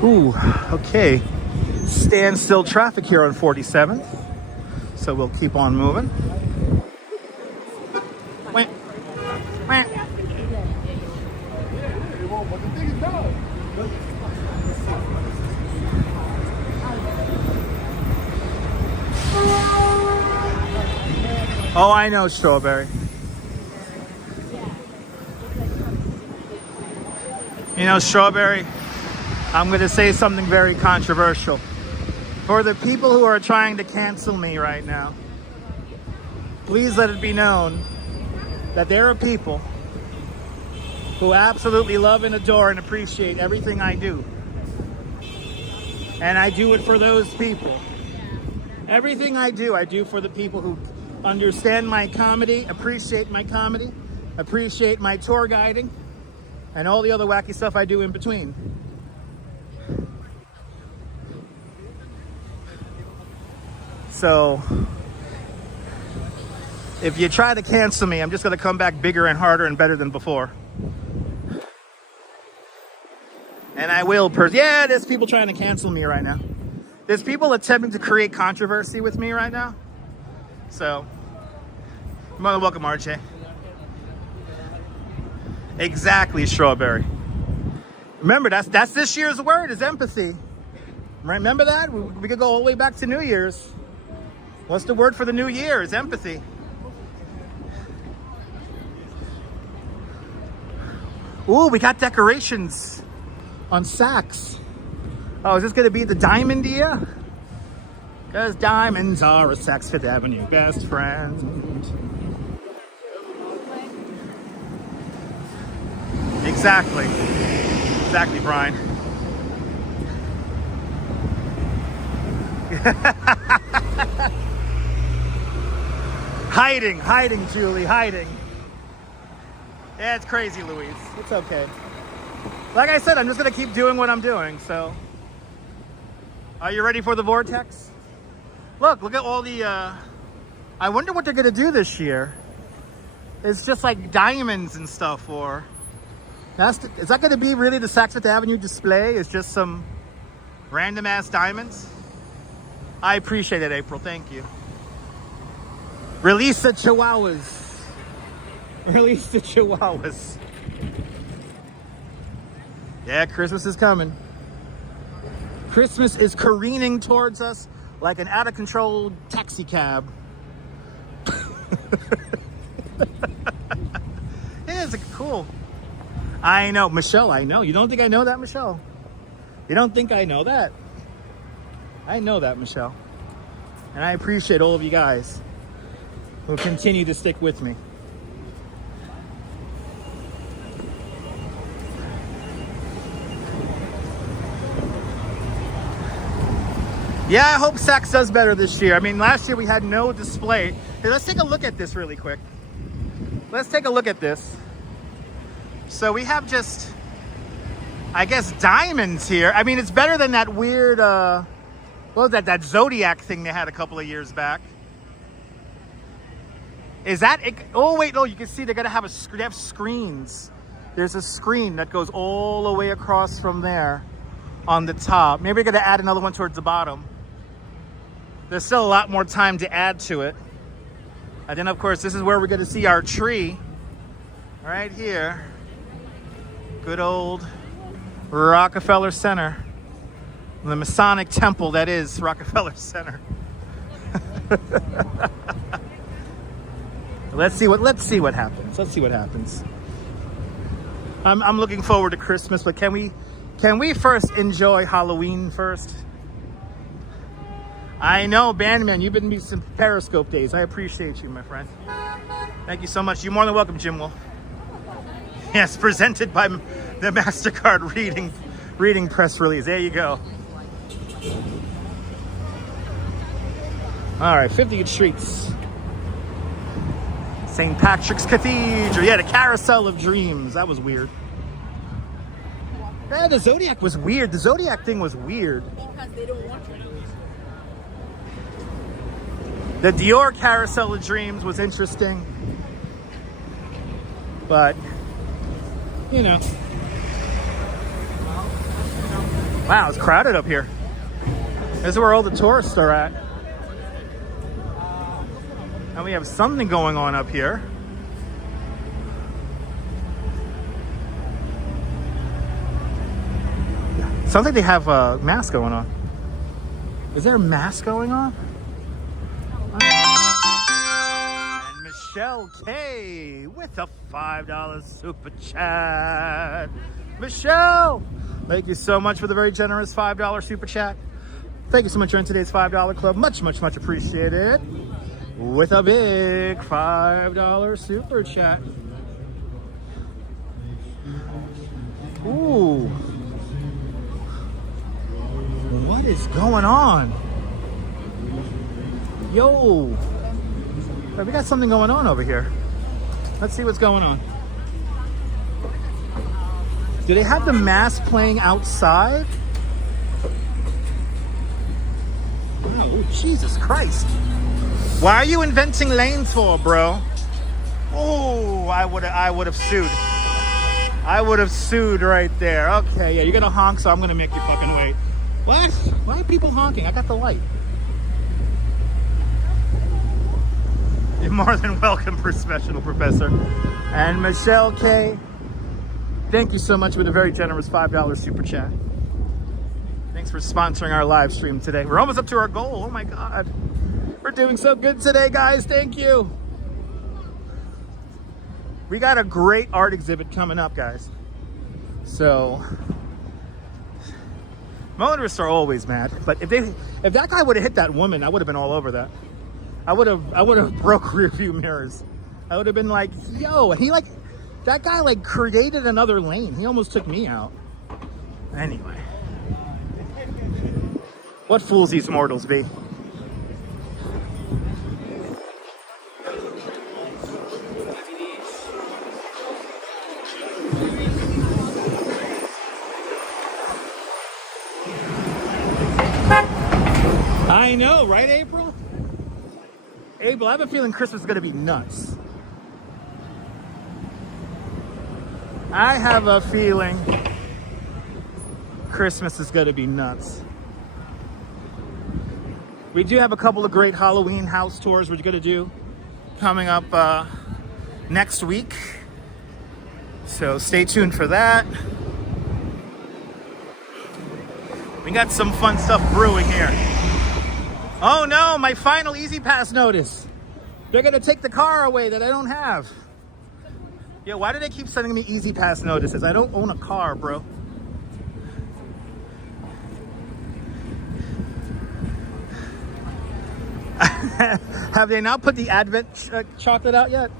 Ooh, okay. Standstill traffic here on 47th. So we'll keep on moving. Wah. Wah. Oh, I know, Strawberry. You know, Strawberry, I'm going to say something very controversial. For the people who are trying to cancel me right now, please let it be known that there are people who absolutely love and adore and appreciate everything I do. And I do it for those people. Everything I do for the people who understand my comedy, appreciate my tour guiding, and all the other wacky stuff I do in between. So, if you try to cancel me, I'm just going to come back bigger and harder and better than before. And I will, yeah, there's people trying to cancel me right now. There's people attempting to create controversy with me right now. So, you're more than welcome, RJ. Exactly, Strawberry. Remember, that's this year's word, is empathy. Remember that? We could go all the way back to New Year's. What's the word for the new year? It's empathy. Ooh, we got decorations on Saks. Oh, is this going to be the diamond year? Because diamonds are a Saks Fifth Avenue best friend. Exactly. Exactly, Brian. Hiding, Julie, hiding. Yeah, it's crazy, Louise. It's okay. Like I said, I'm just gonna keep doing what I'm doing, so. Are you ready for the vortex? Look at all the, I wonder what they're gonna do this year. It's just like diamonds and stuff, or, is that gonna be really the Saks Fifth Avenue display? It's just some Random ass diamonds. I appreciate it, April. Thank you. Release the chihuahuas. Release the chihuahuas. Yeah, Christmas is coming. Christmas is careening towards us like an out-of-control taxi cab. Yeah, it's cool. I know, Michelle, I know. You don't think I know that, Michelle? You don't think I know that? I know that, Michelle. And I appreciate all of you guys who continue to stick with me. Yeah, I hope Saks does better this year. I mean, last year we had no display. Hey, let's take a look at this really quick. Let's take a look at this. So we have just, I guess, diamonds here. I mean, it's better than that weird, what was that Zodiac thing they had a couple of years back. Is that it? Oh, wait, no, you can see they're gonna have they have screens. There's a screen that goes all the way across from there on the top. Maybe we're gonna add another one towards the bottom. There's still a lot more time to add to it. And then, of course, this is where we're gonna see our tree right here. Good old Rockefeller Center. The Masonic temple that is Rockefeller Center. Let's see what happens. Let's see what happens. I'm looking forward to Christmas, but can we first enjoy Halloween first? I know, Bandman, you've been me some Periscope days. I appreciate you, my friend. Thank you so much. You're more than welcome, Gimble. Yes, presented by the MasterCard reading press release. There you go. All right, 50th Streets. St. Patrick's Cathedral. Yeah, the Carousel of Dreams. That was weird. Yeah, the Zodiac was weird. The Zodiac thing was weird. Because they don't want you to. The Dior Carousel of Dreams was interesting. But, you know. Wow, it's crowded up here. This is where all the tourists are at. And we have something going on up here. Sounds like they have a mass going on. Is there a mass going on? And Michelle K with a $5 super chat. Michelle, thank you so much for the very generous $5 super chat. Thank you so much for joining today's $5 club. Much, much, much appreciated. With a big $5 super chat. Ooh. What is going on? Yo. We got something going on over here. Let's see what's going on. Do they have the mass playing outside? Oh, Jesus Christ. Why are you inventing lanes for, bro? Oh, I would have sued. I would have sued right there. Okay, yeah, you're gonna honk, so I'm gonna make you fucking wait. What? Why are people honking? I got the light. You're more than welcome, Professional Professor. And Michelle K, thank you so much for the very generous $5 super chat. Thanks for sponsoring our live stream today. We're almost up to our goal. Oh my God. We're doing so good today, guys. Thank you. We got a great art exhibit coming up, guys. So, motorists are always mad. But if that guy would have hit that woman, I would have been all over that. I would have broke rear view mirrors. I would have been like, yo, and that guy created another lane. He almost took me out. Anyway. What fools these mortals be. I know, right, April? April, I have a feeling Christmas is going to be nuts. I have a feeling Christmas is going to be nuts. We do have a couple of great Halloween house tours we're gonna do coming up next week. So stay tuned for that. We got some fun stuff brewing here. Oh no, my final Easy Pass notice. They're gonna take the car away that I don't have. Yeah, why do they keep sending me Easy Pass notices? I don't own a car, bro. Have they not put the Advent chocolate out yet?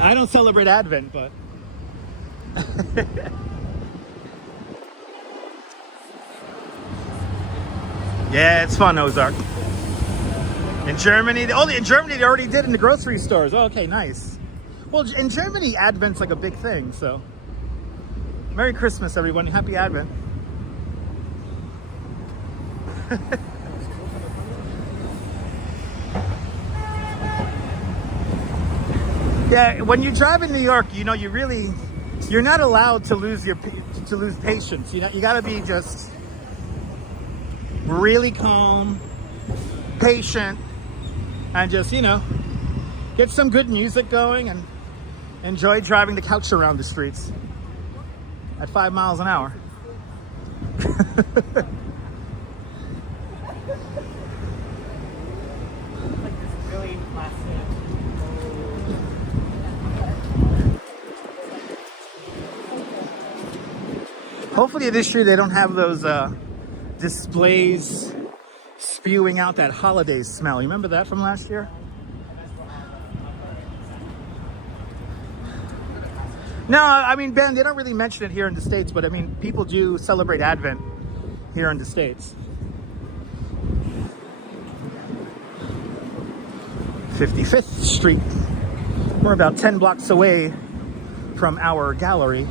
I don't celebrate Advent, but yeah, it's fun, Ozark. In Germany, they already did in the grocery stores. Oh, okay, nice. Well, in Germany, Advent's like a big thing, so Merry Christmas, everyone. Happy Advent. Yeah, when you drive in New York, you know, you're not allowed to lose patience. You know, you gotta be just really calm, patient, and just, you know, get some good music going and enjoy driving the couch around the streets at 5 miles an hour. Hopefully this year they don't have those displays spewing out that holiday smell. You remember that from last year? No, I mean, Ben, they don't really mention it here in the States, but I mean, people do celebrate Advent here in the States. 55th Street. We're about 10 blocks away from our gallery.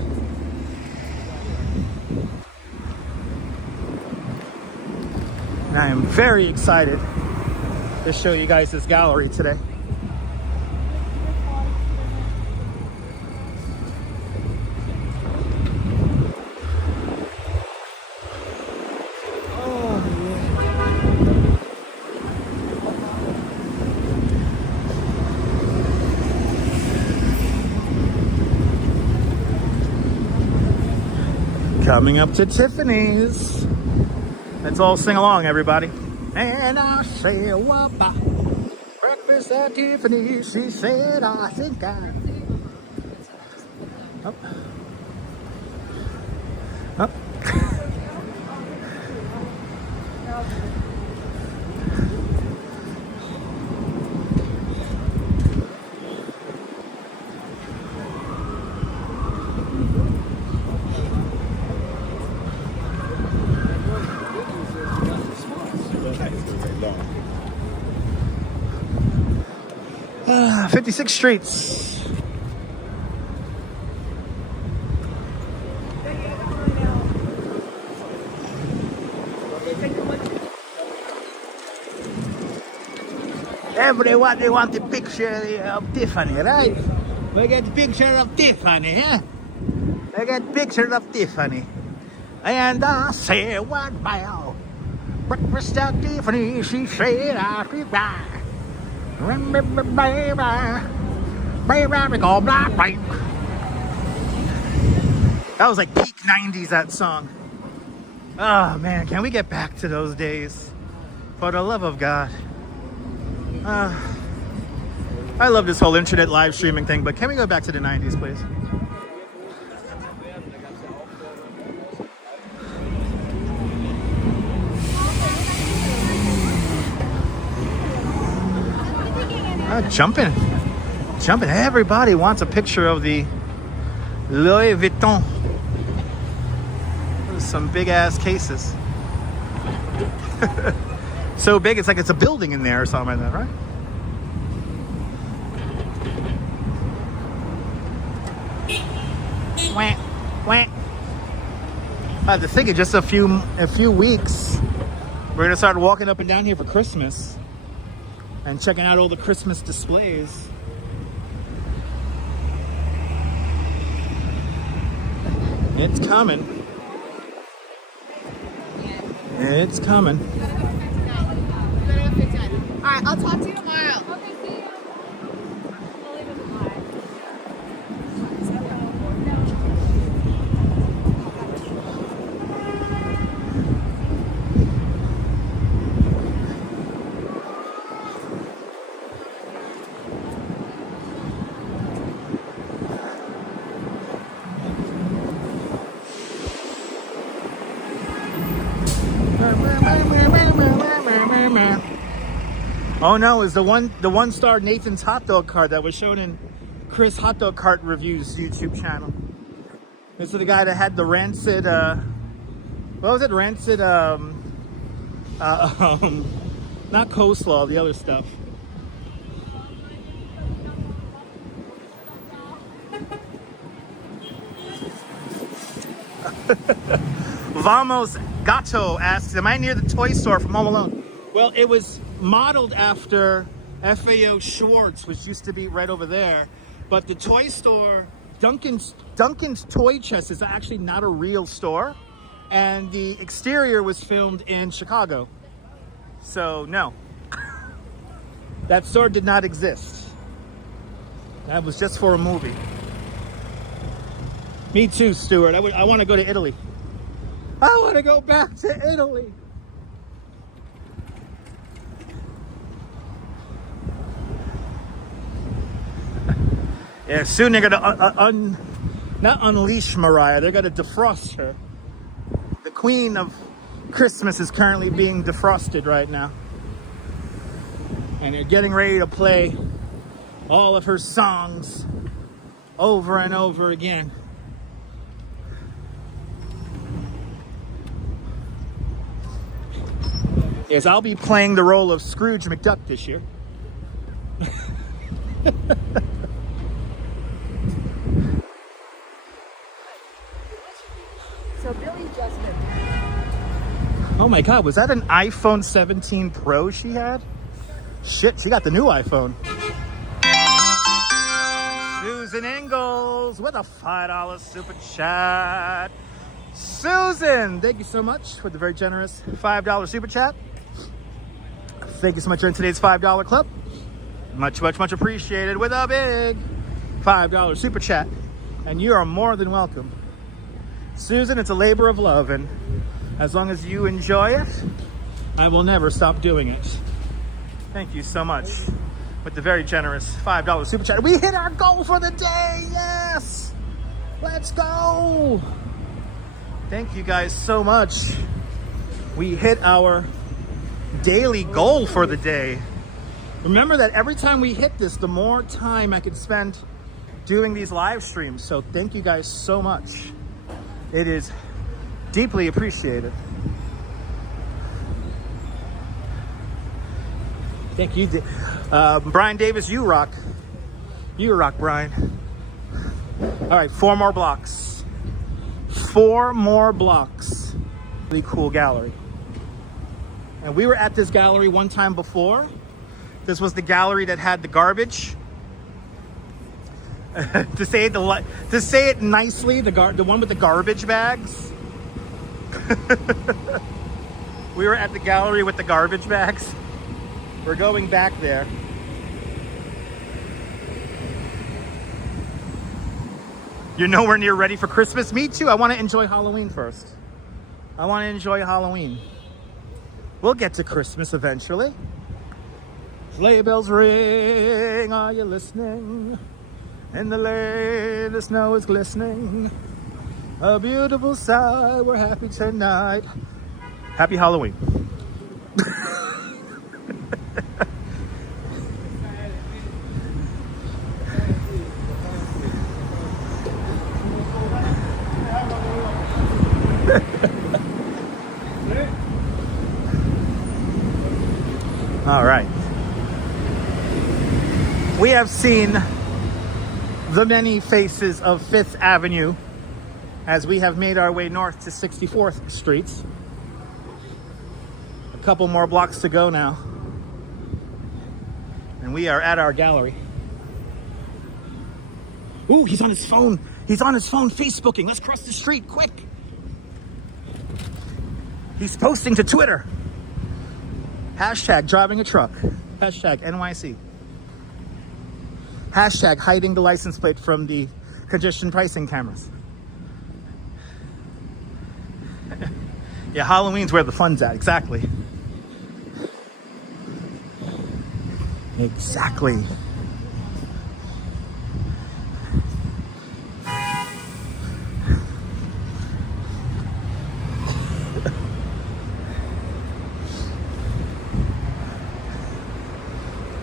And I am very excited to show you guys this gallery today. Coming up to Tiffany's. Let's all sing along, everybody. And I say, what about breakfast at Tiffany's? She said, I think I... Up. Up. Ah, 56 streets. Everybody want the picture of Tiffany, right? We get the picture of Tiffany, yeah? We get picture of Tiffany. And I say, what about breakfast at Tiffany? She said, I should buy. Remember, baby, we go black, right? That was like peak 90s, that song. Oh man, can we get back to those days? For the love of God. I love this whole internet live streaming thing, but can we go back to the 90s, please? Jumping. Everybody wants a picture of the Louis Vuitton. Some big ass cases. So big, it's like it's a building in there or something like that, right? Wah, wah. I had to think in just a few weeks, we're gonna start walking up and down here for Christmas and checking out all the Christmas displays. It's coming. It's coming. All right, I'll talk to you tomorrow. Okay, see you. I'll leave it tomorrow. Oh no, it's the one star Nathan's hot dog cart that was shown in Chris Hot Dog Cart Reviews YouTube channel. This is the guy that had the rancid what was it? Rancid not coleslaw, the other stuff. Vamos Gato asks, am I near the toy store from Home Alone? Well, it was modeled after FAO Schwartz, which used to be right over there. But the toy store, Duncan's Toy Chest, is actually not a real store. And the exterior was filmed in Chicago. So, no. That store did not exist. That was just for a movie. Me too, Stuart. I want to go to Italy. I want to go back to Italy. Yeah, soon they're gonna not unleash Mariah. They're gonna defrost her. The Queen of Christmas is currently being defrosted right now, and they're getting ready to play all of her songs over and over again. Yes, I'll be playing the role of Scrooge McDuck this year. So Billy Justin. Oh my God, was that an iPhone 17 Pro she had? Shit, she got the new iPhone. Susan Ingalls with a $5 super chat. Susan, thank you so much for the very generous $5 super chat. Thank you so much for today's $5 club. Much, much, much appreciated with a big $5 super chat. And you are more than welcome. Susan, it's a labor of love, and as long as you enjoy it, I will never stop doing it. Thank you so much with the very generous $5 super chat. We hit our goal for the day, yes! Let's go! Thank you guys so much. We hit our daily goal for the day. Remember that every time we hit this, the more time I can spend doing these live streams. So thank you guys so much. It is deeply appreciated. Thank you, Brian Davis. You rock. You rock, Brian. All right, 4 more blocks. 4 more blocks. Really cool gallery. And we were at this gallery one time before. This was the gallery that had the garbage. to say it nicely, the one with the garbage bags. We were at the gallery with the garbage bags. We're going back there. You're nowhere near ready for Christmas? Me too. I want to enjoy Halloween first. I want to enjoy Halloween. We'll get to Christmas eventually. Sleigh bells ring, are you listening? In the lane, the snow is glistening. A beautiful sight, we're happy tonight. Happy Halloween. All right. We have seen the many faces of Fifth Avenue as we have made our way north to 64th Street. A couple more blocks to go now. And we are at our gallery. Ooh, he's on his phone. He's on his phone Facebooking. Let's cross the street, quick. He's posting to Twitter. Hashtag driving a truck. Hashtag NYC. Hashtag hiding the license plate from the congestion pricing cameras. Yeah, Halloween's where the fun's at, exactly. Exactly.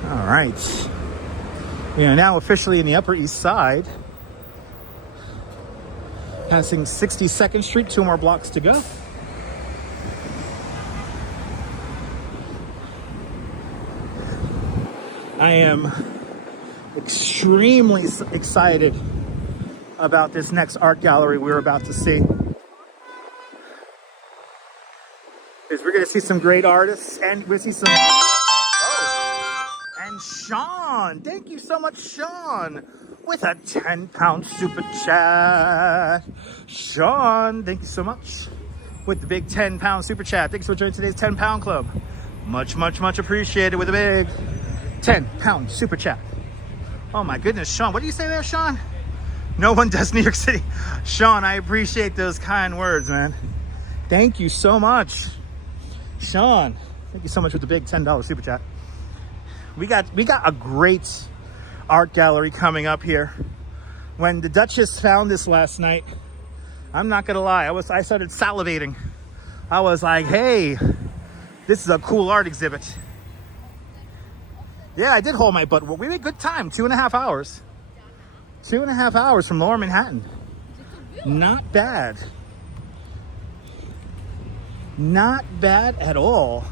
All right. We are now officially in the Upper East Side. Passing 62nd Street, 2 more blocks to go. I am extremely excited about this next art gallery we're about to see. Because we're going to see some great artists and we'll see some... Oh, and Sean, thank you so much, Sean, with a 10-pound super chat. Sean, thank you so much with the big 10-pound super chat. Thanks for joining today's 10-pound club. Much, much, much appreciated with a big 10-pound super chat. Oh my goodness, Sean, what do you say there, Sean? No one does New York City. Sean, I appreciate those kind words, man. Thank you so much. Sean, thank you so much with the big $10 super chat. We got a great art gallery coming up here. When the Duchess found this last night, I'm not gonna lie, I started salivating. I was like, hey, this is a cool art exhibit. Yeah, I did hold my butt. We had a good time, 2.5 hours. 2.5 hours from Lower Manhattan. Not bad. Not bad at all.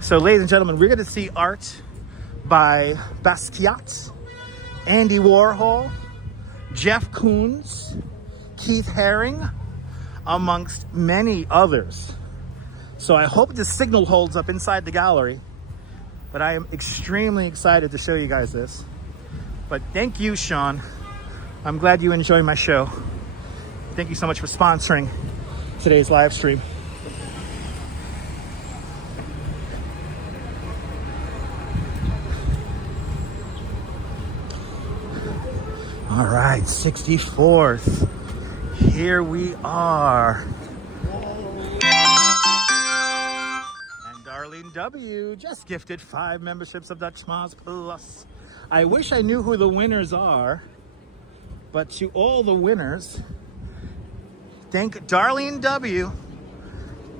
So, ladies and gentlemen, we're gonna see art by Basquiat, Andy Warhol, Jeff Koons, Keith Haring, amongst many others. So I hope the signal holds up inside the gallery. But I am extremely excited to show you guys this. But thank you, Sean. I'm glad you enjoy my show. Thank you so much for sponsoring today's live stream. All right, 64th. Here we are. Darlene W. just gifted 5 memberships of Dutch Miles Plus. I wish I knew who the winners are, but to all the winners, thank Darlene W.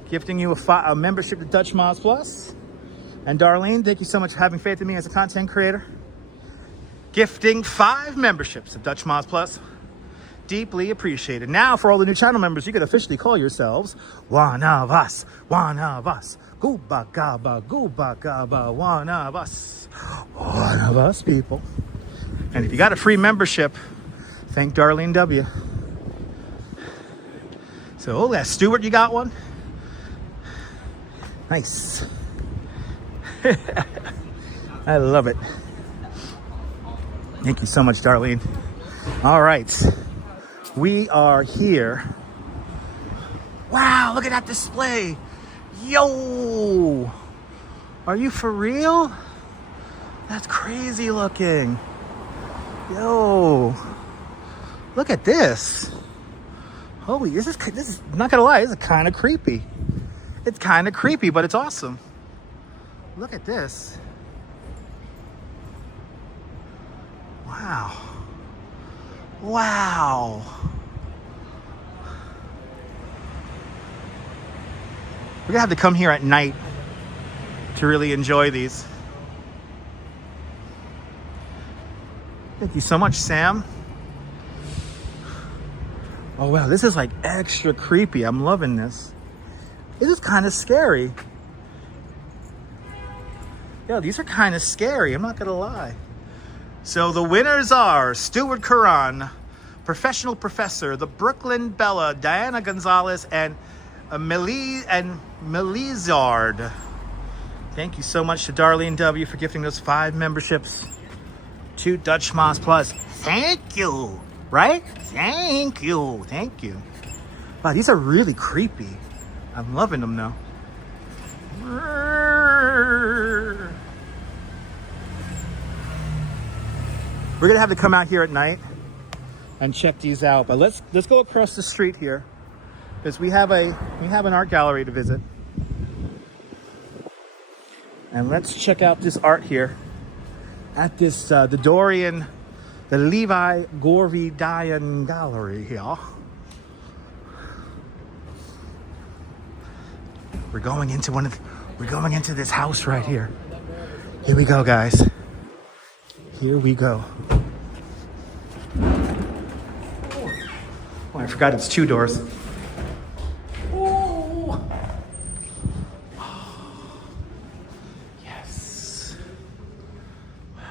gifting you a membership to Dutch Miles Plus. And Darlene, thank you so much for having faith in me as a content creator. Gifting 5 memberships of Dutch Miles Plus. Deeply appreciated. Now, for all the new channel members, you can officially call yourselves one of us. One of us. Gooba gaba, one of us. One of us, people. And if you got a free membership, thank Darlene W. So, oh, that Stuart, you got one? Nice. I love it. Thank you so much, Darlene. All right. We are here. Wow, look at that display. Yo, are you for real? That's crazy looking. Yo, look at this. Holy, this is not gonna lie, this is kind of creepy. It's kind of creepy, but it's awesome. Look at this. Wow. Wow. We're gonna have to come here at night to really enjoy these. Thank you so much, Sam. Oh wow, this is like extra creepy. I'm loving this. This is kind of scary. Yeah, these are kind of scary, I'm not gonna lie. So the winners are Stuart Curran Professional Professor, the Brooklyn Bella, Diana Gonzalez, and Melizard. Thank you so much to Darlene W for gifting us 5 memberships to Dutch Moss Plus. Thank you. Right? Thank you. Thank you. Wow, these are really creepy. I'm loving them now. We're gonna have to come out here at night and check these out. But let's go across the street here because we have an art gallery to visit. And let's check out this art here at this the Levi Gorvy Diane Gallery here. We're going into this house right here. Here we go, guys. Here we go. Oh, I forgot it's 2 doors. Oh. Yes. Wow.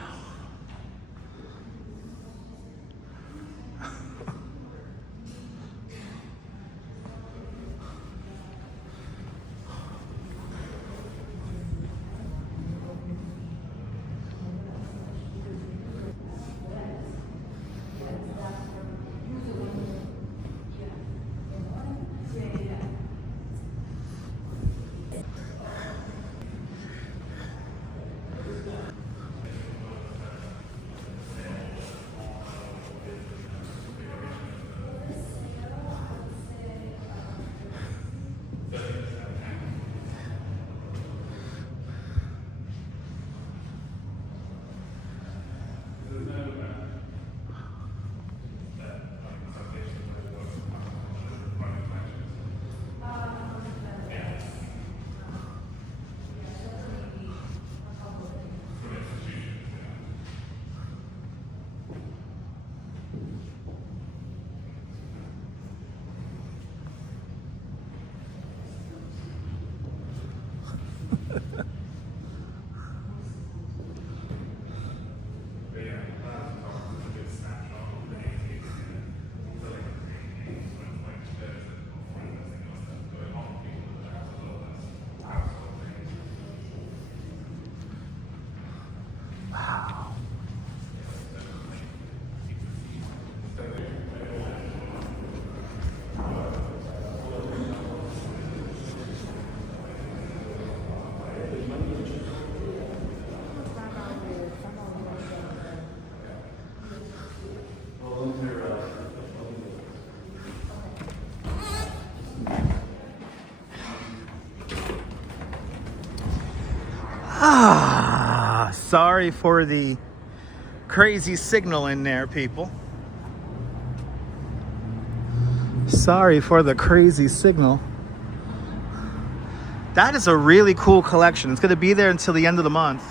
Sorry for the crazy signal in there, people. Sorry for the crazy signal. That is a really cool collection. It's going to be there until the end of the month.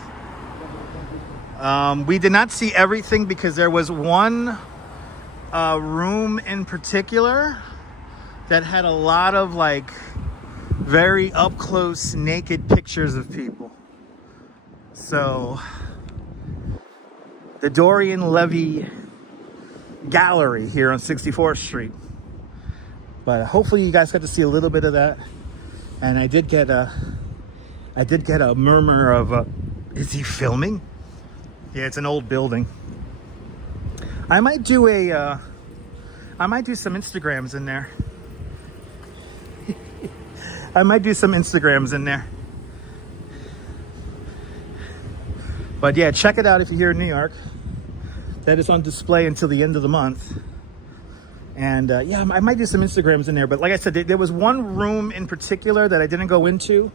We did not see everything because there was one room in particular that had a lot of like very up close naked pictures of people. So the Dorian Levy Gallery here on 64th Street. But hopefully you guys got to see a little bit of that. And I did get a murmur of, is he filming? Yeah, it's an old building. I might do some Instagrams in there. I might do some Instagrams in there. But yeah, check it out if you're here in New York. That is on display until the end of the month. And yeah, I might do some Instagrams in there. But like I said, there was one room in particular that I didn't go into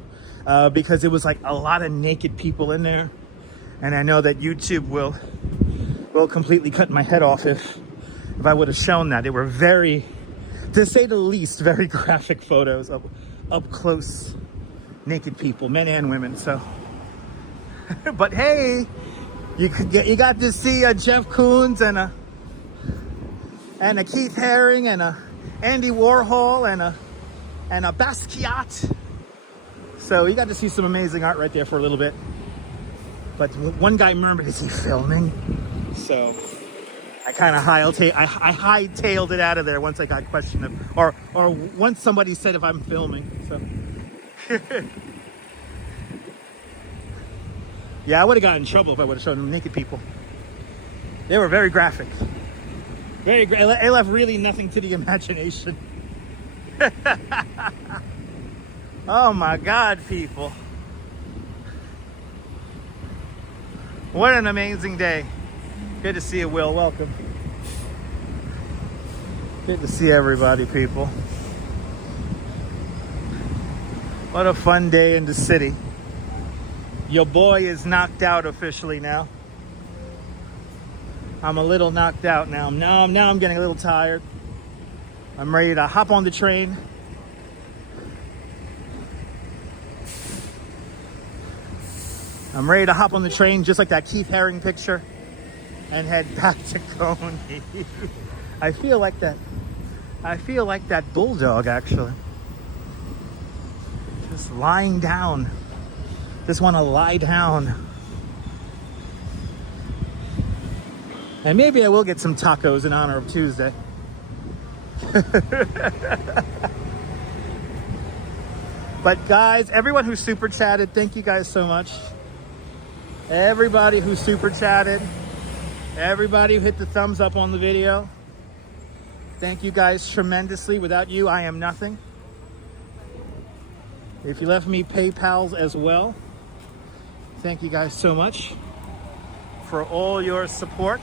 because it was like a lot of naked people in there. And I know that YouTube will completely cut my head off if I would have shown that. They were very, to say the least, very graphic photos of up close naked people, men and women. So, but hey, you got to see Jeff Koons and a Keith Haring and a Andy Warhol and a Basquiat. So you got to see some amazing art right there for a little bit. But one guy murmured, "Is he filming?" So I kind of hightailed it out of there once I got questioned, or once somebody said if I'm filming. So, yeah, I would have gotten in trouble if I would have shown them naked people. They were very graphic. It left really nothing to the imagination. Oh my God, people. What an amazing day. Good to see you, Will. Welcome. Good to see everybody, people. What a fun day in the city. Your boy is knocked out officially now. I'm a little knocked out now. Now I'm getting a little tired. I'm ready to hop on the train. I'm ready to hop on the train just like that Keith Haring picture and head back to Coney. I feel like that bulldog, actually. Just lying down. Just want to lie down. And maybe I will get some tacos in honor of Tuesday. But guys, everyone who super chatted, thank you guys so much. Everybody who super chatted, everybody who hit the thumbs up on the video, thank you guys tremendously. Without you, I am nothing. If you left me PayPals as well, thank you guys so much for all your support.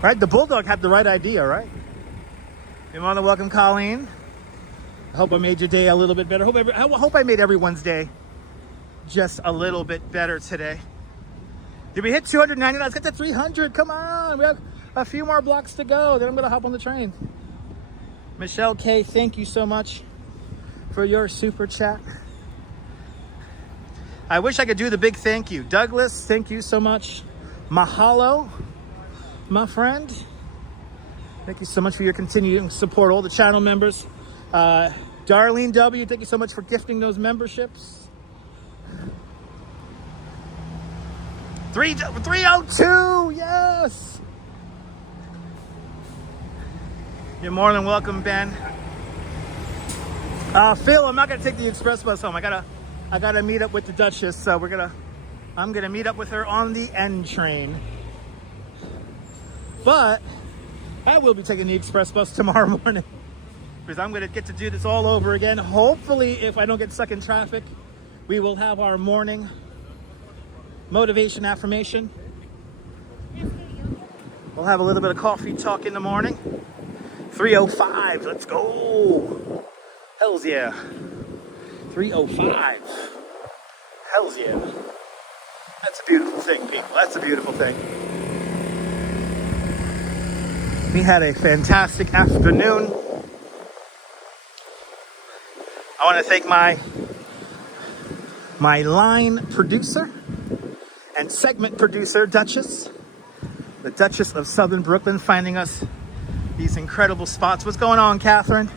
Right, the bulldog had the right idea, right? You're more than welcome, Colleen. I hope I made your day a little bit better. I hope I made everyone's day just a little bit better today. Did we hit 290? Let's get to 300. Come on. We have a few more blocks to go. Then I'm going to hop on the train. Michelle K, thank you so much for your super chat. I wish I could do the big thank you. Douglas, thank you so much. Mahalo, my friend. Thank you so much for your continuing support. All the channel members. Darlene W, thank you so much for gifting those memberships. 302, yes. You're more than welcome, Ben. Phil, I'm not gonna take the express bus home. I gotta meet up with the Duchess, so I'm gonna meet up with her on the N train. But I will be taking the express bus tomorrow morning because I'm gonna get to do this all over again. Hopefully, if I don't get stuck in traffic, we will have our morning motivation affirmation. We'll have a little bit of coffee talk in the morning. 3:05, let's go. Hells yeah. 3:05. Hells yeah. That's a beautiful thing, people. That's a beautiful thing. We had a fantastic afternoon. I want to thank my line producer and segment producer, Duchess. The Duchess of Southern Brooklyn, finding us these incredible spots. What's going on, Catherine?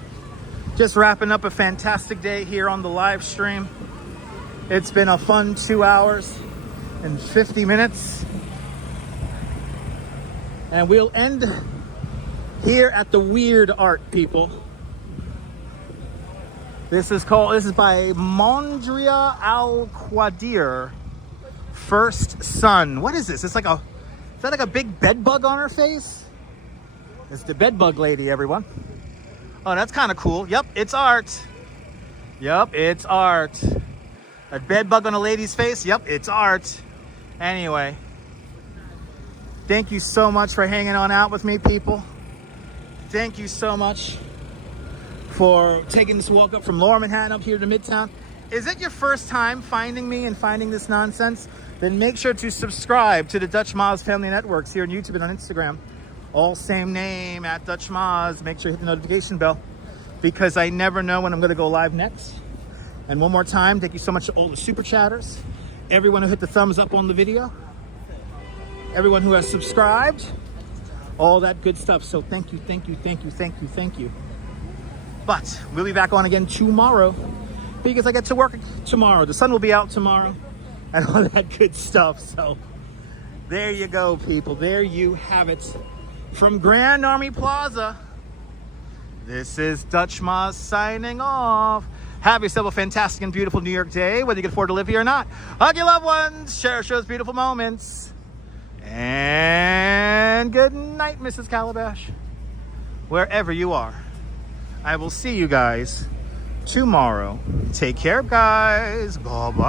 Just wrapping up a fantastic day here on the live stream. It's been a fun 2 hours and 50 minutes. And we'll end here at the Weird Art, people. This is by Mondria Al-Qadir. First Sun. What is this? Is that like a big bed bug on her face? It's the bed bug lady, everyone. Oh, that's kind of cool. Yep, it's art. Yep, it's art. A bed bug on a lady's face? Yep, it's art. Anyway, thank you so much for hanging on out with me, people. Thank you so much for taking this walk up from Lower Manhattan up here to Midtown. Is it your first time finding me and finding this nonsense? Then make sure to subscribe to the Dutch Moz Family Networks here on YouTube and on Instagram. All same name, at Dutch Moz. Make sure you hit the notification bell because I never know when I'm going to go live next. And one more time, thank you so much to all the super chatters, everyone who hit the thumbs up on the video, everyone who has subscribed, all that good stuff. So thank you, thank you, thank you, thank you, thank you. But we'll be back on again tomorrow because I get to work tomorrow. The sun will be out tomorrow and all that good stuff. So there you go, people. There you have it. from Grand Army Plaza, this is Dutch Moz signing off. Have yourself a fantastic and beautiful New York day, whether you can afford to live here or not. Hug your loved ones, cherish those beautiful moments. And good night, Mrs. Calabash. Wherever you are. I will see you guys tomorrow. Take care, guys. Bye-bye.